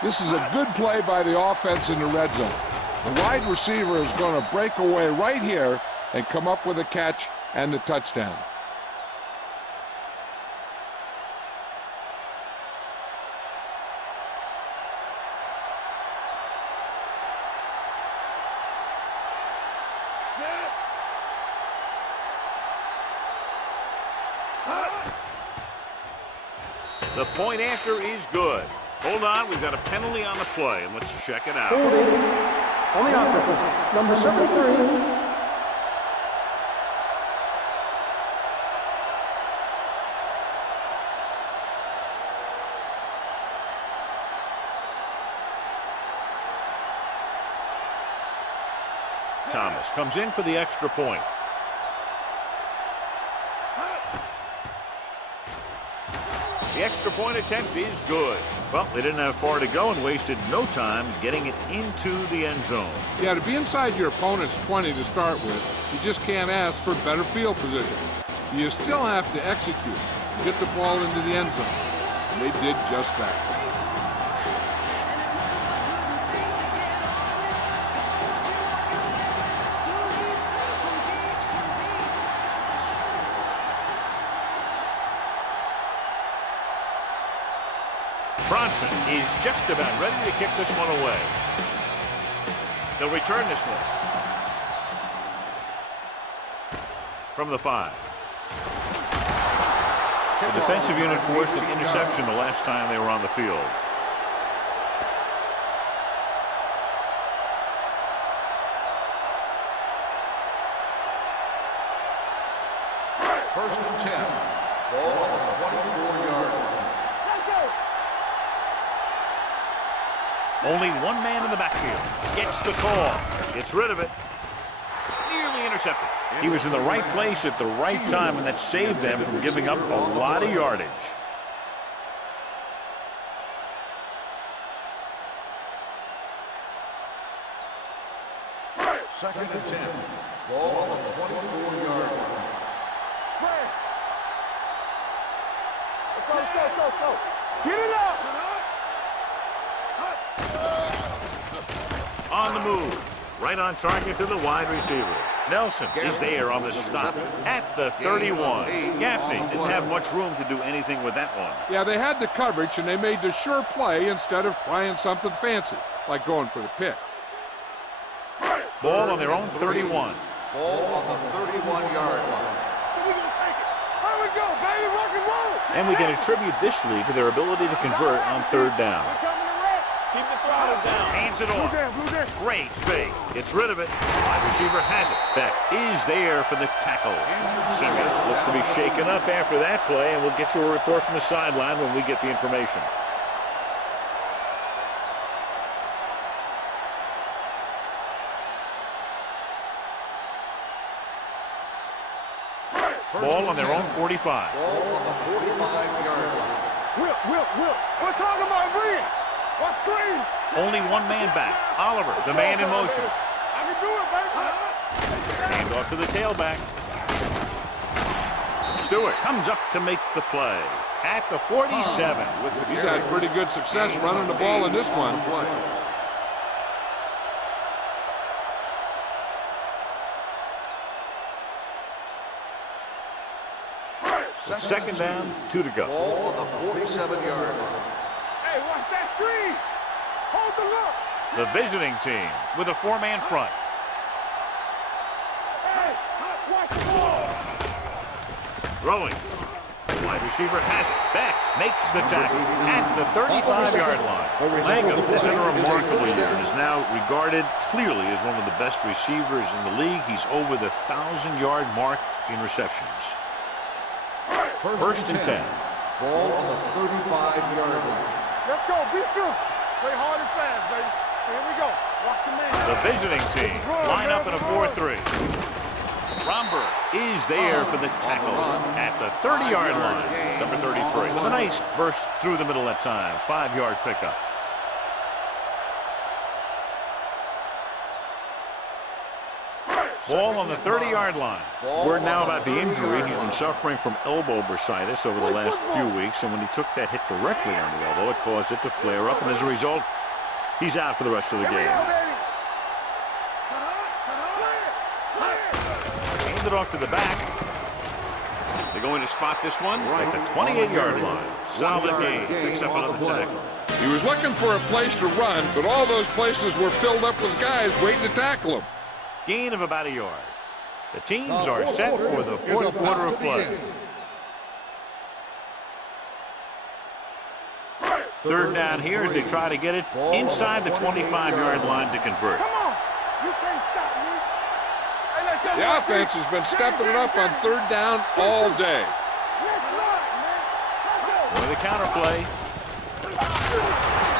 This is a good play by the offense in the red zone. The wide receiver is going to break away right here and come up with a catch and the touchdown. The point after is good. Hold on, we've got a penalty on the play, and let's check it out. Holding on the offense. Number 73. Thomas comes in for the extra point. The extra point attempt is good. Well, they didn't have far to go and wasted no time getting it into the end zone. Yeah, to be inside your opponent's 20 to start with, you just can't ask for better field position. You still have to execute and get the ball into the end zone. And they did just that. Bronson is just about ready to kick this one away. They'll return this one. From the 5. The defensive unit forced an interception the last time they were on the field. First and 10. Ball on the 24-yard line. Only one man in the backfield. Gets the call. Gets rid of it. Nearly intercepted. He was in the right place at the right time, and that saved them from giving up a lot of yardage. Second and 10. Ball on the 24-yard line. Spread. Let's go. Get it up. On the move. Right on target to the wide receiver. Nelson is there on the stop at the 31. Gaffney didn't have much room to do anything with that one. Yeah, they had the coverage, and they made the sure play instead of trying something fancy, like going for the pick. Ball on their own 31. Ball on the 31-yard line. And we can attribute this lead to their ability to convert on third down. Keep the throttle down. Hands it off. Great fake. Gets rid of it. Wide receiver has it. Beck is there for the tackle. Singer looks to be shaken up after that play, and we'll get you a report from the sideline when we get the information. Ball on their own 45. Ball on the 45-yard line. Whip. We're talking about bring. What screen? Only one man back. Oliver, the man in motion. I can do it, baby. Hand off to the tailback. Stewart comes up to make the play at the 47. He's had pretty good success running the ball in this one. Second down, 2 to go. Ball on the 47-yard line. Hey, watch that screen. Hold the look. The visiting team with a 4-man front. Hey, watch the ball. Throwing. Wide receiver has it. Beck makes the tackle at the 35-yard line. Langham has had a remarkable year and is now regarded clearly as one of the best receivers in the league. He's over the 1,000-yard mark in receptions. First and 10. Ball on the 35-yard line. Let's go. Be good. Play hard and fast, baby. Here we go. Watch your man. The visiting team line up in a 4-3. Romberg is there for the tackle at the 30-yard line. Number 33 with a nice burst through the middle that time. 5-yard pickup. Ball on the 30-yard line. Word now about the injury. He's been suffering from elbow bursitis over the last few weeks, and when he took that hit directly on the elbow, it caused it to flare up, and as a result, he's out for the rest of the game. Hand it off to the back. They're going to spot this one at the 28-yard line. Solid game. Picks up another tackle. He was looking for a place to run, but all those places were filled up with guys waiting to tackle him. Gain of about a yard. The teams are set for the fourth quarter of play. Third down here as they try to get it inside the 25-yard line to convert. Come on. You can't stop me. Hey, let's go. The offense has been stepping it up on third down all day. Let's run, man. With a counterplay.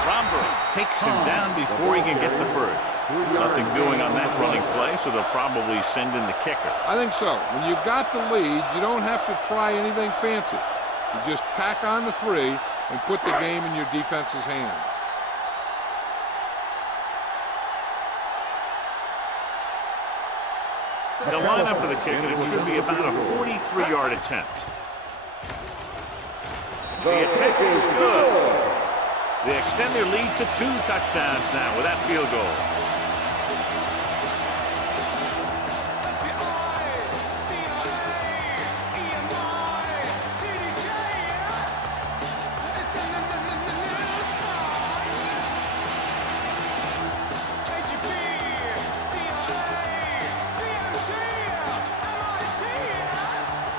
Romberg takes him down before he can get the first. Nothing doing on that running play, so they'll probably send in the kicker. I think so. When you've got the lead, you don't have to try anything fancy. You just tack on the 3 and put the game in your defense's hands. They'll line up for the kick, and it should be about a 43-yard attempt. The attempt is good. They extend their lead to 2 touchdowns now with that field goal.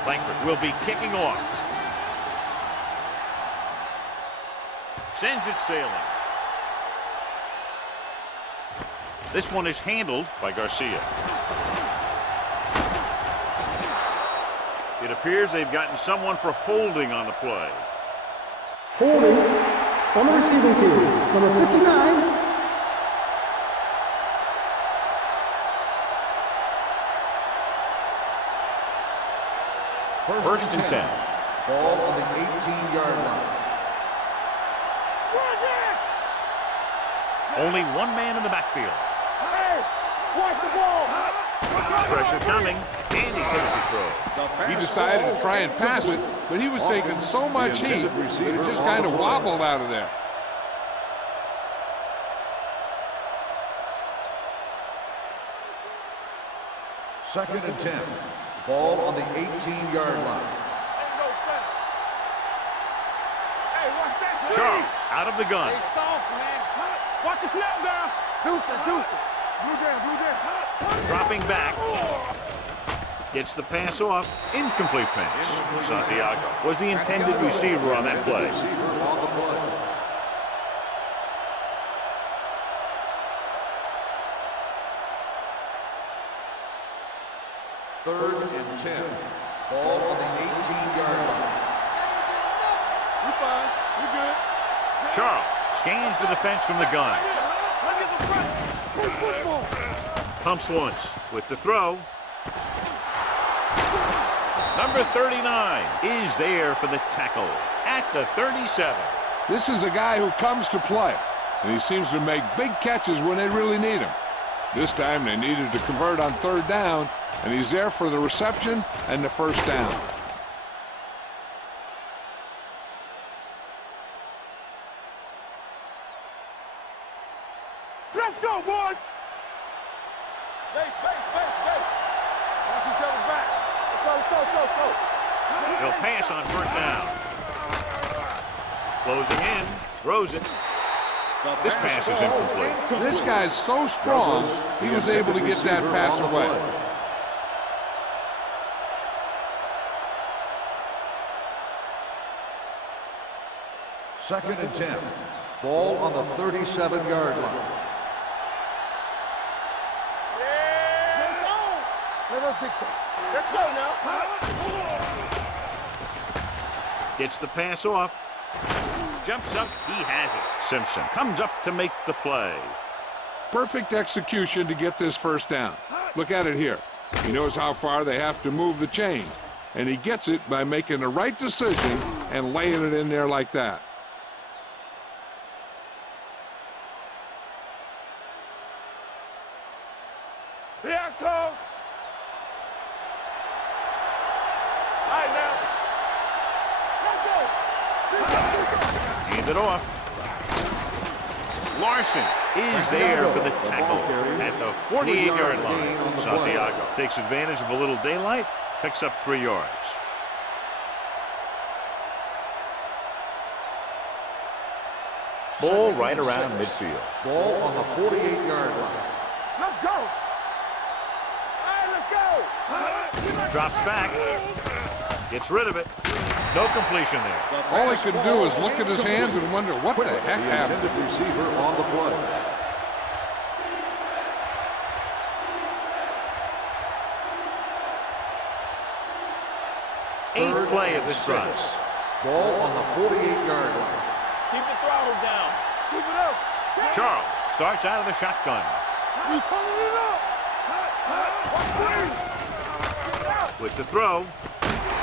Langford will be kicking off. Sends it sailing. This one is handled by Garcia. It appears they've gotten someone for holding on the play. Holding on the receiving team. Number 59. First and 10. Ball on the 18-yard line. Only one man in the backfield. Hey, watch the ball. Pressure coming, and he says he throws. He decided to try and pass it, but he was taking so much heat that it just kind of wobbled out of there. Second and 10. Ball on the 18-yard line. Hey, watch that. Charles out of the gun. Hey, soft, man. Watch the snap down. Deuce it. Blue down. Dropping back. Gets the pass off. Incomplete pass. Santiago was the intended receiver on that play. Third and 10. Ball on the 18-yard line. We fine. We good. Charles scans the defense from the gun. Pumps once with the throw. Number 39 is there for the tackle at the 37. This is a guy who comes to play, and he seems to make big catches when they really need him. This time they needed to convert on third down, and he's there for the reception and the first down. Let's go, boys. Base. Watch each other's back. Let's go. He'll pass on first down. Closing in, throws it. This pass is incomplete. This guy's so strong, he was able to get that pass away. Second and 10. Ball on the 37-yard line. Let us dictate. Let's go now. Gets the pass off. Jumps up, he has it. Simpson comes up to make the play. Perfect execution to get this first down. Look at it here. He knows how far they have to move the chain, and he gets it by making the right decision and laying it in there like that. Here I come. All right, now. Let's go. Hand it off. Larson is there for the tackle at the 48-yard line. Santiago takes advantage of a little daylight, picks up 3 yards. Ball right around midfield. Ball on the 48-yard line. Let's go. All right, let's go. Drops back. Gets rid of it. No completion there. All he could do is look at his hands and wonder what the heck happened. The intended receiver on the play. Eighth play of this drive. Ball on the 48-yard line. Keep the throttle down. Keep it up. Charles starts out of the shotgun. You turning it up. With the throw.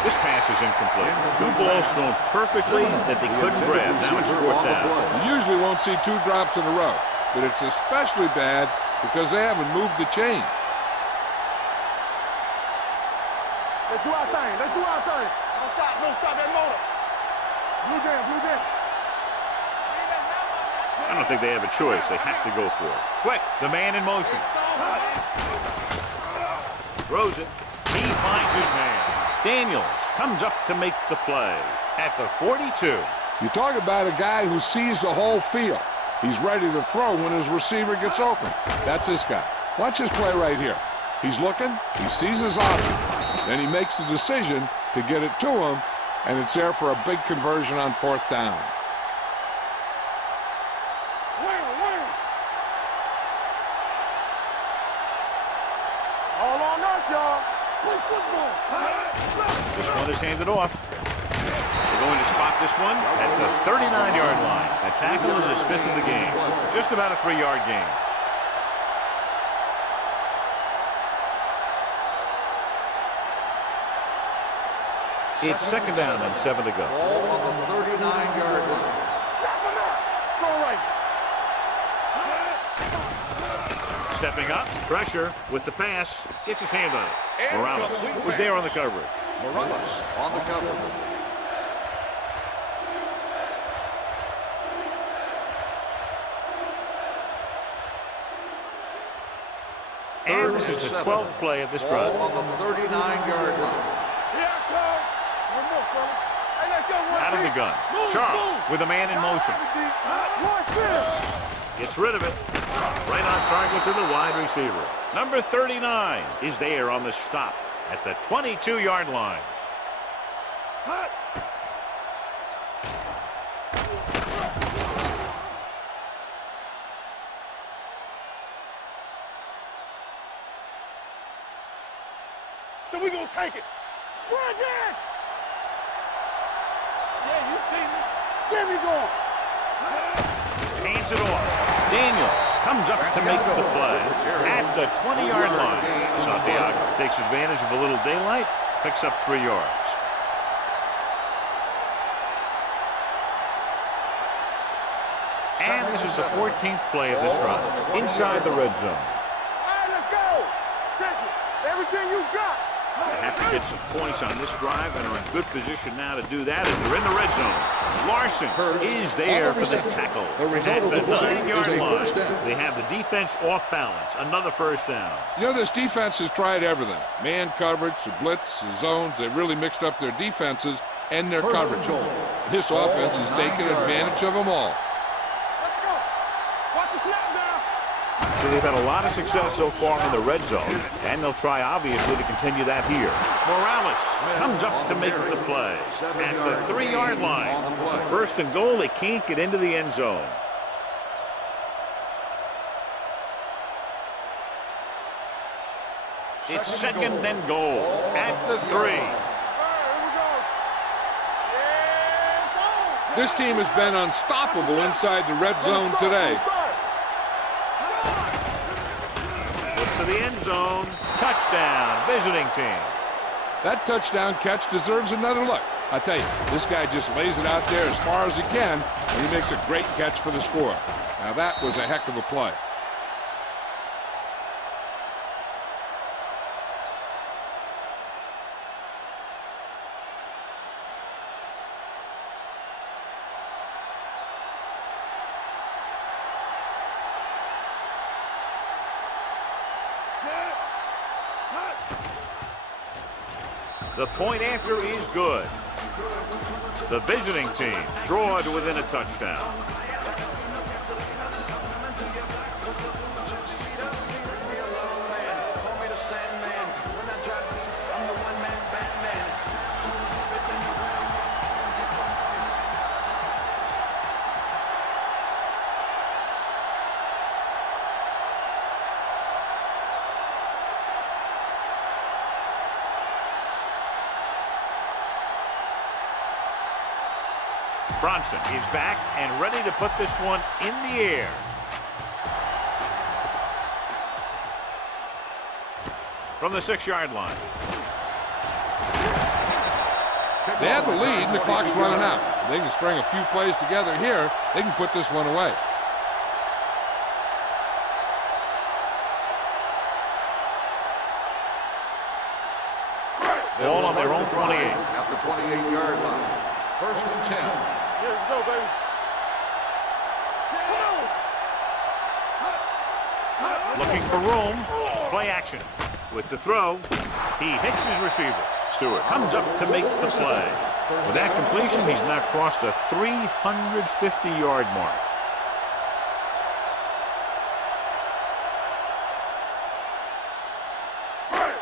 This pass is incomplete. 2 balls thrown perfectly that they couldn't grab. Now it's 4th down. You usually won't see 2 drops in a row, but it's especially bad because they haven't moved the chain. Let's do our thing. Let's do our thing. Don't stop that motor. Blue down, blue down. I don't think they have a choice. They have to go for it. Quick, the man in motion. Throws it. He finds his man. Daniels comes up to make the play at the 42. You talk about a guy who sees the whole field. He's ready to throw when his receiver gets open. That's this guy. Watch this play right here. He's looking, he sees his option, then he makes the decision to get it to him, and it's there for a big conversion on 4th down. All on us, y'all. Play football. This one is handed off. They're going to spot this one at the 39-yard line. That tackle is his 5th of the game. Just about a 3-yard gain. It's 2nd down and 7 to go. Ball on the 39-yard line. Throw right. Stepping up, pressure with the pass, gets his hand on it. Morales was there on the coverage. Morales on the coverage. And this is the 12th play of this drive. Ball on the 39-yard line. Here I come. One more, fella. Hey, let's go. Out of the gun. Charles with a man in motion. Gets rid of it. Right on target to the wide receiver. Number 39 is there on the stop at the 22-yard line. So we're going to take it. Run there. Yeah, you see me. There we go. Hands it off. Daniels comes up to make the play at the 20-yard line. Santiago takes advantage of a little daylight, picks up 3 yards. And this is the 14th play of this drive, inside the red zone. All right, let's go. Check it. Everything you got. They have to get some points on this drive and are in good position now to do that as they're in the red zone. Larson is there for the tackle at the 9-yard line. They have the defense off balance. Another 1st down. You know, this defense has tried everything. Man coverage, the blitz, the zones. They've really mixed up their defenses and their coverage. This offense is taking advantage of them all. Let's go. Watch the snap now. So they've had a lot of success so far in the red zone, and they'll try, obviously, to continue that here. Morales comes up to make the play at the 3-yard line. 1st and goal, they can't get into the end zone. It's 2nd and goal at the 3. This team has been unstoppable inside the red zone today. Look to the end zone. Touchdown, visiting team. That touchdown catch deserves another look. I tell you, this guy just lays it out there as far as he can, and he makes a great catch for the score. Now that was a heck of a play. The point after is good. The visiting team draw to within a touchdown. Bronson is back and ready to put this one in the air. From the 6-yard line. They have the lead and the clock's running out. They can string a few plays together here. They can put this one away. Ball on their own 28. At the 28-yard line. 1st and 10. Here we go, baby. Looking for room. Play action. With the throw, he hits his receiver. Stewart comes up to make the play. With that completion, he's now crossed the 350-yard mark.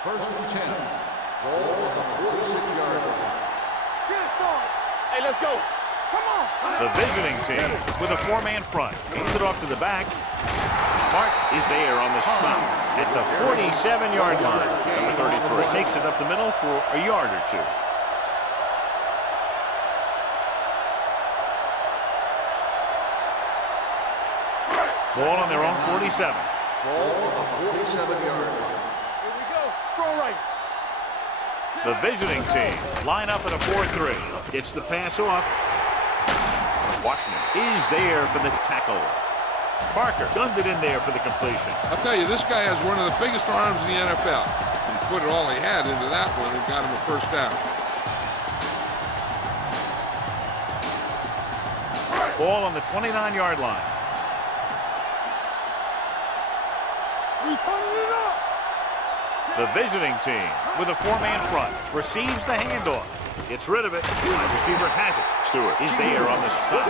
First and 10. Ball on the 46-yard line. Hey, let's go. Come on. The visiting team with a 4-man front. Hands it off to the back. Mark is there on the stop at the 47-yard line. Number 33 takes it up the middle for a yard or two. Ball on their own 47. Ball on the 47-yard line. Here we go. Throw right. The visiting team line up in a 4-3. Gets the pass off. Washington is there for the tackle. Parker gunned it in there for the completion. I'll tell you, this guy has one of the biggest arms in the NFL. He put all he had into that one and got him a first down. Ball on the 29-yard line. We turning it up. The visiting team with a 4-man front receives the handoff. Gets rid of it. Wide receiver has it. Stewart is there on the stop.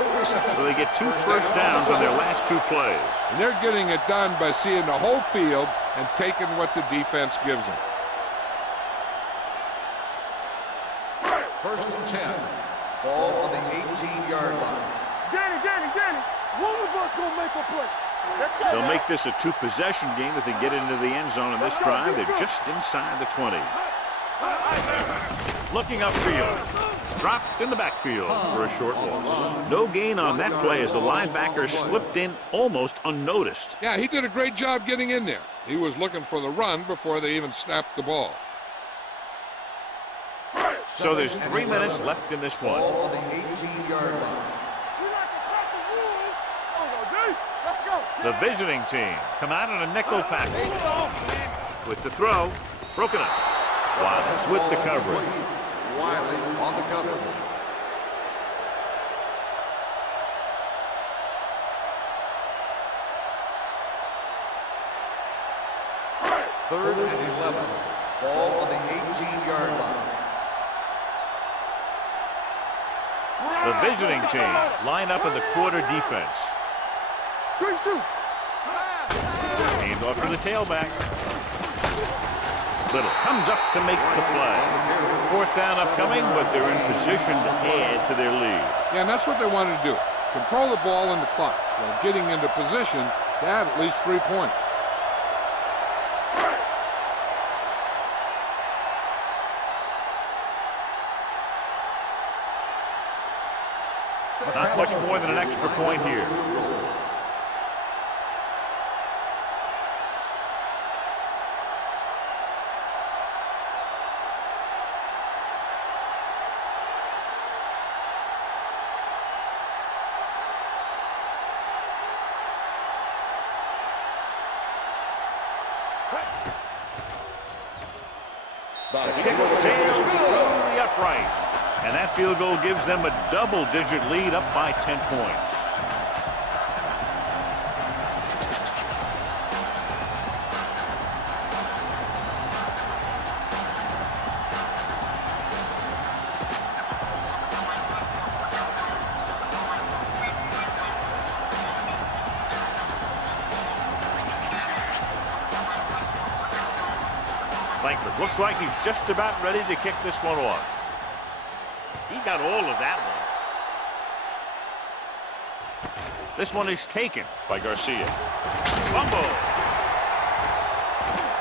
So they get 2 first downs on their last 2 plays. And they're getting it done by seeing the whole field and taking what the defense gives them. First and 10. Ball on the 18-yard line. Danny. One of us gonna make a play. Let's go. They'll make this a 2-possession game if they get into the end zone in this drive. They're just inside the 20. Looking upfield. Dropped in the backfield for a short loss. No gain on that play as the linebacker slipped in almost unnoticed. Yeah, he did a great job getting in there. He was looking for the run before they even snapped the ball. So there's 3 minutes left in this one. Ball on the 18-yard line. Let's go. The visiting team come out in a nickel package. With the throw, broken up. Wiles with the coverage. Wiley on the coverage. Third and 11. Ball on the 18-yard line. The visiting team line up in the quarter defense. Hand off to the tailback. Little comes up to make the play. 4th down upcoming, but they're in position to add to their lead. Yeah, and that's what they wanted to do. Control the ball and the clock while getting into position to have at least 3 points. much more than an extra point here. The kick sails through the uprights, and that field goal gives them a double-digit lead, up by 10 points. Langford looks like he's just about ready to kick this one off. He got all of that one. This one is taken by Garcia. Fumble.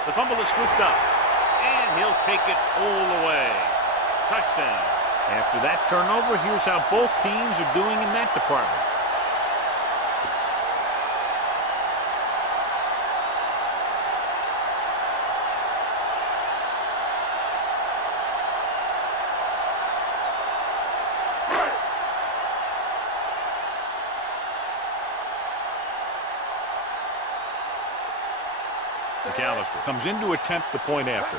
The fumble is scooped up, and he'll take it all the way. Touchdown. After that turnover, here's how both teams are doing in that department. McAllister comes in to attempt the point after.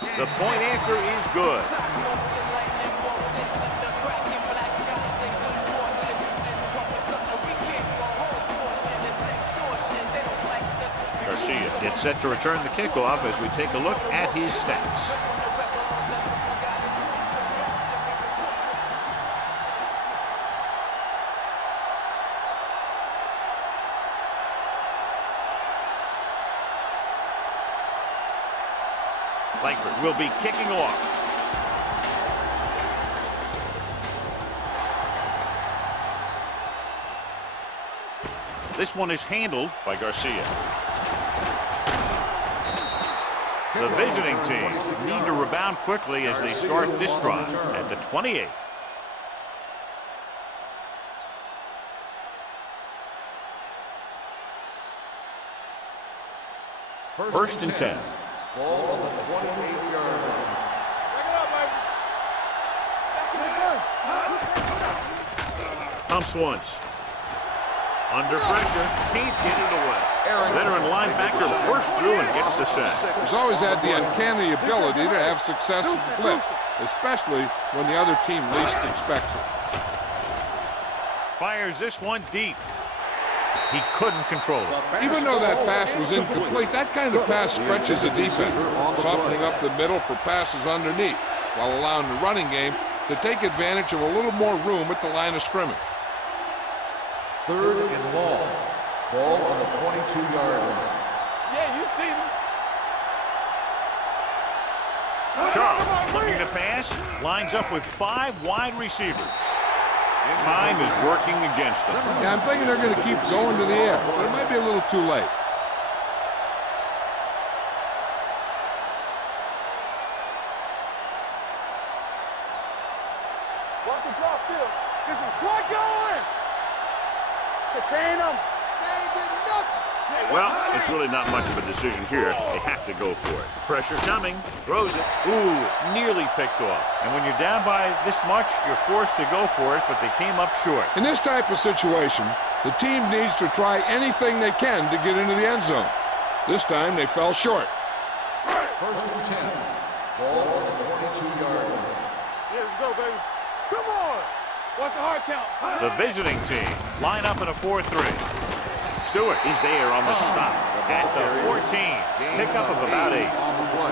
The point after is good. Garcia gets set to return the kickoff as we take a look at his stats. Langford will be kicking off. This one is handled by Garcia. The visiting team need to rebound quickly as they start this drive at the 28. First and 10. Ball on the 28-yard line. Pumps once. Under pressure, can't get it away. Veteran linebacker bursts through and gets the sack. He's always had the uncanny ability to have success at the blitz, especially when the other team least expects it. Fires this one deep. He couldn't control it. Even though that pass was incomplete, that kind of pass stretches a defense, softening up the middle for passes underneath, while allowing the running game to take advantage of a little more room at the line of scrimmage. Third and long. Ball on the 22-yard line. Yeah, you see me. Charles looking to pass, lines up with 5 wide receivers. Time is working against them. Yeah, I'm thinking they're going to keep going to the air, but it might be a little too late. Watch the draw still. Get some slot going. Contain them. They ain't getting nothing. Well, it's really not much of a decision here. They have to go for it. Pressure coming. Throws it. Ooh, nearly picked off. And when you're down by this much, you're forced to go for it, but they came up short. In this type of situation, the team needs to try anything they can to get into the end zone. This time, they fell short. First and 10. Ball on the 22-yard line. Yeah, let's go, baby. Come on. Watch the hard count. The visiting team line up in a 4-3. Stewart is there on the stop at the 14. Pickup of about 8. On the play.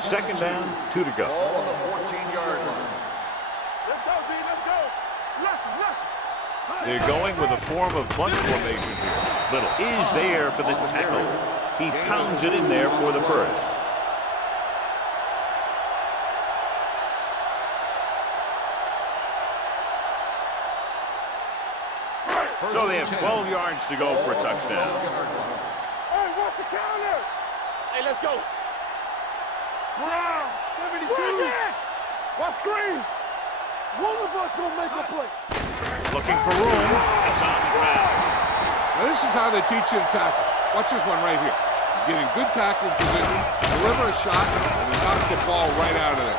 Second down, 2 to go. Ball on the 14-yard line. Let's go, D. Let's go. Left. They're going with a form of bunch formation here. Little is there for the tackle. He pounds it in there for the first. So they have 12 yards to go for a touchdown. Hey, watch the count. Hey, let's go. 72. Watch screen. One of us gonna make a play. Looking for room. It's on the ground. Now this is how they teach you to tackle. Watch this one right here. You're getting good tackling position, deliver a shot, and he knocks the ball right out of there.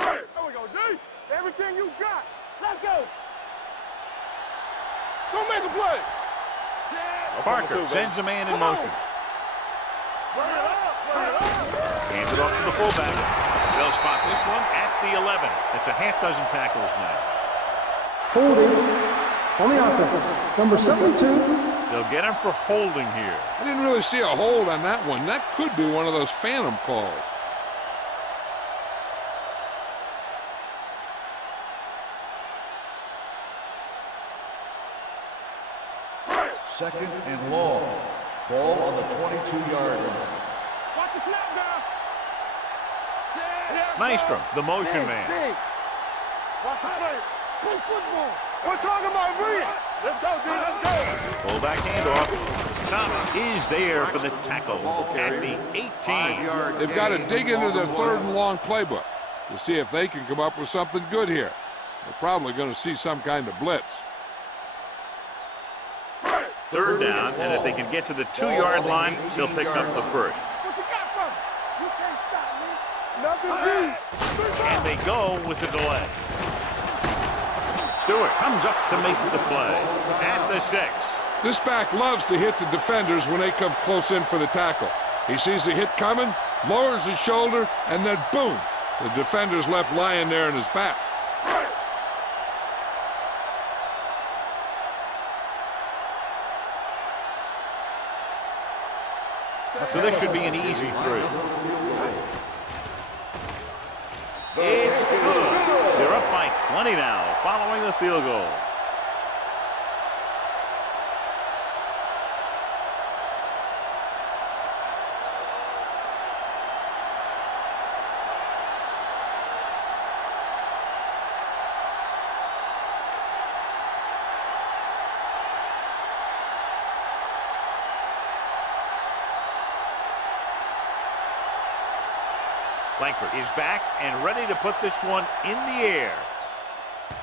There we go, D. Everything you got. Let's go. Don't make a play. Parker sends a man in motion. Hands it off to the fullback. They'll spot this one at the 11. That's a half dozen tackles now. Holding on the offense. Number 72. They'll get him for holding here. I didn't really see a hold on that one. That could be one of those phantom calls. Second and long. Ball on the 22-yard line. Watch the snap down. Maestro, the motion man. Watch the play. Play football. We're talking about me. Let's go, D. Let's go. Fullback handoff. Thomas is there for the tackle at the 18. They've got to dig into their third and long playbook to see if they can come up with something good here. They're probably going to see some kind of blitz. Third down, and if they can get to the 2-yard line, they'll pick up the first. What you got from me? You can't stop me. Nothing, D. And they go with the delay. Stewart comes up to make the play at the 6. This back loves to hit the defenders when they come close in for the tackle. He sees the hit coming, lowers his shoulder, and then boom, the defender's left lying there in his back. So this should be an easy 3. It's good. They're up by 20 now, following the field goal. Langford is back and ready to put this one in the air.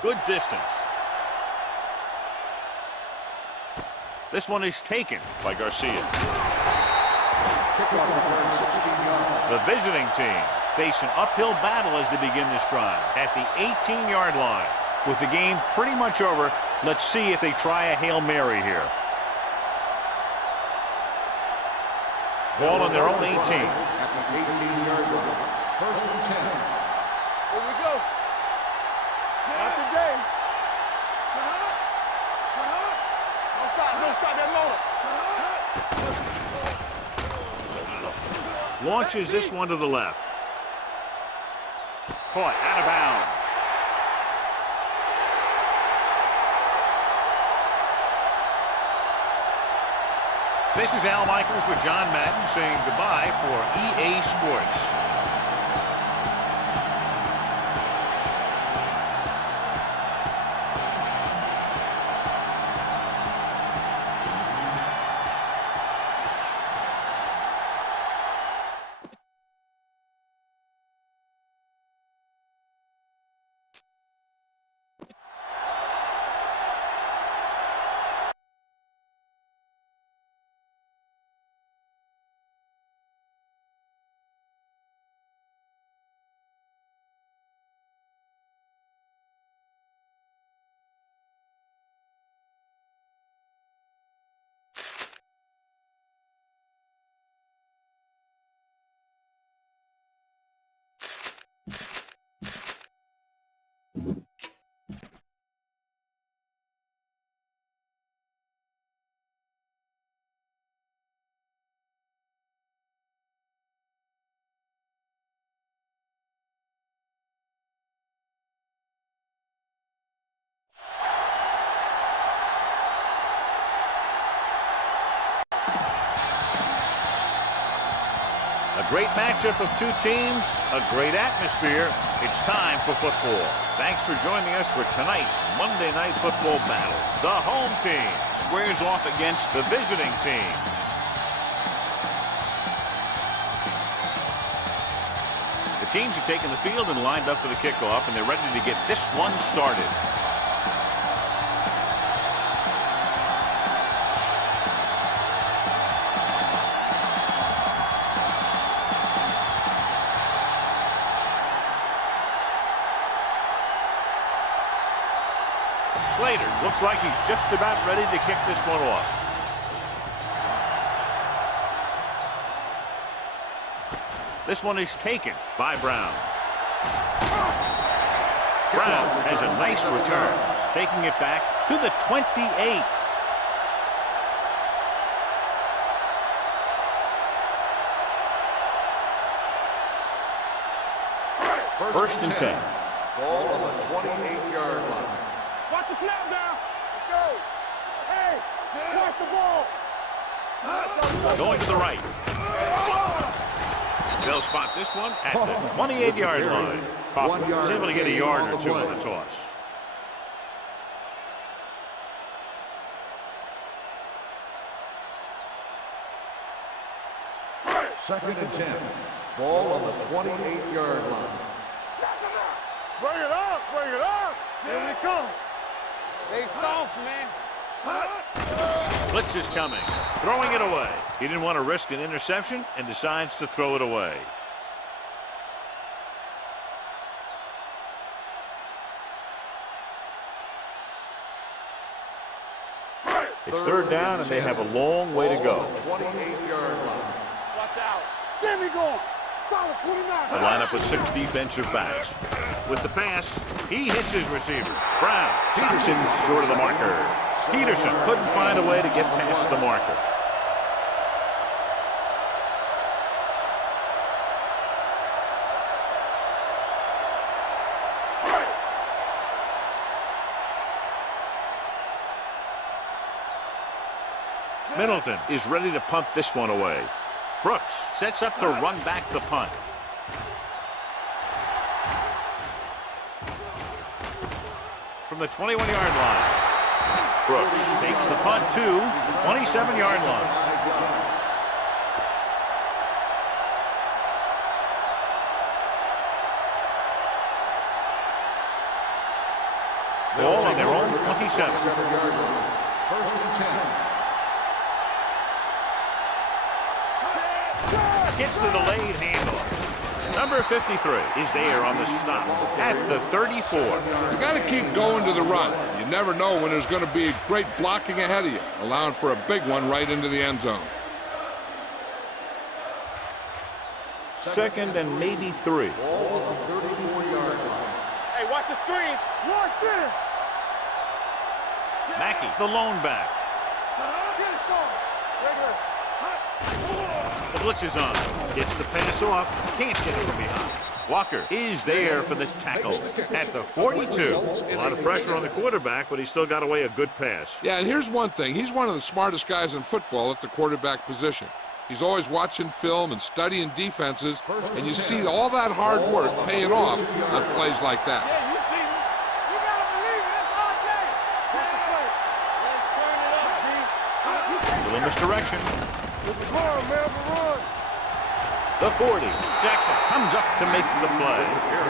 Good distance. This one is taken by Garcia. Kickoff return 16 yards. The visiting team face an uphill battle as they begin this drive at the 18-yard line. With the game pretty much over, let's see if they try a Hail Mary here. Ball on their own 18. At the 18-yard line. First and 10. Here we go. Not today. Don't stop that motor. Launches this one to the left. Caught out of bounds. This is Al Michaels with John Madden saying goodbye for EA Sports. great matchup of two teams, a great atmosphere. It's time for football. Thanks for joining us for tonight's Monday Night Football battle. The home team squares off against the visiting team. The teams have taken the field and lined up for the kickoff, and they're ready to get this one started. Slater looks like he's just about ready to kick this one off. This one is taken by Brown. Brown has a nice return, taking it back to the 28. First and 10. Ball on the 28-yard line. Watch the snap down. Let's go. Hey, watch the ball. Going to the right. They'll spot this one at the 28-yard line. Kaufman was able to get a yard or two on the toss. Second and 10. Ball on the 28-yard line. Bring it up, bring it up. Here we come. Stay soft, man. Blitz is coming. Throwing it away. He didn't want to risk an interception and decides to throw it away. It's third down, and they have a long way to go. 28-yard line. Watch out. Get me going. Solid 29. The lineup with 6 defensive backs. With the pass, he hits his receiver. Brown stops him short of the marker. Peterson couldn't find a way to get past the marker. Middleton is ready to punt this one away. Brooks sets up to run back the punt. From the 21-yard line, Brooks takes the punt to the 27-yard line. Ball on their own 27. First and 10. Gets the delayed handoff. Number 53 is there on the stop at the 34. You got to keep going to the run. You never know when there's going to be great blocking ahead of you, allowing for a big one right into the end zone. Second and maybe 3. Ball on the 34-yard line. Hey, watch the screen. Watch it. Mackey, the lone back. Get it going. Regular. The blitz is on. Gets the pass off. Can't get it from behind. Walker is there for the tackle at the 42. A lot of pressure on the quarterback, but he still got away a good pass. Yeah, and here's one thing. He's one of the smartest guys in football at the quarterback position. He's always watching film and studying defenses, and you see all that hard work paying off on plays like that. Yeah, you see me. You gotta believe it. It's all day. Let's turn it up, D. Little misdirection. Come on, man, run. The 40. Jackson comes up to make the play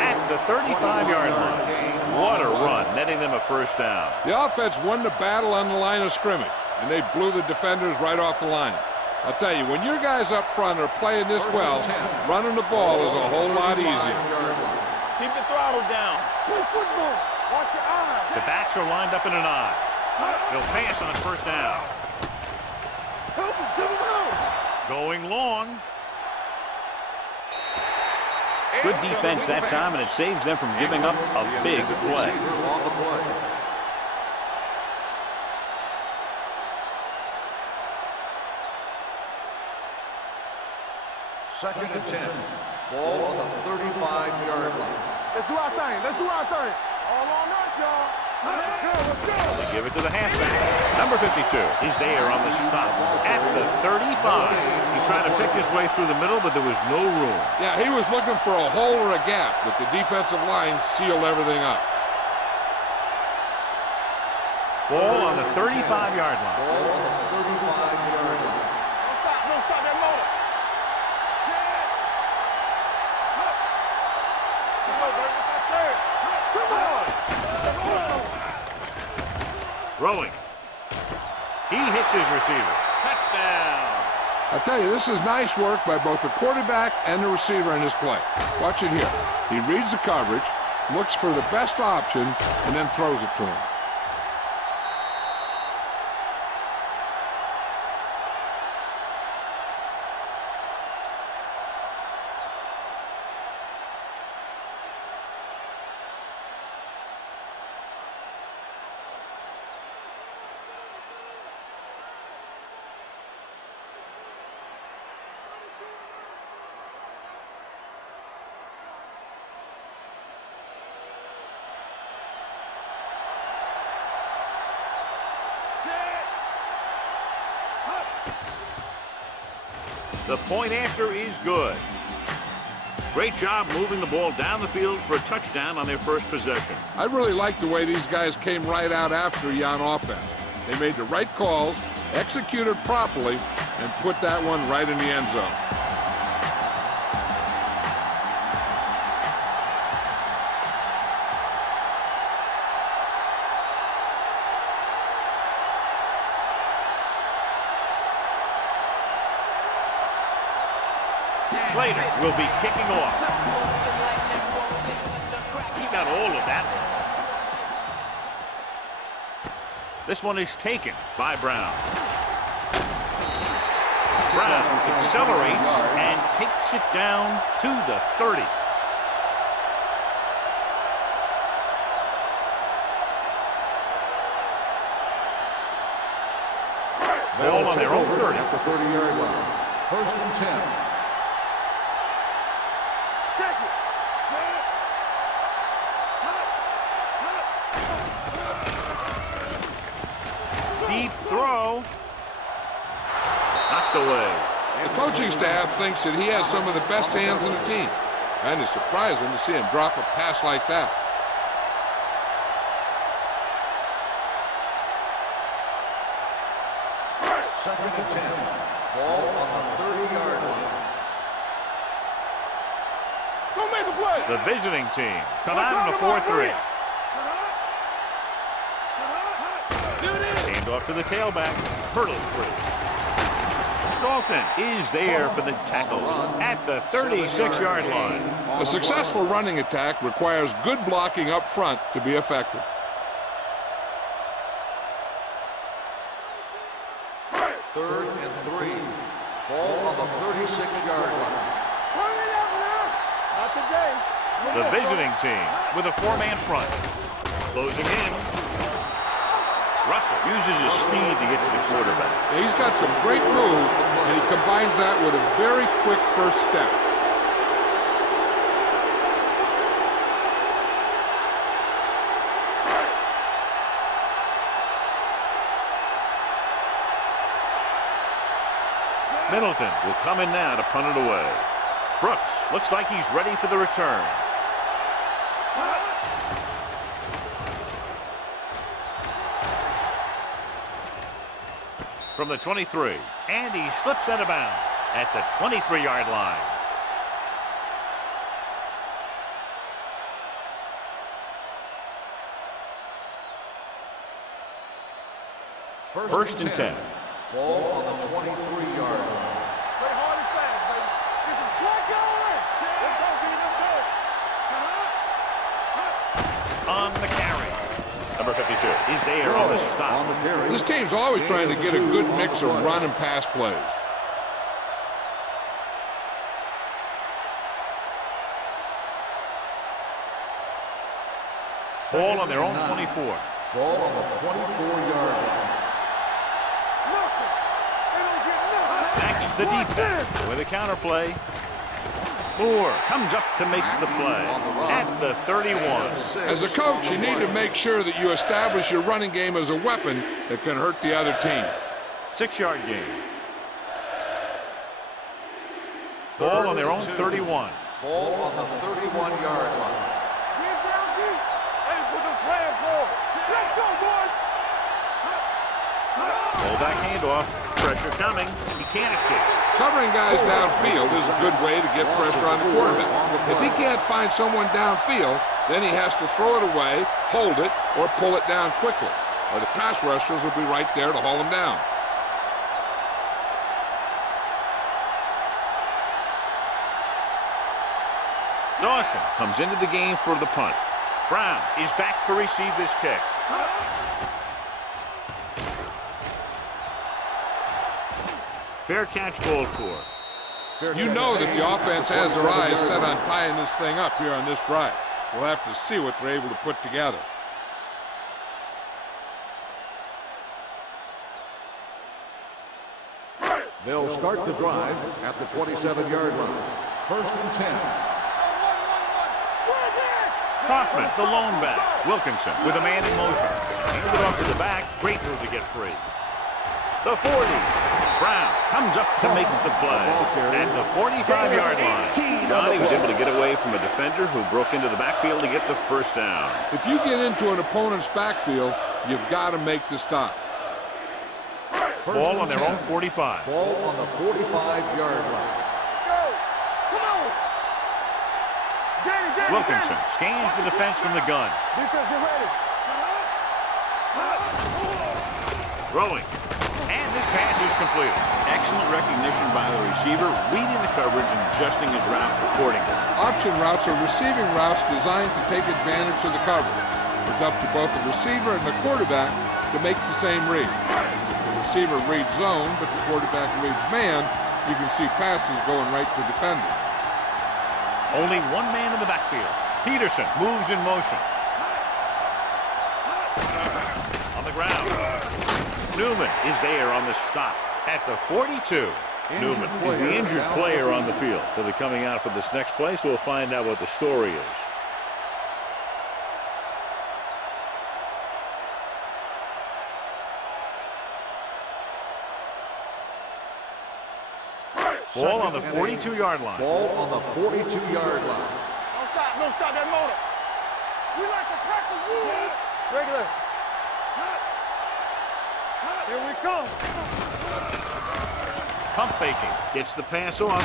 at the 35-yard line. What a run, netting them a first down. The offense won the battle on the line of scrimmage, and they blew the defenders right off the line. I'll tell you, when your guys up front are playing this well, running the ball is a whole lot easier. Keep the throttle down. Play football. Watch your eyes. The backs are lined up in an eye. They'll pass on first down. Help him. Give him out. Going long. Good defense that time, and it saves them from giving up a big play. On the play. Second and 10. Ball on the 35-yard line. Let's do our thing. Let's do our thing. All on us, y'all. Let's go. Let's go. They give it to the halfback. Number 52 is there on the stop at the 35. He tried to pick his way through the middle, but there was no room. Yeah, he was looking for a hole or a gap, but the defensive line sealed everything up. Ball on the 35-yard line. Ball on the 35-yard line. Don't stop that motor. Come on, baby. It's our turn. Come on. Throwing. He hits his receiver. Touchdown. I tell you, this is nice work by both the quarterback and the receiver in this play. Watch it here. He reads the coverage, looks for the best option, and then throws it to him. The point after is good. Great job moving the ball down the field for a touchdown on their first possession. I really like the way these guys came right out after you on offense. They made the right calls, executed properly, and put that one right in the end zone. Slater will be kicking off. He got all of that. This one is taken by Brown. Brown accelerates and takes it down to the 30. Ball on their own 30. At the 30-yard line. First and 10. Check it. Deep throw. Knocked away. The coaching staff thinks that he has some of the best hands in the team, and it's surprising to see him drop a pass like that. Second and 10. Ball on the 30-yard line. Don't make a play. The visiting team come out in a 4-3. Hand off to the tailback. Hurdles free. Dalton is there for the tackle at the 36-yard line. A successful running attack requires good blocking up front to be effective. Third and 3. Ball on the 36-yard line. Turn it up now. Not today. The visiting team with a four-man front. Closing in. Russell uses his speed to get to the quarterback. He's got some great moves, and he combines that with a very quick first step. Middleton will come in now to punt it away. Brooks looks like he's ready for the return. From the 23, and he slips out of bounds at the 23-yard line. First and 10. Ball on the 23-yard line. Play hard and fast, baby. Get some slack going. Let's go, get him On the carry. Number 52 is there on the stop. On the carry. This team's always trying to get a good mix of run and pass plays. Ball on their own 24. Ball on the 24-yard line. Back the deep back with a counter play. Moore comes up to make the play at the 31. As a coach, you need to make sure that you establish your running game as a weapon that can hurt the other team. 6-yard gain. Ball on their own 31. Ball on the 31-yard line. Ball back handoff. Pressure coming. He can't escape. Covering guys downfield is a good way to get pressure on the quarterback. If he can't find someone downfield, then he has to throw it away, hold it, or pull it down quickly. Or the pass rushers will be right there to haul him down. Dawson comes into the game for the punt. Brown is back to receive this kick. Fair catch called for. You know that the offense has their eyes set on tying this thing up here on this drive. We'll have to see what they're able to put together. They'll start the drive at the 27-yard line. 1st and 10. Kaufman, the lone back. Wilkinson with a man in motion. Handed off to the back. Great move to get free. The 40. Brown comes up to make the play at the 45-yard line. Johnny was able to get away from a defender who broke into the backfield to get the first down. If you get into an opponent's backfield, you've got to make the stop. Ball on their own 45. Ball on the 45-yard line. Wilkinson scans the defense from the gun. Defense, get ready. Throwing. And this pass is completed. Excellent recognition by the receiver, reading the coverage and adjusting his route accordingly. Option routes are receiving routes designed to take advantage of the coverage. It's up to both the receiver and the quarterback to make the same read. If the receiver reads zone, but the quarterback reads man, you can see passes going right to defender. Only one man in the backfield. Peterson moves in motion. On the ground. Newman is there on the stop at the 42. Newman is the injured player on the field. He'll be coming out for this next play, so we'll find out what the story is. Ball on the 42-yard line. Ball on the 42-yard line. Don't stop that motor. We like to practice rules. Regular. Here we come. Pump faking. Gets the pass off.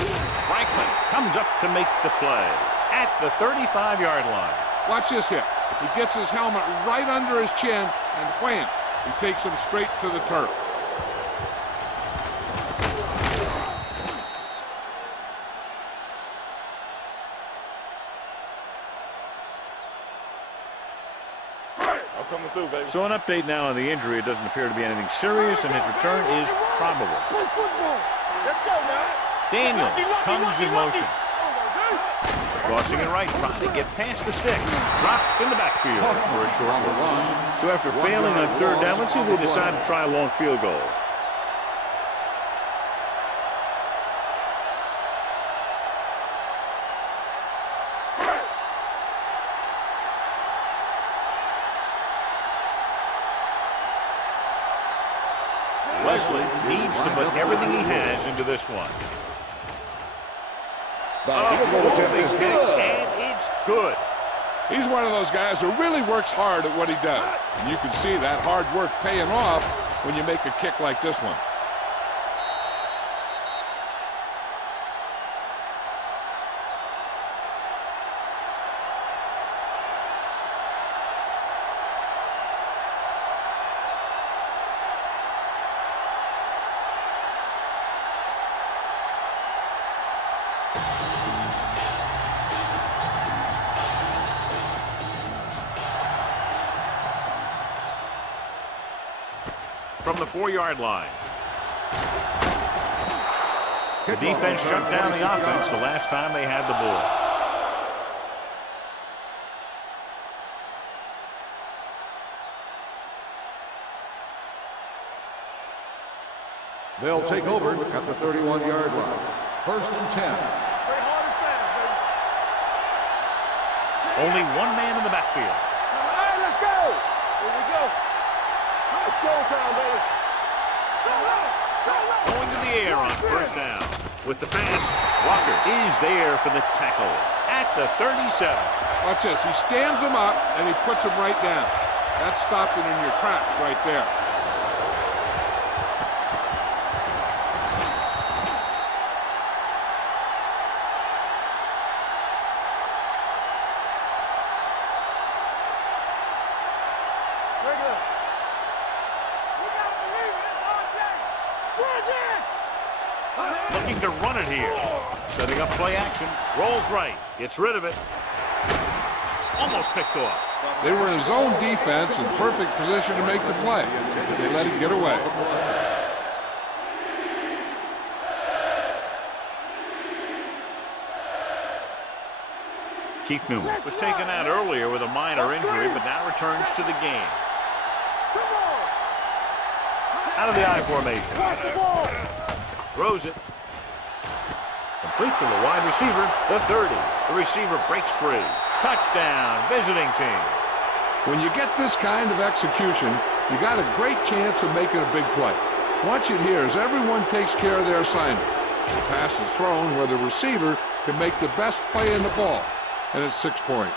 Franklin comes up to make the play at the 35-yard line. Watch this hit. He gets his helmet right under his chin, and wham, he takes him straight to the turf. Coming through, baby. So an update now on the injury. It doesn't appear to be anything serious, and his return is probable. Play football. Let's go, man. Daniels comes in motion. Crossing it right, trying to get past the sticks. Dropped in the backfield for a short loss. So after failing on 3rd down, let's see if they decide to try a long field goal. Wesley needs to put everything he has into this one. Big kick, and it's good. He's one of those guys who really works hard at what he does. And you can see that hard work paying off when you make a kick like this one. From the 4-yard line. The defense shut down the offense the last time they had the ball. They'll take over at the 31-yard line. 1st and 10. Play hard and fast, baby. Only one man in the backfield. All right, let's go. Here we go. It's showtime, baby. Going to the air on first down. With the pass, Walker is there for the tackle at the 37. Watch this. He stands him up, and he puts him right down. That's stopping in your tracks right there. Looking to run it here. Setting up play action. Rolls right. Gets rid of it. Almost picked off. They were in zone defense in perfect position to make the play. They let it get away. Keith Newman was taken out earlier with a minor injury, but now returns to the game. Out of the I formation. Throws it. Complete to the wide receiver, the 30. The receiver breaks free. Touchdown, visiting team. When you get this kind of execution, you got a great chance of making a big play. Watch it here as everyone takes care of their assignment. The pass is thrown where the receiver can make the best play in the ball, and it's 6 points.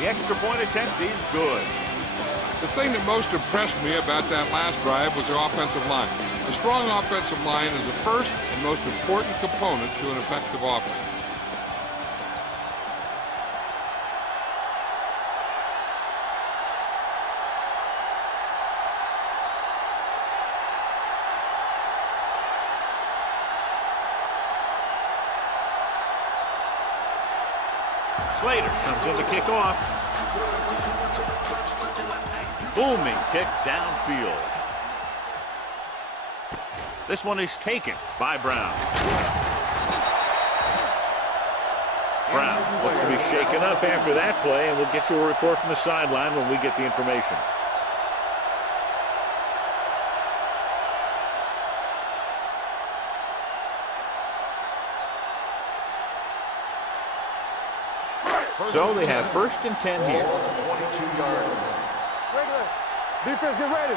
The extra point attempt is good. The thing that most impressed me about that last drive was the offensive line. A strong offensive line is the first and most important component to an effective offense. Slater comes in to kick off. Booming kick downfield. This one is taken by Brown. Brown looks to be shaken up after that play, and we'll get you a report from the sideline when we get the information. So they have 1st and 10 here. On the 22-yard line. Regular. Defense, get ready.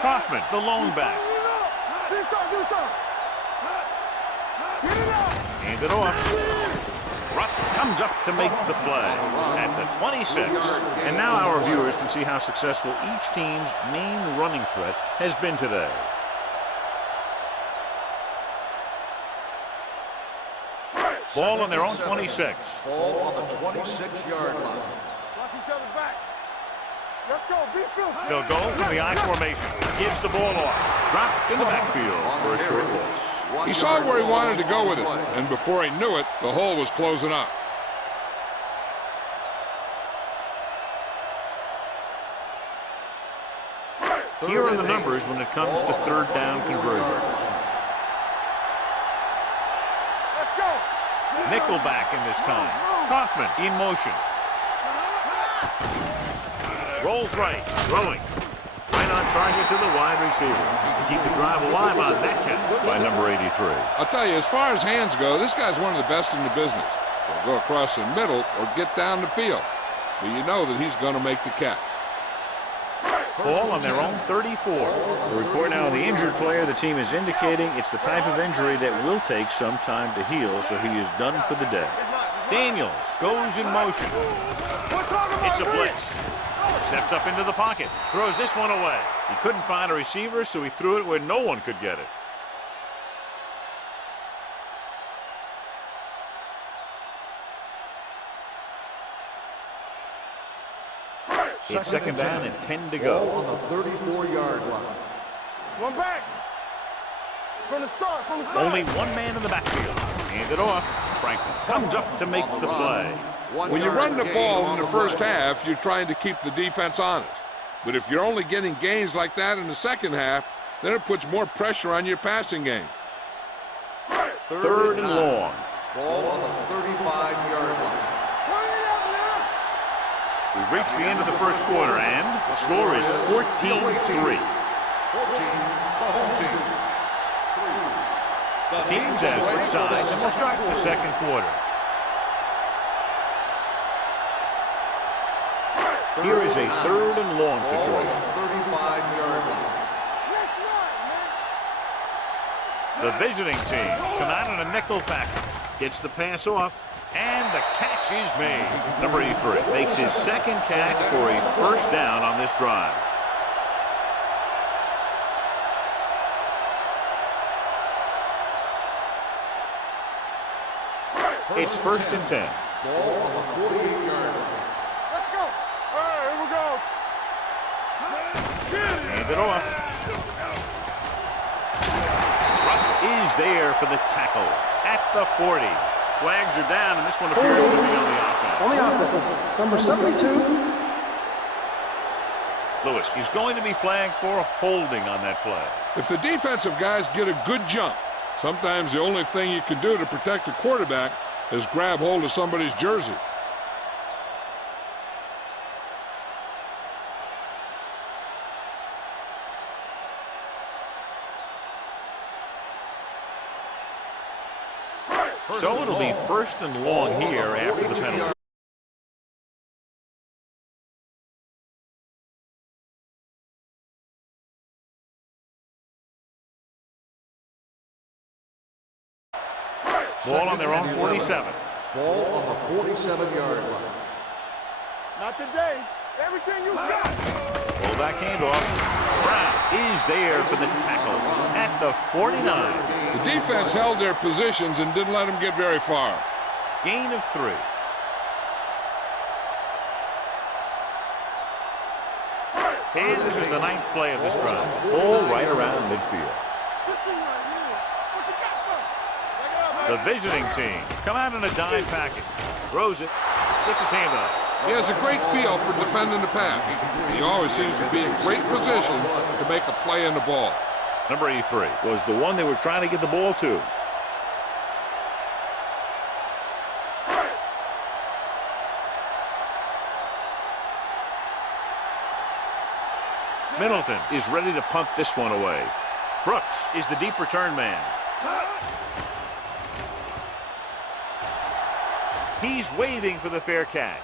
Kaufman, the lone back. Do something. Get it up. Hand it off. Russell comes up to make the play at the 26. And now our viewers can see how successful each team's main running threat has been today. Ball on their own 26. Ball on the 26-yard line. Watch each other back. Let's go. Be fierce. They'll go from the I formation. Gives the ball off. Dropped in the backfield for a short loss. He saw where he wanted to go with it, and before he knew it, the hole was closing up. Here are the numbers when it comes to 3rd down conversions. Let's go. Nickelback in this time. Kaufman in motion. Rolls right, throwing. Right on target to the wide receiver. Keep the drive alive on that catch by number 83. I'll tell you, as far as hands go, this guy's one of the best in the business. He'll go across the middle or get down the field. But you know that he's going to make the catch. Ball on their own 34. The report now on the injured player. The team is indicating it's the type of injury that will take some time to heal, so he is done for the day. Daniels goes in motion. It's a blitz. Steps up into the pocket. Throws this one away. He couldn't find a receiver, so he threw it where no one could get it. It's 2nd down and 10 to go. Ball on the 34-yard line. One back. From the start. Only one man in the backfield. Hand it off. Franklin comes up to make the play. When you run the ball in the first half, you're trying to keep the defense honest. But if you're only getting gains like that in the second half, then it puts more pressure on your passing game. Third and long. Ball on the 35-yard line. We've reached the end of the first quarter, and the score is 14-3. 14, the home team. The teams as switch sides, and we'll start the second quarter. Here is a third and long situation. 35-yard line. The visiting team come out in a nickel package. Gets the pass off, and the catch is made. Number 83 makes his second catch for a first down on this drive. It's 1st and 10. Ball on the 48-yard line. Let's go. All right, here we go. Hand it off. Russell is there for the tackle at the 40. Flags are down, and this one appears to be on the offense. On the offense, number 72. Lewis is going to be flagged for holding on that play. If the defensive guys get a good jump, sometimes the only thing you can do to protect the quarterback is grab hold of somebody's jersey. So it'll be 1st and long here after the penalty. Ball on their own 47. Ball on the 47-yard line. Not today. Everything you got. Pull back handoff. Brown is there for the tackle at the 49. The defense held their positions and didn't let them get very far. Gain of 3. And this is the 9th play of this drive. Ball right around midfield. The visiting team come out in a dime package. Throws it. Gets his hand up. He has a great feel for defending the pass. He always seems to be in great position to make a play in the ball. Number 83 was the one they were trying to get the ball to. Middleton is ready to punt this one away. Brooks is the deep return man. He's waving for the fair catch.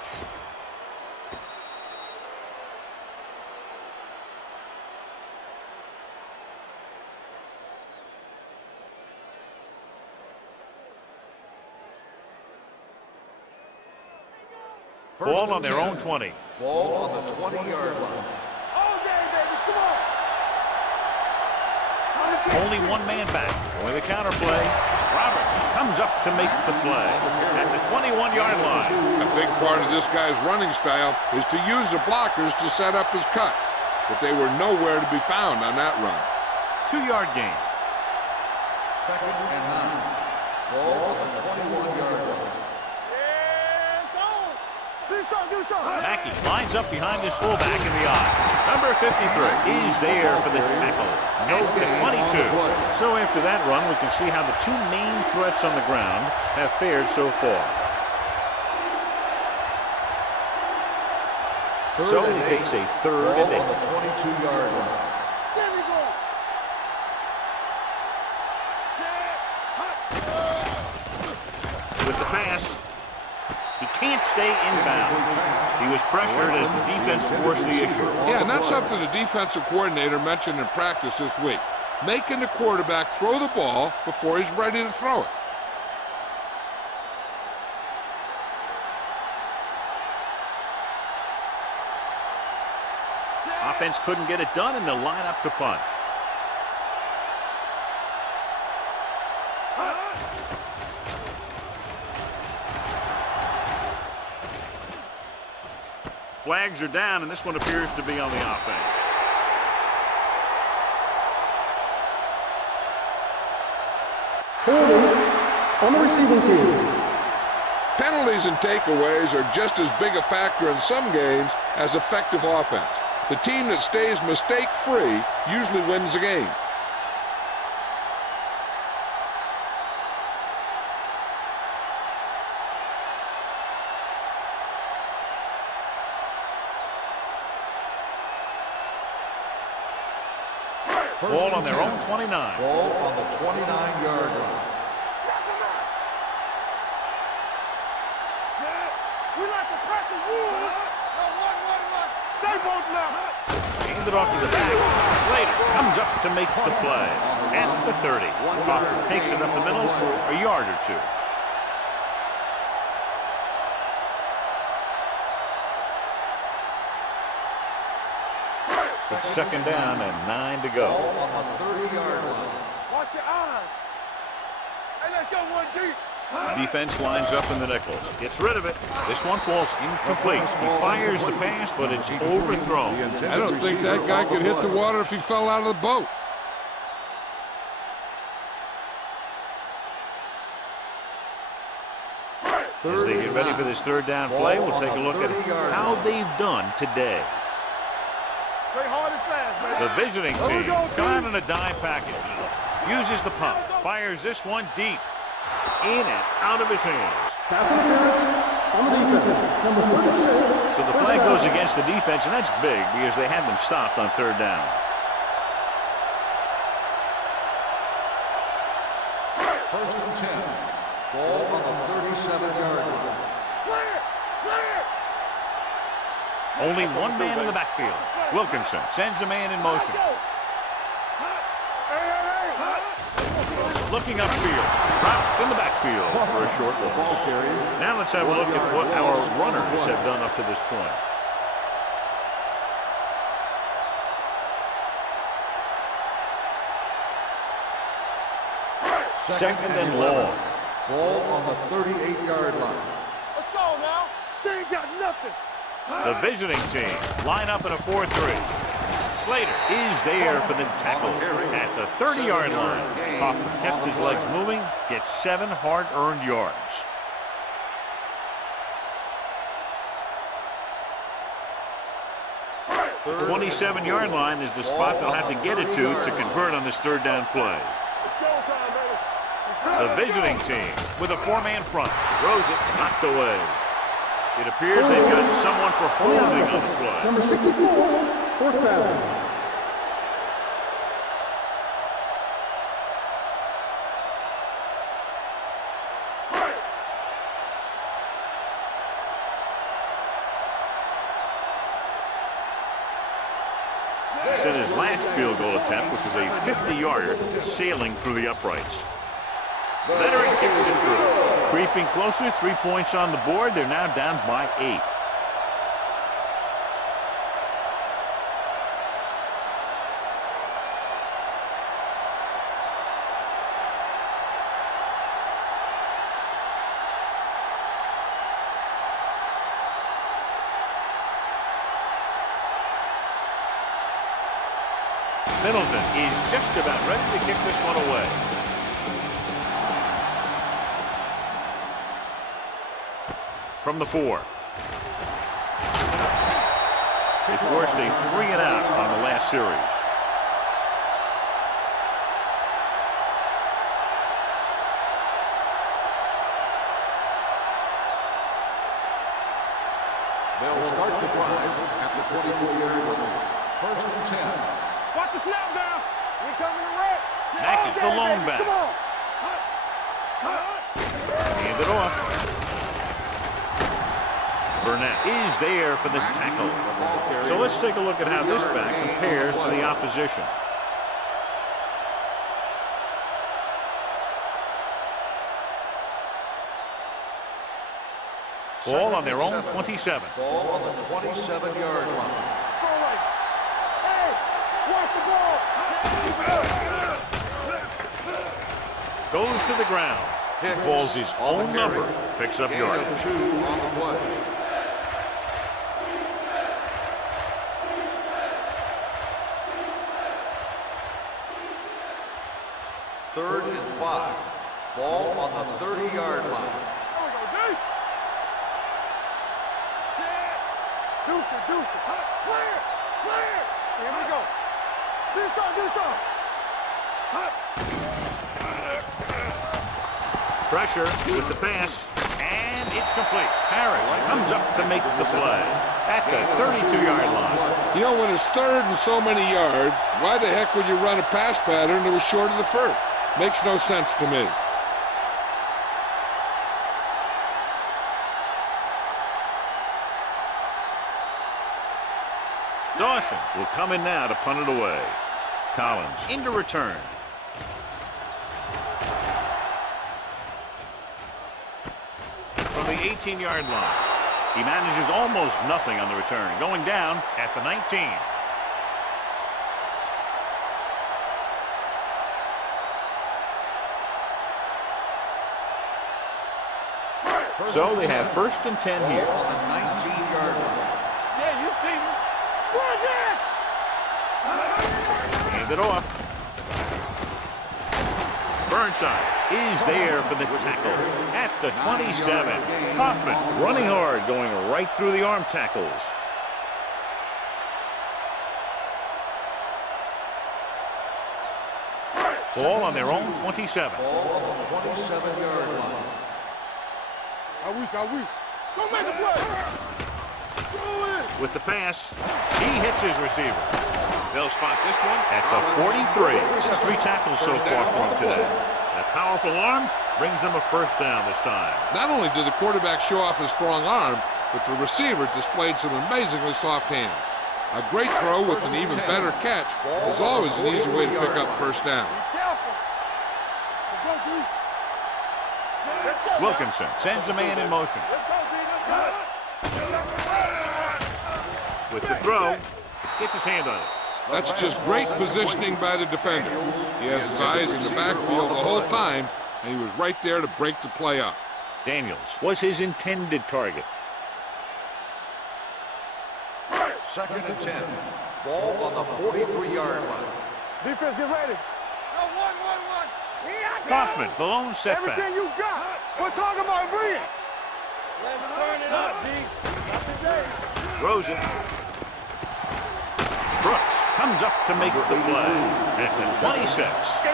Ball on their own 20. Ball on the 20-yard line. All day, baby. Come on. Only one man back. Going the counter play. Roberts comes up to make the play at the 21-yard line. A big part of this guy's running style is to use the blockers to set up his cut. But they were nowhere to be found on that run. 2-yard gain. 2nd and 9. Ball on the 21-yard line. Mackey lines up behind his fullback in the eye. Number 53 is there for the tackle at the 22. So after that run, we can see how the two main threats on the ground have fared so far. So he takes a 3rd and 8. Ball on the 22-yard line. There we go. With the pass, he can't stay inbounds. He was pressured as the defense forced the issue. Yeah, and that's something the defensive coordinator mentioned in practice this week. Making the quarterback throw the ball before he's ready to throw it. Offense couldn't get it done, and they'll line up to punt. Flags are down, and this one appears to be on the offense. Holding on the receiving team. Penalties and takeaways are just as big a factor in some games as effective offense. The team that stays mistake-free usually wins the game. Ball on their own 29. Ball on the 29-yard line. We like to crack the wood. Stay both left. Hand it off to the back. Slater comes up to make the play. At the 30. Kaufman takes it up the middle for a yard or two. It's second down and 9 to go. Ball on the 30-yard line. Watch your eyes. Hey, let's go one deep. Defense lines up in the nickel. Gets rid of it. This one falls incomplete. He fires the pass, but it's overthrown. I don't think that guy could hit the water if he fell out of the boat. As they get ready for this third down play, we'll take a look at how they've done today. Play hard and fast, man. The visiting team come out in a dime package. Uses the pump. Fires this one deep. In and out of his hands. Pass interference on the defense. Number 36. So the flag goes against the defense, and that's big because they had them stopped on third down. First and 10. Ball on the 37-yard line. Clear! Clear! Only one man in the backfield. Wilkinson sends a man in motion. Looking upfield. Route in the backfield for a short loss. Now let's have a look at what our runners have done up to this point. Second and long. Ball on the 38-yard line. Let's go now. They ain't got nothing. The visiting team line up in a 4-3. Slater is there for the tackle at the 30-yard line. Kaufman kept his legs moving, gets 7 hard-earned yards. The 27-yard line is the spot they'll have to get it to convert on this third down play. The visiting team with a 4-man front throws it knocked away. It appears they've gotten someone for holding on the play. Number 64, fourth down. Set his last field goal attempt, which is a 50-yarder sailing through the uprights. Veteran kicks it through. Creeping closer, 3 points on the board. They're now down by 8. Middleton is just about ready to kick this one away. From the 4. They forced a 3-and-out on the last series. They'll start the drive at the 24-yard line. First and 10. Watch the snap down. We coming to red. Mackey, the lone back. Come on. Hand it off. Burnett is there for the tackle. So let's take a look at how this back compares to the opposition. Ball on their own 27. Ball on the 27-yard line. Hey, watch the ball. Goes to the ground. Calls his own number. Picks up yardage. Gain of 2 on the play. Third and 5. Ball on the 30-yard line. There we go, D. Deuce it, deuce it. Clear, clear. Here we go. Do some. Pressure with the pass, and it's complete. Harris comes up to make the play at the 32-yard line. You know, when it's third and so many yards, why the heck would you run a pass pattern that was short of the first? Makes no sense to me. Dawson will come in now to punt it away. Collins into return. From the 18-yard line, he manages almost nothing on the return, going down at the 19. So they have 1st and 10 here. Ball on the 19-yard line. Yeah, you see me. Hand it off. Burnside is there for the tackle at the 27. Kaufman running hard, going right through the arm tackles. Ball on their own 27. Ball on the 27-yard line. Are we? Don't make a play. With the pass, he hits his receiver. They'll spot this one At the 43. This is 3 tackles so far for him today. That powerful arm brings them a 1st down this time. Not only did the quarterback show off his strong arm, but the receiver displayed some amazingly soft hands. A great throw with an even better catch is always an easy way to pick up 1st down. Careful. Let's go, D. Let's go, Wilkinson sends a man in motion. Let's go, D. With the throw, gets his hand on it. That's just great positioning by the defender. He has his eyes in the backfield the whole time, and he was right there to break the play up. Daniels was his intended target. 2nd and 10. Ball on the 43-yard line. Defense, get ready. No, one. Kaufman, the lone setback. Everything you got. We're talking about bring. Let's turn it up, D. Not today. Throws it. Brooks comes up to make the play at the 26.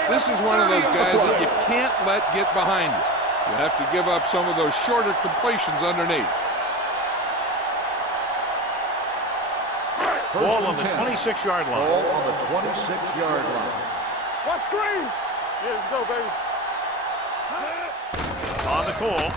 This is one of those guys that you can't let get behind you. You have to give up some of those shorter completions underneath. Ball on the 26-yard line. Ball on the 26-yard line. What screen? Yeah, let's go, baby. On the call.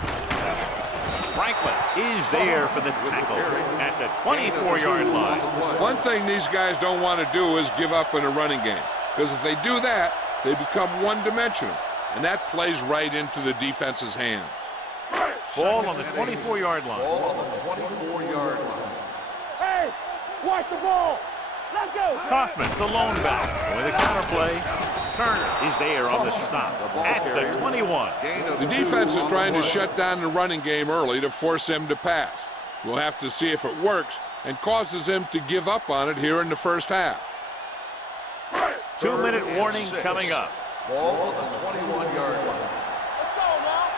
Franklin is there for the tackle at the 24-yard line. One thing these guys don't want to do is give up in a running game, because if they do that, they become one-dimensional, and that plays right into the defense's hands. Ball on the 24-yard line. Ball on the 24-yard line. Hey, watch the ball. Let's go. Kaufman, the lone back. With a counterplay, Turner is there on the stop at the 21. The defense is trying to shut down the running game early to force him to pass. We'll have to see if it works and causes him to give up on it here in the 1st half. 2-minute warning coming up. Ball on the 21-yard line. Let's go now.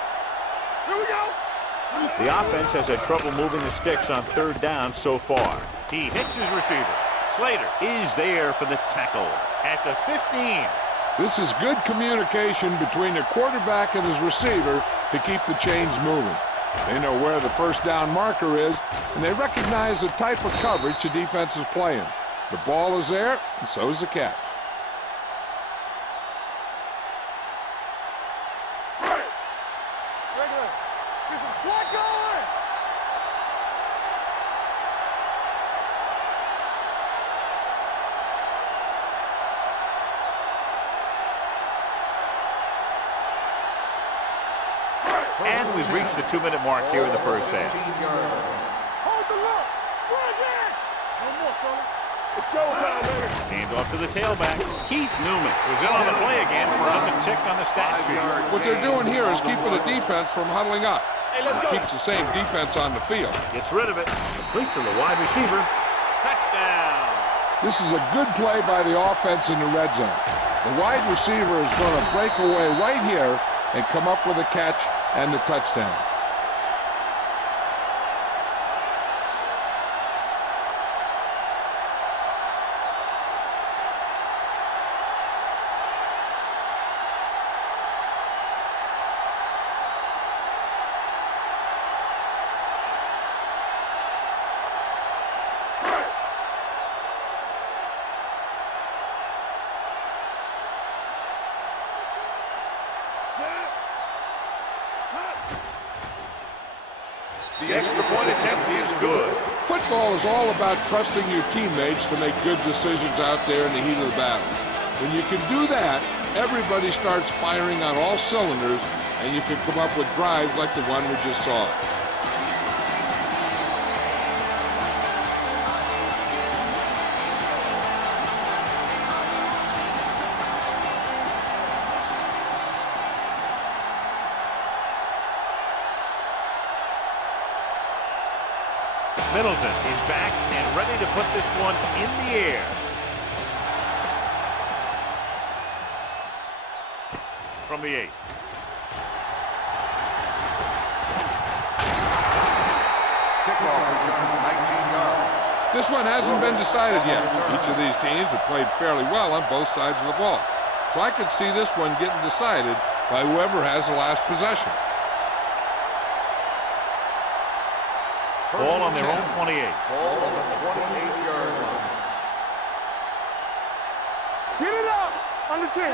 Here we go. The offense has had trouble moving the sticks on 3rd down so far. He hits his receiver. Slater is there for the tackle at the 15. This is good communication between the quarterback and his receiver to keep the chains moving. They know where the 1st down marker is, and they recognize the type of coverage the defense is playing. The ball is there, and so is the catch. Regular. Get some slack going. And we've reached the 2-minute mark here in the 1st half. Hold the look. Run again. No more, fella. It's showtime, baby. Hand off to the tailback. Keith Newman was in on the play again for another tick on the stat sheet. What they're doing here is keeping the defense from huddling up. Hey, let's go. Keeps the same defense on the field. Gets rid of it. Complete to the wide receiver. Touchdown. This is a good play by the offense in the red zone. The wide receiver is going to break away right here and come up with a catch and the touchdown. The extra point attempt is good. Football is all about trusting your teammates to make good decisions out there in the heat of the battle. When you can do that, everybody starts firing on all cylinders, and you can come up with drives like the one we just saw. Middleton is back and ready to put this one in the air. From the 8. Kickoff return, 19 yards. This one hasn't been decided yet. Each of these teams have played fairly well on both sides of the ball. So I could see this one getting decided by whoever has the last possession. Ball on their own 28. Ball on the 28-yard line. Get it up on the 10.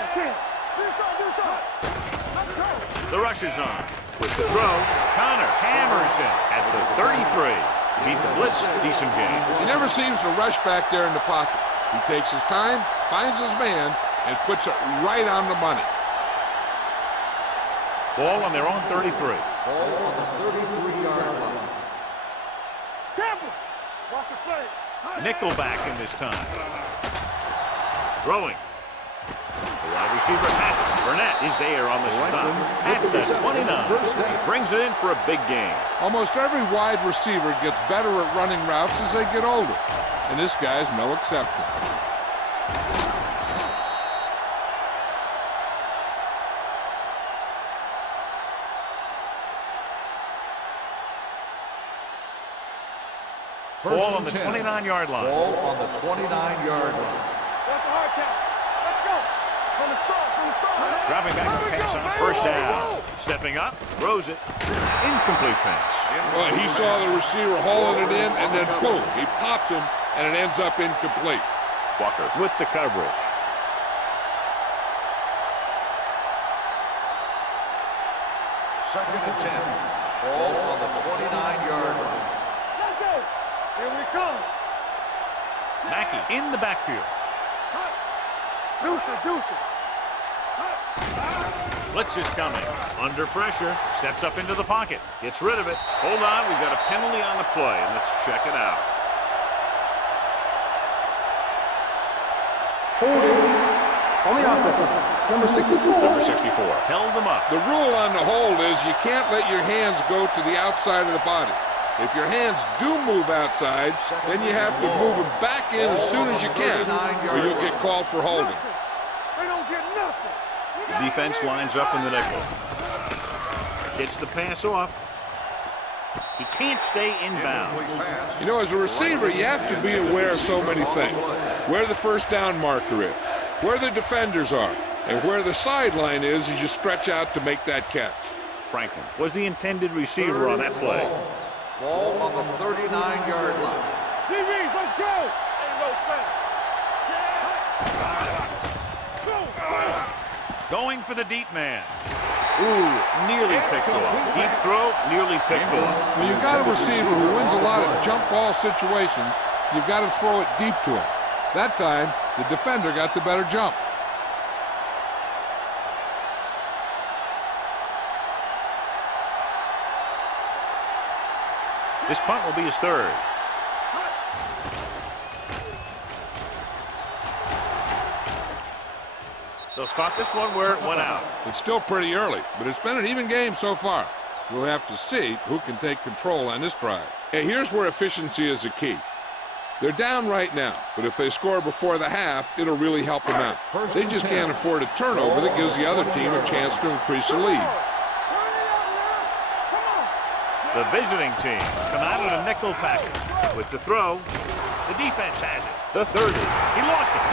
The rush is on. With the throw, Connor hammers it at the 33. Beat the blitz, decent game. He never seems to rush back there in the pocket. He takes his time, finds his man, and puts it right on the money. Ball on their own 33. Ball on the 33-yard line. Watch the play. Nickelback in this time. Throwing. The wide receiver has it. Burnett is there on the stop at the 29. He brings it in for a big gain. Almost every wide receiver gets better at running routes as they get older, and this guy's no exception. Ball on the 29-yard line. Ball on the 29-yard line. That's the hard count. Let's go. From the start. Dropping back to pass on first down. Stepping up, throws it. Incomplete pass. Well, he saw the receiver hauling it in, and then boom, he pops him, and it ends up incomplete. Walker with the coverage. Second and 10. Ball on the 29-yard line. Let's go. Here we come. Mackey in the backfield. Deuce it. Blitz is coming. Under pressure. Steps up into the pocket. Gets rid of it. Hold on. We've got a penalty on the play. Let's check it out. Holding on the offense. Number 64. Number 64. Held him up. The rule on the hold is you can't let your hands go to the outside of the body. If your hands do move outside, then you have to move them back in as soon as you can, or you'll get called for holding. They don't get nothing. The defense lines up in the nickel. Gets the pass off. He can't stay inbounds. You know, as a receiver, you have to be aware of so many things. Where the first down marker is, where the defenders are, and where the sideline is as you stretch out to make that catch. Franklin was the intended receiver on that play. Ball on the 39-yard line. DBs, let's go. Ain't no play. Going for the deep man. Ooh, nearly picked off. Deep throw, nearly picked off. When you've got a receiver who wins a lot of jump ball situations, you've got to throw it deep to him. That time, the defender got the better jump. This punt will be his third. They'll spot this one where it went out. It's still pretty early, but it's been an even game so far. We'll have to see who can take control on this drive. And here's where efficiency is the key. They're down right now, but if they score before the half, it'll really help them out. They just can't afford a turnover that gives the other team a chance to increase the lead. The visiting team come out in a nickel package. With the throw, the defense has it. The 30. He lost it.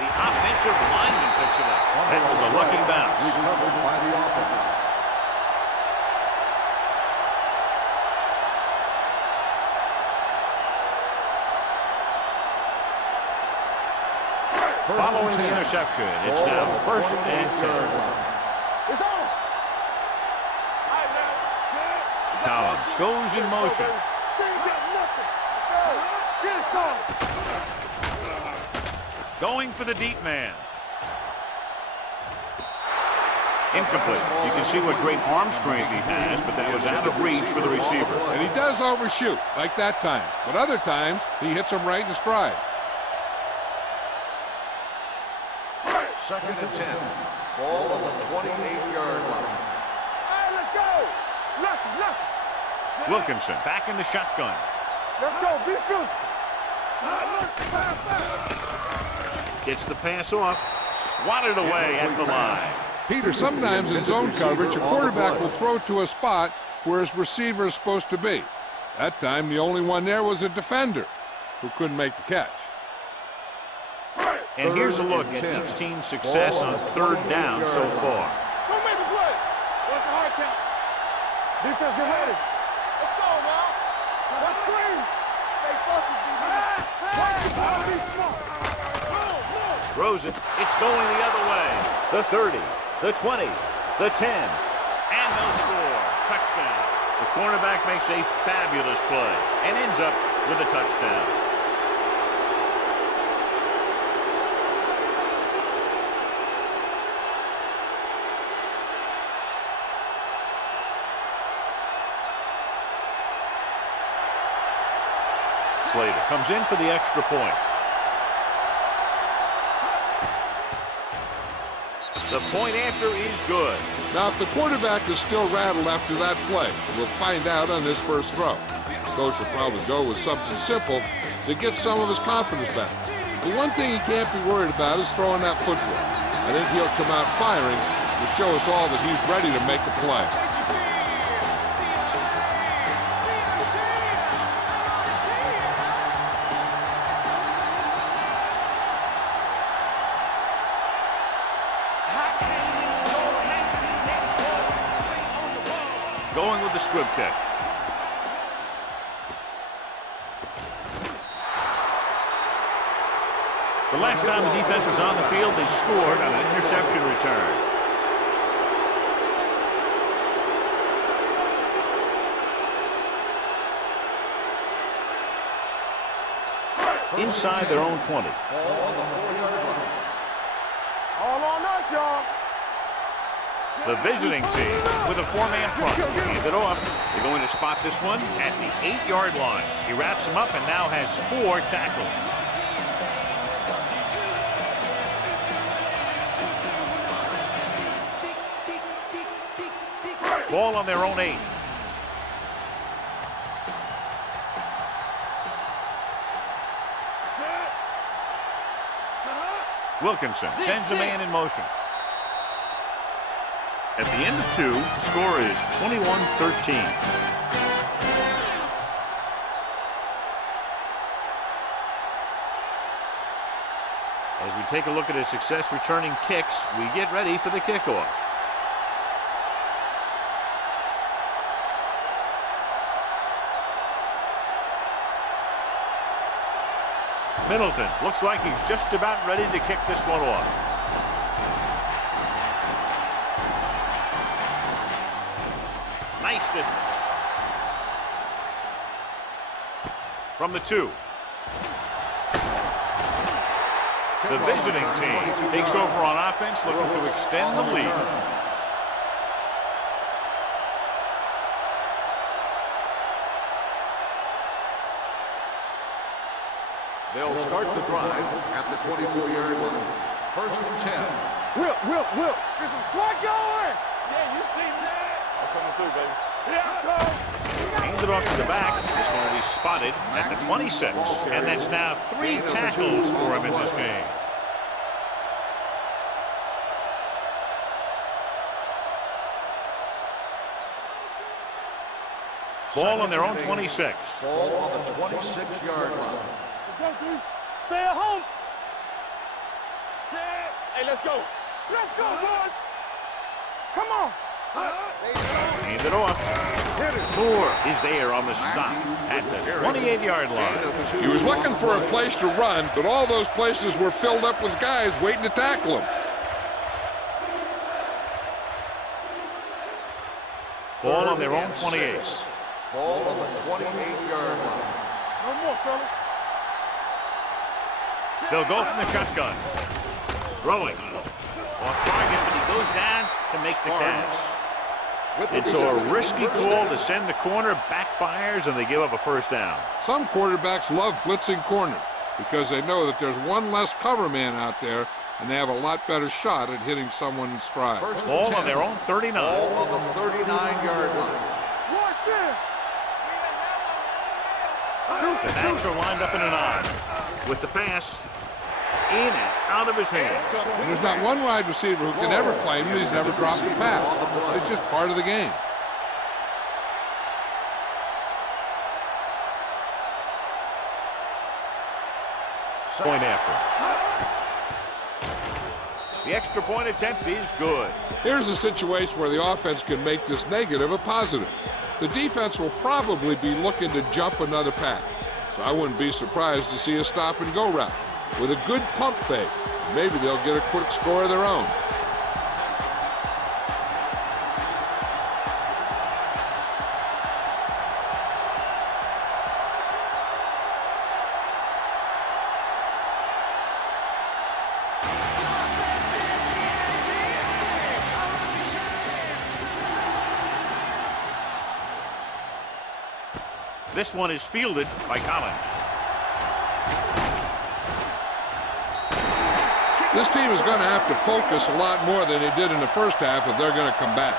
The offensive lineman picks it up. That was a lucky bounce. Recovered by the offense. Following the interception, it's now 1st and 10. It's on. Collins goes in motion. Going for the deep man. Incomplete. You can see what great arm strength he has, but that was out of reach for the receiver. And he does overshoot, like that time. But other times, he hits him right in stride. 2nd and 10. Ball on the 28-yard line. Hey, let's go. Lucky. Wilkinson back in the shotgun. Let's go. Be physical. Gets the pass off. Swatted away at the line. Peter, sometimes in zone coverage, a quarterback will throw to a spot where his receiver is supposed to be. That time, the only one there was a defender who couldn't make the catch. And here's a look at each team's success on 3rd down so far. Don't make a play. What's the hard count? Defense, get ready. Let's go, man. Let's screen. Stay focused, defense. Throws it. It's going the other way. The 30, the 20, the 10. And they'll score. Touchdown. The cornerback makes a fabulous play and ends up with a touchdown. Slater comes in for the extra point. The point after is good. Now, if the quarterback is still rattled after that play, we'll find out on this first throw. The coach will probably go with something simple to get some of his confidence back. The one thing he can't be worried about is throwing that football. I think he'll come out firing to show us all that he's ready to make a play. Going with the squib kick. The last time the defense was on the field, they scored on an interception return. Inside their own 20. All on us, y'all. The visiting team with a 4-man front. Hand it off. They're going to spot this one at the 8-yard line. He wraps him up and now has 4 tackles. Ball on their own 8. Wilkinson sends a man in motion. At the end of 2, the score is 21-13. As we take a look at his success returning kicks, we get ready for the kickoff. Middleton looks like he's just about ready to kick this one off. Nice distance. From the 2. The visiting team takes over on offense, looking to extend the lead. They'll start the drive at the 24-yard line. 1st and 10. Will. There's some slot going. Yeah, you see that. I'm coming through, baby. Yeah, Hand it off to the back. It's going to be spotted spotted at the 26, and that's now 3 tackles for him in this game. Ball on their own 26. Ball on the 26-yard line. Let's go, D. Stay at home. Hey, let's go. Let's go, boys. Come on. Hand it off. Moore is there on the stop at the 28-yard line. He was looking for a place to run, but all those places were filled up with guys waiting to tackle him. Ball on their own 28. Ball on the 28-yard line. No more, fellas. They'll go from the shotgun. Throwing. Off target, but he goes down to make the catch. And so a risky call to send the corner backfires, and they give up a first down. Some quarterbacks love blitzing corners because they know that there's one less cover man out there, and they have a lot better shot at hitting someone in stride. Ball on their own 39. Ball on the 39-yard line. Watch it. The backs are lined up in an I. With the pass, in and out of his hands. And there's not one wide receiver who can ever claim that he's never dropped a pass. It's just part of the game. Point after. The extra point attempt is good. Here's a situation where the offense can make this negative a positive. The defense will probably be looking to jump another pass, so I wouldn't be surprised to see a stop-and-go route with a good pump fake. Maybe they'll get a quick score of their own. This one is fielded by Collins. This team is going to have to focus a lot more than they did in the first half if they're going to come back.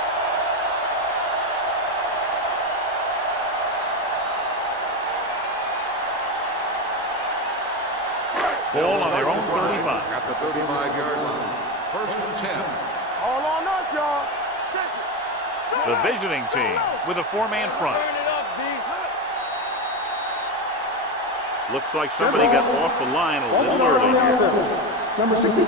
Ball on their own 35. At the 35-yard line. First and 10. All on us, y'all. Check it. The visiting team with a 4-man front. Turn it up, D. Looks like somebody got off the line a little early here. Number 63,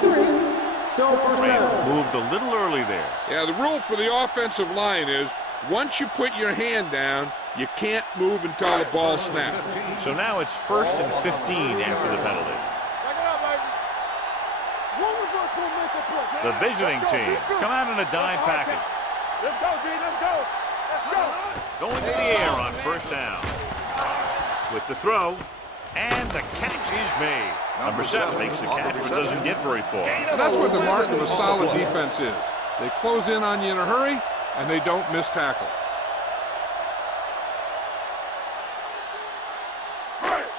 still first down. Moved a little early there. Yeah, the rule for the offensive line is once you put your hand down, you can't move until the ball snaps. So now it's 1st and 15 after the penalty. Back it up, baby. One of us will make a play. The visiting team come out in a dime package. Let's go, D. Let's go. Let's go. Going to the air on first down. With the throw, and the catch is made. Number 7 makes the catch, but doesn't get very far. And that's what the mark of a solid defense is. They close in on you in a hurry, and they don't miss tackle.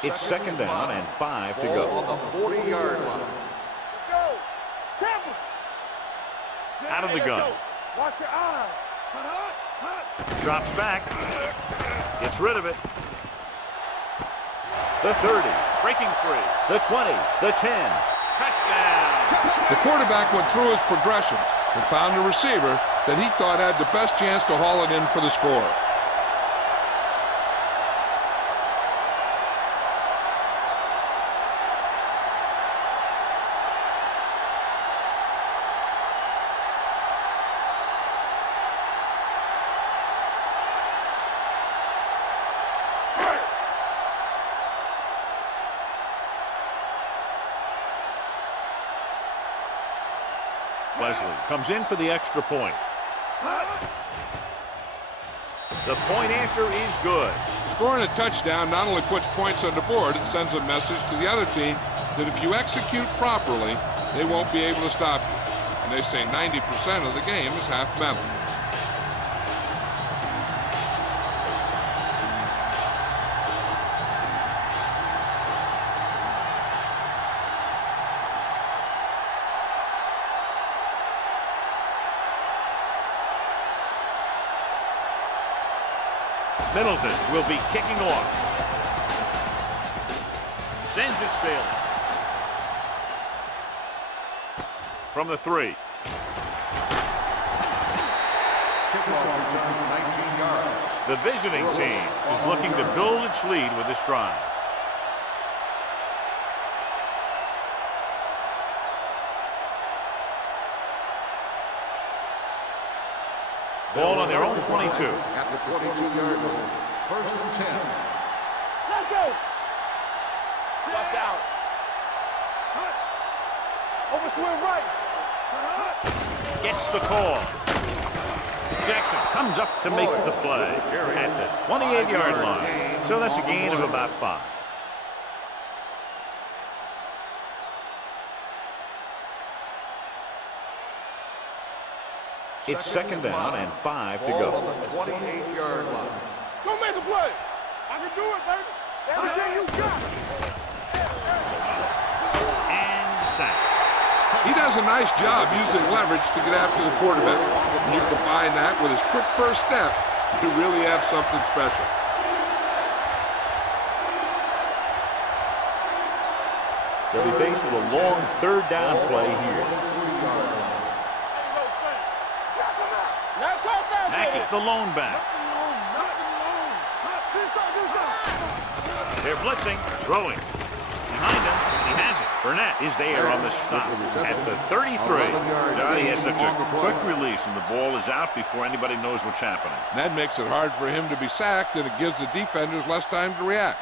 It's 2nd down and 5 to go. On the 40-yard line. Let's go. Temple. Out of the gun. Watch your eyes. Drops back. Gets rid of it. The 30. Breaking free. The 20. The 10. Touchdown. The quarterback went through his progressions and found a receiver that he thought had the best chance to haul it in for the score. Leslie comes in for the extra point. The point after is good. Scoring a touchdown not only puts points on the board, it sends a message to the other team that if you execute properly, they won't be able to stop you. And they say 90% of the game is half mental. Middleton will be kicking off. Sends it sailing. From the 3. Kickoff return 19 yards. The visiting team is looking to build its lead with this drive. Ball on their own 22. At the 22-yard line. First and 10. Let's go. Watch out. Over swing right. Gets the call. Jackson comes up to make the play at the 28-yard line. So that's a gain of about 5. It's second down and 5 to Ball go. on the 28-yard line. Go make a play. I can do it, baby. Everything you got. And sack. He does a nice job using leverage to get after the quarterback. When you combine that with his quick first step, you really have something special. They'll be faced with a long third down play here. Mackey, the lone back. They're blitzing, throwing. Behind him, he has it. Burnett is there on the stop at the 33. Johnny has such a quick release, and the ball is out before anybody knows what's happening. That makes it hard for him to be sacked, and it gives the defenders less time to react.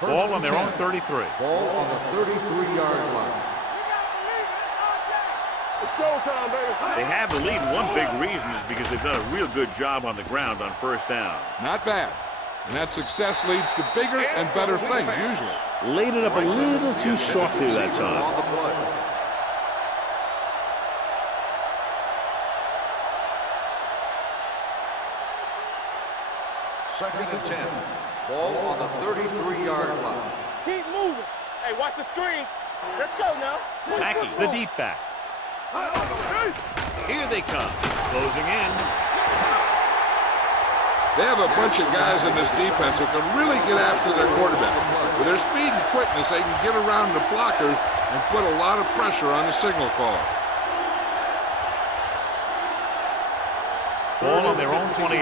Ball on their own 33. Ball on the 33-yard line. It's showtime, baby. They have the lead, and one big reason is because they've done a real good job on the ground on first down. Not bad. And that success leads to bigger and better things, usually. Laid it up a little too softly that time. On the play. Second and 10. Ball on the 33-yard line. Keep moving. Hey, watch the screen. Let's go now. Mackey, the deep back. Here they come, closing in. They have a bunch of guys in this defense who can really get after their quarterback. With their speed and quickness, they can get around the blockers and put a lot of pressure on the signal caller. Ball on their own 28.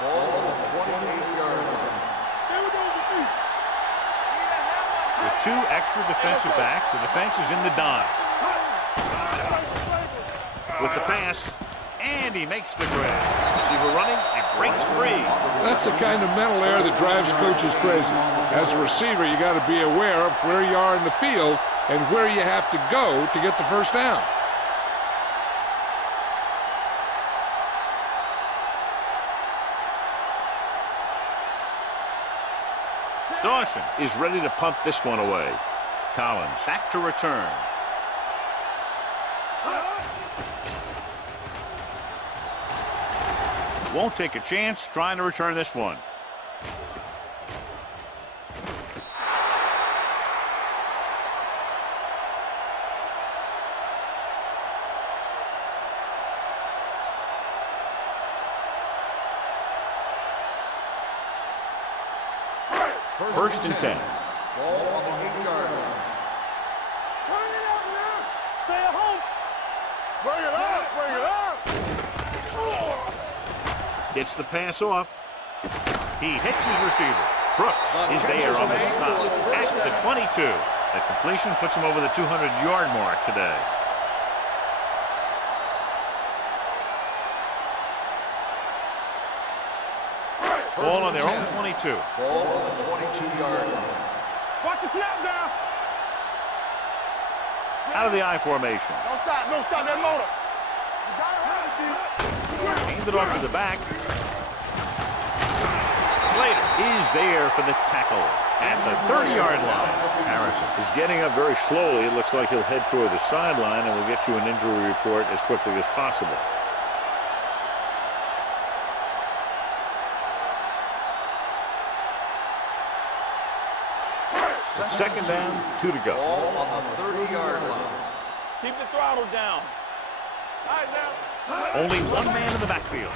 Ball on the 28-yard line. With 2 extra defensive backs, the defense is in the dime. With the pass, and he makes the grab. Receiver running and breaks free. That's the kind of mental error that drives coaches crazy. As a receiver, you got to be aware of where you are in the field and where you have to go to get the first down. Dawson is ready to punt this one away. Collins back to return. Won't take a chance trying to return this one. First and 10. Ball on the 8-yard line. Turn it up now. Stay at home. Bring it up. Bring it up. Gets the pass off. He hits his receiver. Brooks is there on the stop at the 22. That completion puts him over the 200-yard mark today. Ball on their own 22. Ball on the 22-yard line. Watch the snap down. Out of the I formation. Don't stop. Don't stop that motor. You got it right, D. Handed off to the back. Slater is there for the tackle at the 30-yard line. Harrison is getting up very slowly. It looks like he'll head toward the sideline, and we'll get you an injury report as quickly as possible. Second down, 2 to go. Ball on the 30-yard line. Keep the throttle down. All right, now. Only one man in the backfield.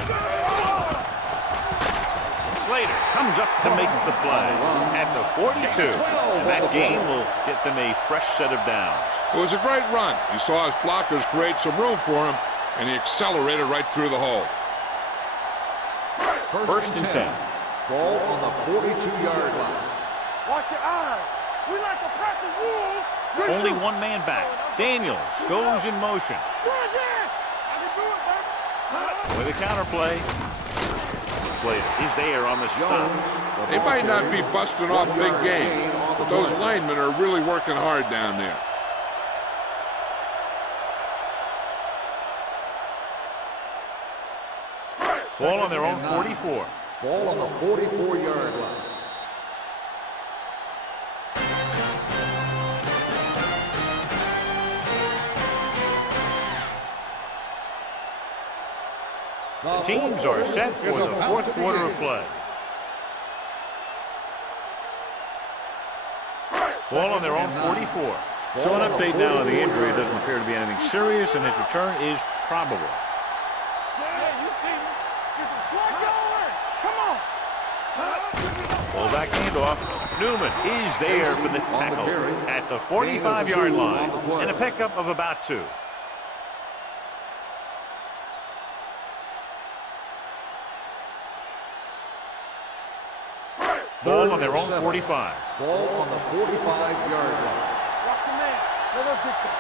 Slater comes up to make the play at the 42. And that gain will get them a fresh set of downs. It was a great run. He saw his blockers create some room for him, and he accelerated right through the hole. First and 10. Ball on the 42-yard line. Watch your eyes. We like a pack of wolves. Only one man back. Daniels goes in motion. With a counter play. Slater is there on the stop. They might not be busting off big game, but those linemen are really working hard down there. Ball on their own 44. Ball on the 44-yard line. The teams are set for the fourth quarter of play. Ball on their own 44. So an update now on the injury. It doesn't appear to be anything serious, and his return is probable. Fullback handoff. Newman is there for the tackle at the 45-yard line, and a pickup of about 2. Ball on their own 45. Ball on the 45-yard line. Watch your man. Let us dictate.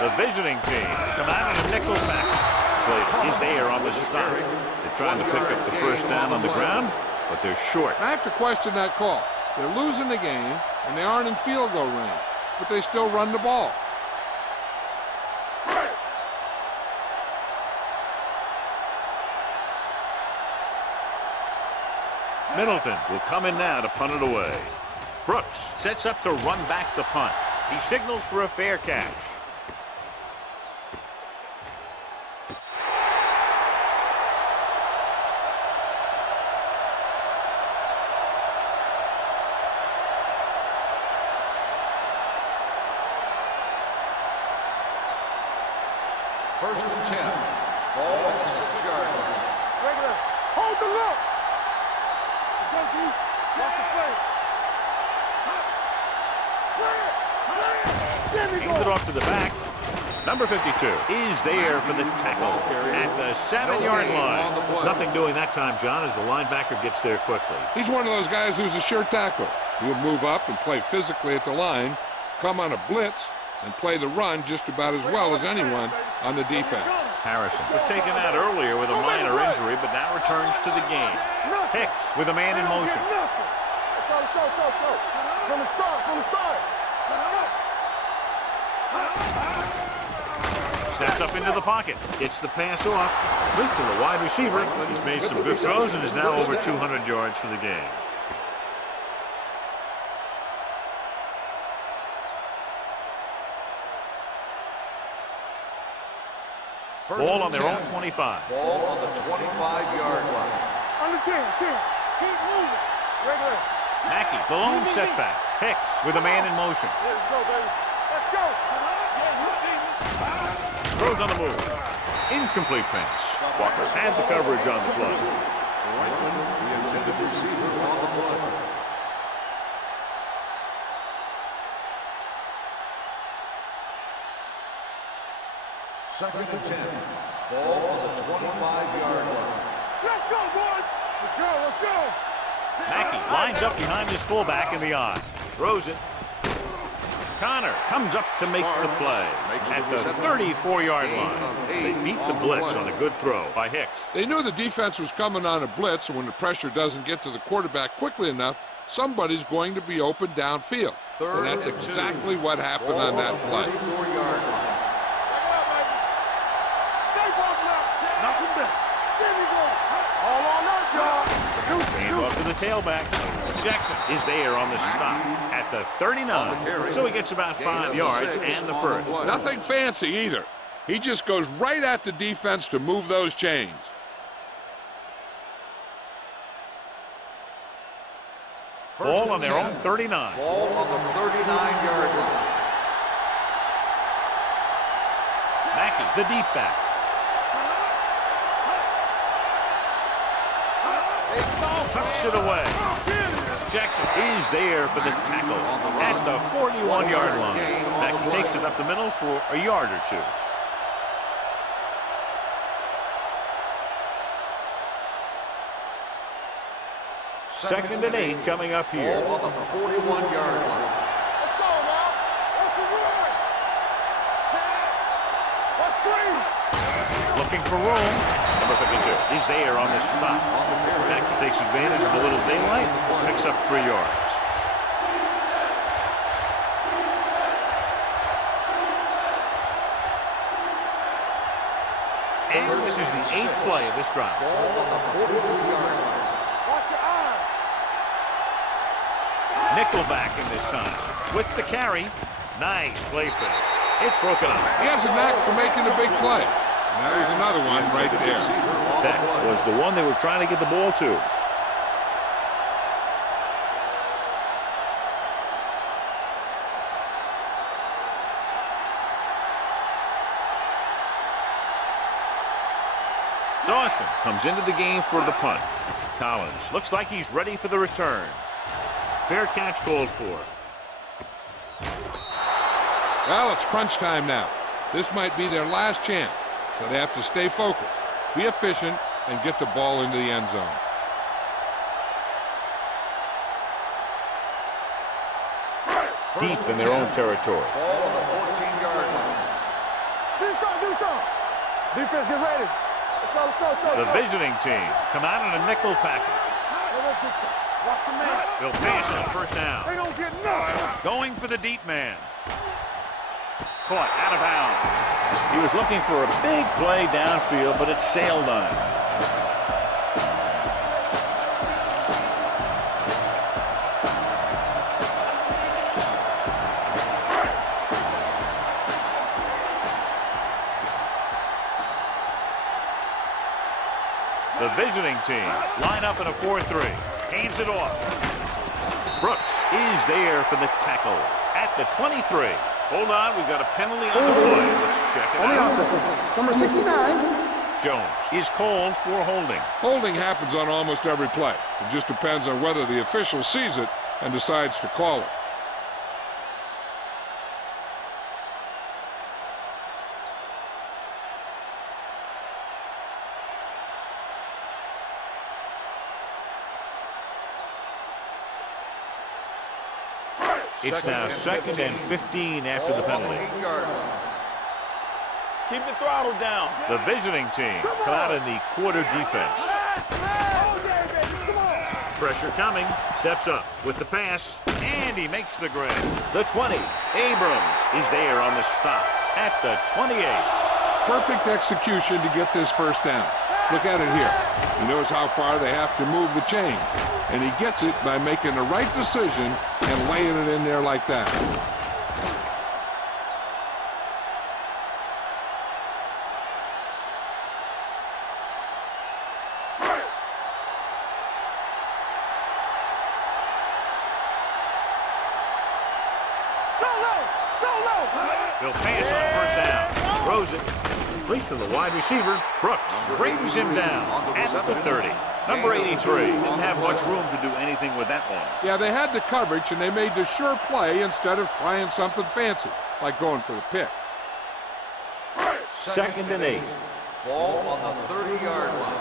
The visiting team come out in a nickel package. Slater is there on the stop. They're trying to pick up the first down on the ground, but they're short. I have to question that call. They're losing the game, and they aren't in field goal range, but they still run the ball. Middleton will come in now to punt it away. Brooks sets up to run back the punt. He signals for a fair catch. First and 10. Ball on the 6-yard line. Regular. Hold the look. Let's go, D. Watch the play. Hands it off to the back. Number 52 is there for the tackle at the 7-yard line. Nothing doing that time, John, as the linebacker gets there quickly. He's one of those guys who's a sure tackler. He'll move up and play physically at the line, come on a blitz, and play the run just about as well as anyone on the defense. Harrison was taken out earlier with a minor injury, but now returns to the game. Hicks with a man in motion. Let's go. From the start. Steps up into the pocket. Gets the pass off. Luke to the wide receiver. He's made some good throws and is now over 200 yards for the game. Ball on their own 25. Ball on the 25-yard line. On the 10. Keep moving. Regular. Mackey, the lone setback. Hicks with a man in motion. Yeah, let's go, baby. Let's go. Yeah, you see me. Throws on the move. Incomplete pass. Walker had the coverage on the play. Franklin, the intended receiver on the play. Second and 10. Ball on the 25-yard line. Let's go, boys. Let's go. Mackey lines up behind his fullback in the eye. Throws it. Connor comes up to make the play at the 34-yard line. They beat the blitz on a good throw by Hicks. They knew the defense was coming on a blitz, and when the pressure doesn't get to the quarterback quickly enough, somebody's going to be open downfield. And that's exactly what happened on that play. 34-yard line. Hand off to the tailback. Jackson is there on the stop at the 39. So he gets about 5 yards and the first. Nothing fancy either. He just goes right at the defense to move those chains. Ball on their own 39. Ball on the 39-yard line. Mackey, the deep back. Tucks it away. Jackson is there for the tackle at the 41-yard line. Mackey takes it up the middle for a yard or two. Second and 8 coming up here. Ball on the 41-yard line. Let's go now. That's the run. Set. Let's screen. Looking for room. Number 52. He's there on this stop. Mackey takes advantage of a little daylight. Picks up 3 yards. And this is the 8th play of this drive. Ball on the 43-yard line. Watch your eyes. Nickelback in this time. With the carry. Nice play finish. It's broken up. He has a knack for making a big play. And there's another one right there. That was the one they were trying to get the ball to. Dawson comes into the game for the punt. Collins looks like he's ready for the return. Fair catch called for. Well, it's crunch time now. This might be their last chance, so they have to stay focused, be efficient, and get the ball into the end zone. Deep in their own territory. Ball on the 14-yard line. Do something. Defense, get ready. Let's go. The visiting team come out in a nickel package. Let's get you. Watch your man. They'll pass on first down. They don't get nothing. Going for the deep man. Caught out of bounds. He was looking for a big play downfield, but it sailed on him. The visiting team line up in a 4-3. Hands it off. Brooks is there for the tackle at the 23. Hold on, we've got a penalty on the play. Let's check it On the out. offense, number 69. Jones is called for holding. Holding happens on almost every play. It just depends on whether the official sees it and decides to call it. It's now second and 15 after the penalty. 8-yard line. Keep the throttle down. The visiting team come out in the quarter defense. Pressure coming. Steps up with the pass. And he makes the grab. The 20. Abrams is there on the stop at the 28. Perfect execution to get this first down. Look at it here. He knows how far they have to move the chain. And he gets it by making the right decision and laying it in there like that. They'll pass on first down. Throws it. Complete to the wide receiver. Brooks brings him down at the 30. Number 83 didn't have much room to do anything with that one. Yeah, they had the coverage, and they made the sure play instead of trying something fancy, like going for the pick. Second and 8. Ball on the 30-yard line.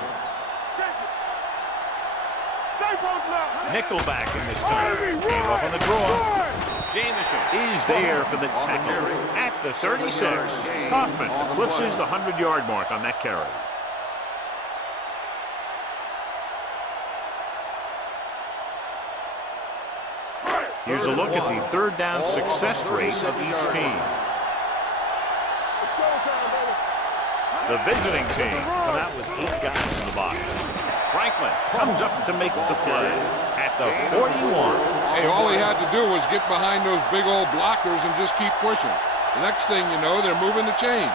Nickelback in this time. Came off on the draw. Jamison is there for the tackle at the 36. Kaufman eclipses the 100-yard mark on that carry. Here's a look at the third down success rate of each team. The visiting team come out with 8 guys in the box. Franklin comes up to make the play at the 41. Hey, all he had to do was get behind those big old blockers and just keep pushing. The next thing you know, they're moving the chains.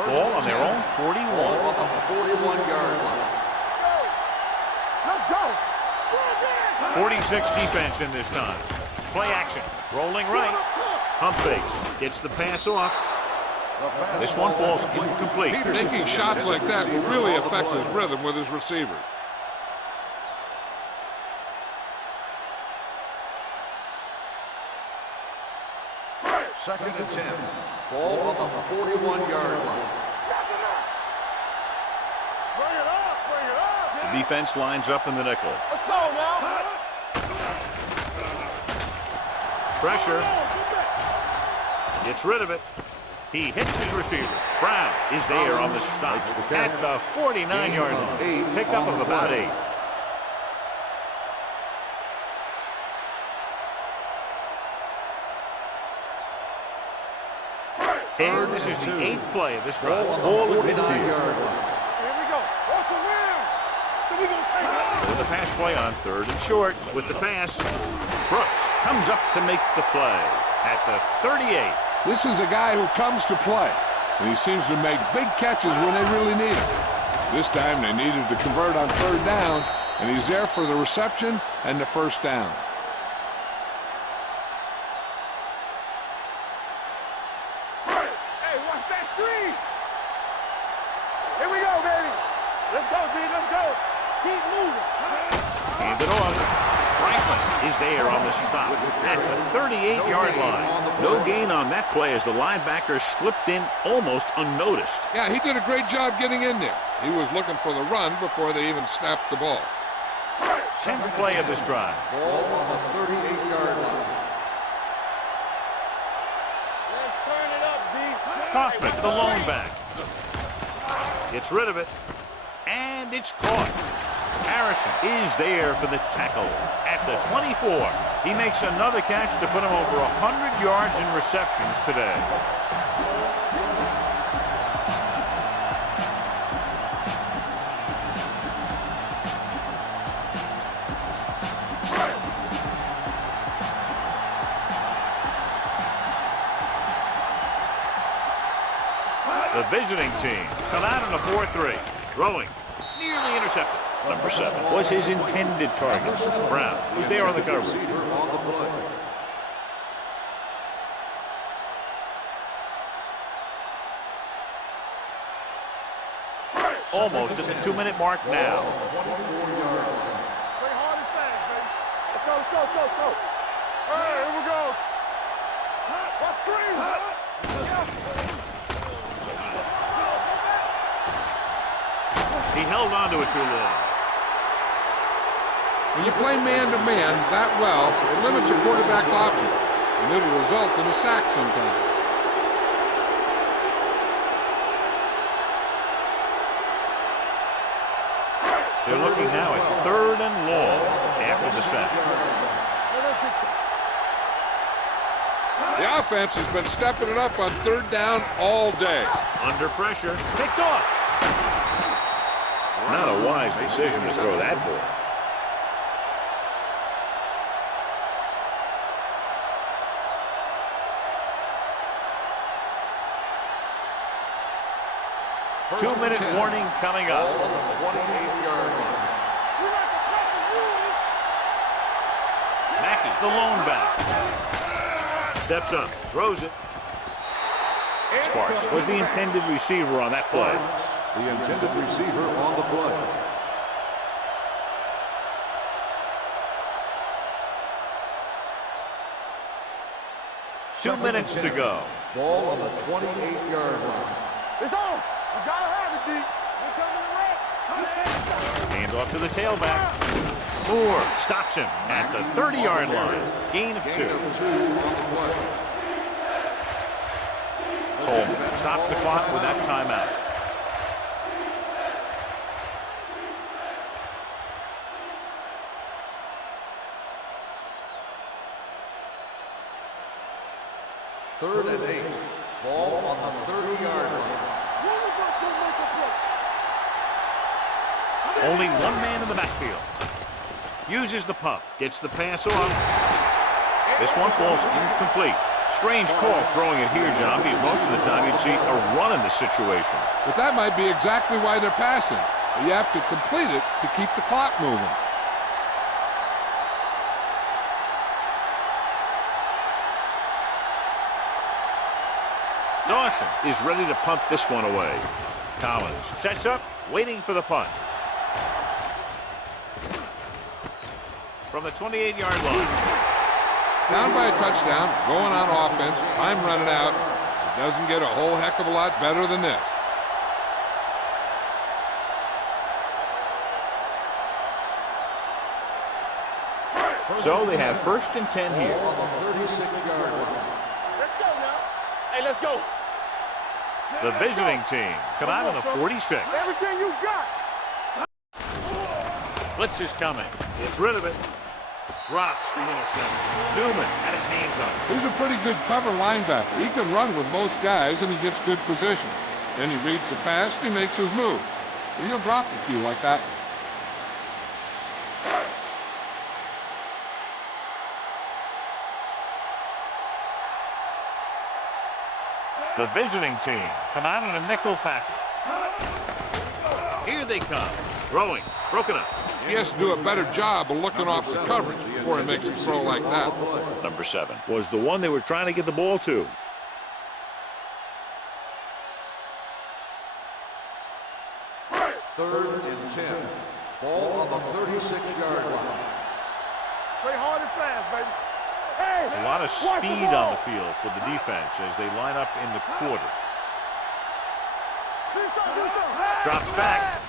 Ball on their own 41. Ball on the 41-yard line. Let's go. 46 defense in this time. Play action. Rolling right. Pump fakes. Gets the pass off. This one falls incomplete. Making shots like that will really affect his rhythm with his receivers. Second and 10. Ball on the 41-yard line. Bring it up, bring it up. The defense lines up in the nickel. Let's go now. Pressure. Gets rid of it. He hits his receiver. Brown is there on the stop at the 49-yard line. Pickup of about 8. And this is the 8th play of this drive. Ball at midfield. Here we go. What's the win? So we gonna take it. With the pass play on 3rd and short. With the pass, Brooks comes up to make the play at the 38. This is a guy who comes to play, and he seems to make big catches when they really need him. This time they needed to convert on 3rd down, and he's there for the reception and the 1st down. Hey, watch that screen. Here we go, baby. Let's go, D. Let's go. Keep moving. Hand it off. Franklin is there on the stop at the 38-yard line. No gain on that play as the linebacker slipped in almost unnoticed. Yeah, he did a great job getting in there. He was looking for the run before they even snapped the ball. 10th play of this drive. Ball on the 38-yard line. Let's turn it up, D. Kaufman, the lone back. Gets rid of it, and it's caught. Harrison is there for the tackle at the 24. He makes another catch to put him over 100 yards in receptions today. The visiting team come out in a 4-3. Throwing, nearly intercepted. Number 7 was his intended target. Brown was there on the coverage. Almost at the 2-minute mark now. Play hard and fast, baby. Let's go, let's go, let's go, let's go. All right, here we go. Watch screen. He held on to it too long. When you play man-to-man that well, it limits a quarterback's options, and it'll result in a sack sometimes. They're looking now at 3rd and long after the sack. The offense has been stepping it up on 3rd down all day. Under pressure, picked off. Not a wise decision to throw that ball. Two-minute warning coming up. Ball on the 28-yard line. Mackey, the lone back. Steps up, throws it. Sparks was the intended receiver on that play. The intended receiver on the play. Two minutes to go. Ball on the 28-yard line. It's on. You gotta have it, D. We're coming to Hand off to the tailback. Moore stops him at the 30-yard line. Gain of 2. Coleman stops the clock with that timeout. Third and 8. Ball on the 30-yard line. Only one man in the backfield. Uses the pump. Gets the pass off. This one falls incomplete. Strange call throwing it here, John, because most of the time you'd see a run in this situation. But that might be exactly why they're passing. You have to complete it to keep the clock moving. Dawson is ready to punt this one away. Collins sets up, waiting for the punt. From the 28-yard line. Down by a touchdown, going on offense, time running out. It doesn't get a whole heck of a lot better than this. So they have 1st and 10 here. On the 36-yard line. Let's go now. Hey, let's go. The visiting team come out on the 46. Everything you got. Blitz is coming. Gets rid of it. Drops the interception. Newman had his hands up. He's a pretty good cover linebacker. He can run with most guys, and he gets good position. Then he reads the pass, and he makes his move. He'll drop a few like that. The visiting team come out in a nickel package. Here they come. Throwing. Broken up. He has to do a better job of looking off the coverage before he makes a throw like that. Number 7 was the one they were trying to get the ball to. Third and 10. Ball on the 36-yard line. Play hard and fast, baby. Hey, A lot of speed on the field for the defense as they line up in the quarter. Drops back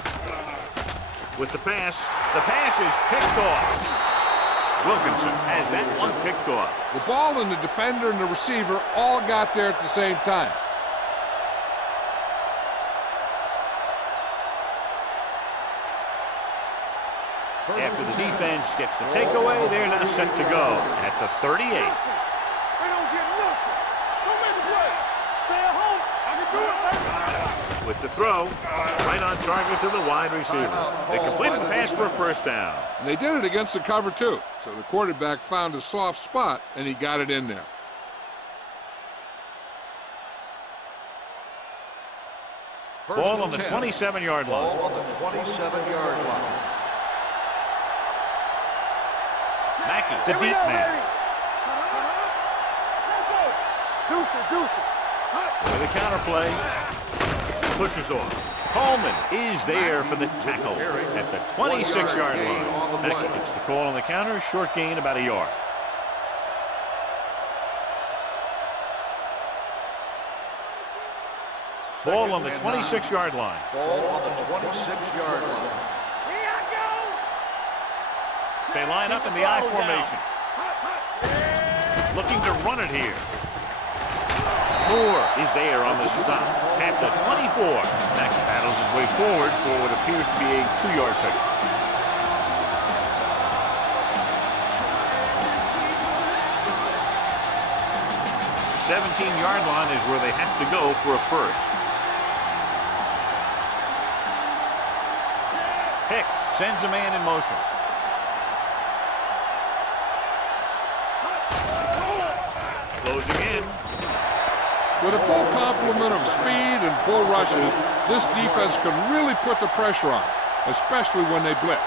with the pass. The pass is picked off. Wilkinson has that one picked off. The ball and the defender and the receiver all got there at the same time. After the defense gets the takeaway, they're now set to go at the 38. they don't get nothing. Come this way. Stay at home. I can do it. With the throw, right on target to the wide receiver. They completed the pass for a 1st down. And they did it against the cover, too. So the quarterback found a soft spot, and he got it in there. Ball on the 27-yard line. Ball on the 27-yard line. Mackey, the deep man. Deuce it. With a counterplay, pushes off. Coleman is there for the tackle at the 26-yard line. Mackey gets the call on the counter, short gain about a yard. Ball on the 26-yard line. Ball on the 26-yard line. Here I go. They line up in the I formation. Looking to run it here. Moore is there on the stop at the 24. Mackey battles his way forward for what appears to be a 2-yard pick. The 17-yard line is where they have to go for a 1st. Hicks sends a man in motion. Closing in. With a full complement of speed and bull rushes, this defense can really put the pressure on, especially when they blitz.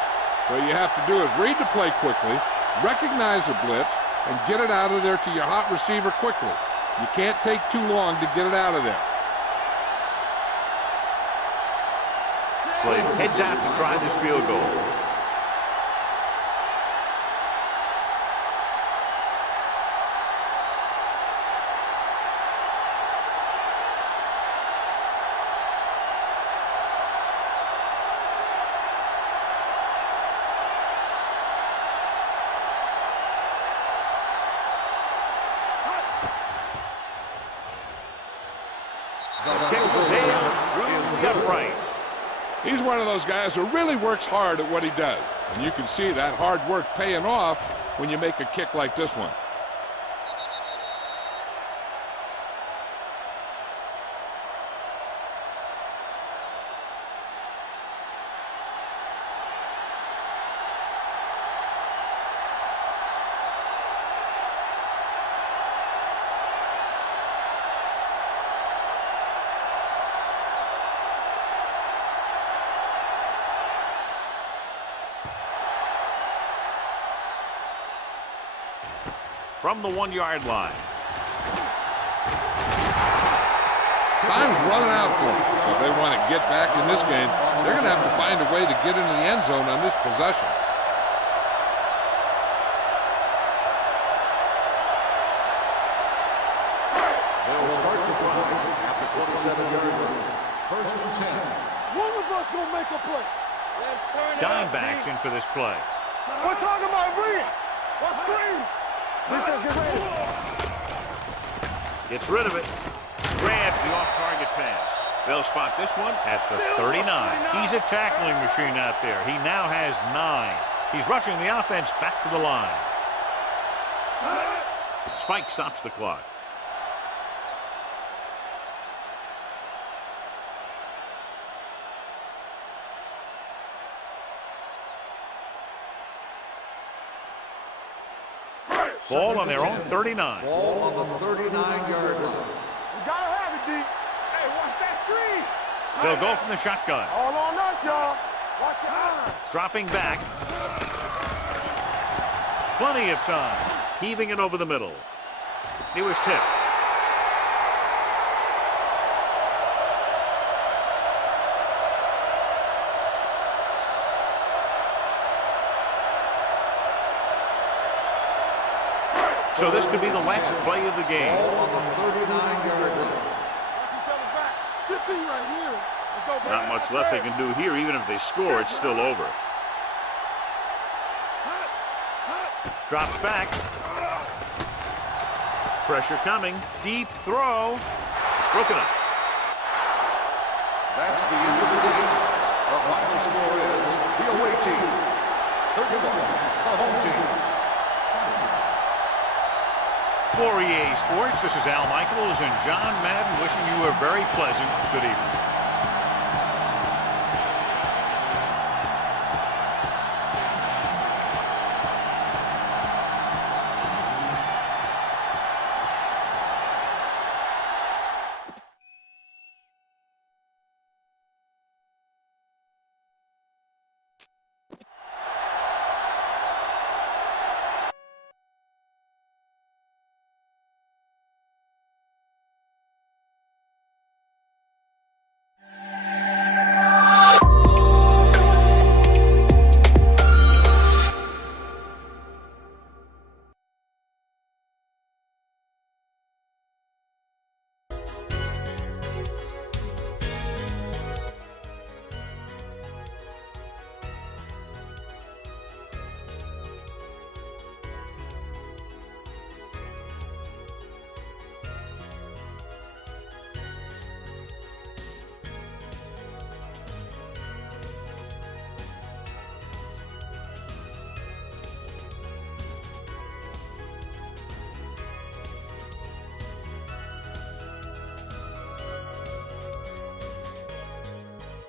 What you have to do is read the play quickly, recognize the blitz, and get it out of there to your hot receiver quickly. You can't take too long to get it out of there. Slade heads out to try this field goal. The kick sails through the uprights. He's one of those guys who really works hard at what he does. And you can see that hard work paying off when you make a kick like this one. From the 1-yard line. Time's running out for them, so if they want to get back in this game, they're going to have to find a way to get into the end zone on this possession. They'll start the drive at the 27-yard line. First and 10. One of us gonna make a play. Let's turn it Dime up, backs D. in for this play. We're talking about bring it. Let's screen. Defense, get ready. Gets rid of it. Grabs the off-target pass. They'll spot this one at the 39. He's a tackling machine out there. He now has 9. He's rushing the offense back to the line. Spike stops the clock. Ball on their own 39. Ball on the 39-yard line. You gotta have it, D. Hey, watch that screen. They'll go from the shotgun. All on us, y'all. Watch your eyes. Dropping back. Plenty of time. Heaving it over the middle. He was tipped. So this could be the last play of the game. Ball on the 39-yard line. Get D right here. Let's go, Not much left they can do here. Even if they score, it's still over. Drops back. Pressure coming. Deep throw. Broken up. That's the end of the game. The final score is the away team 31, the home team. For EA Sports, this is Al Michaels and John Madden wishing you a very pleasant good evening.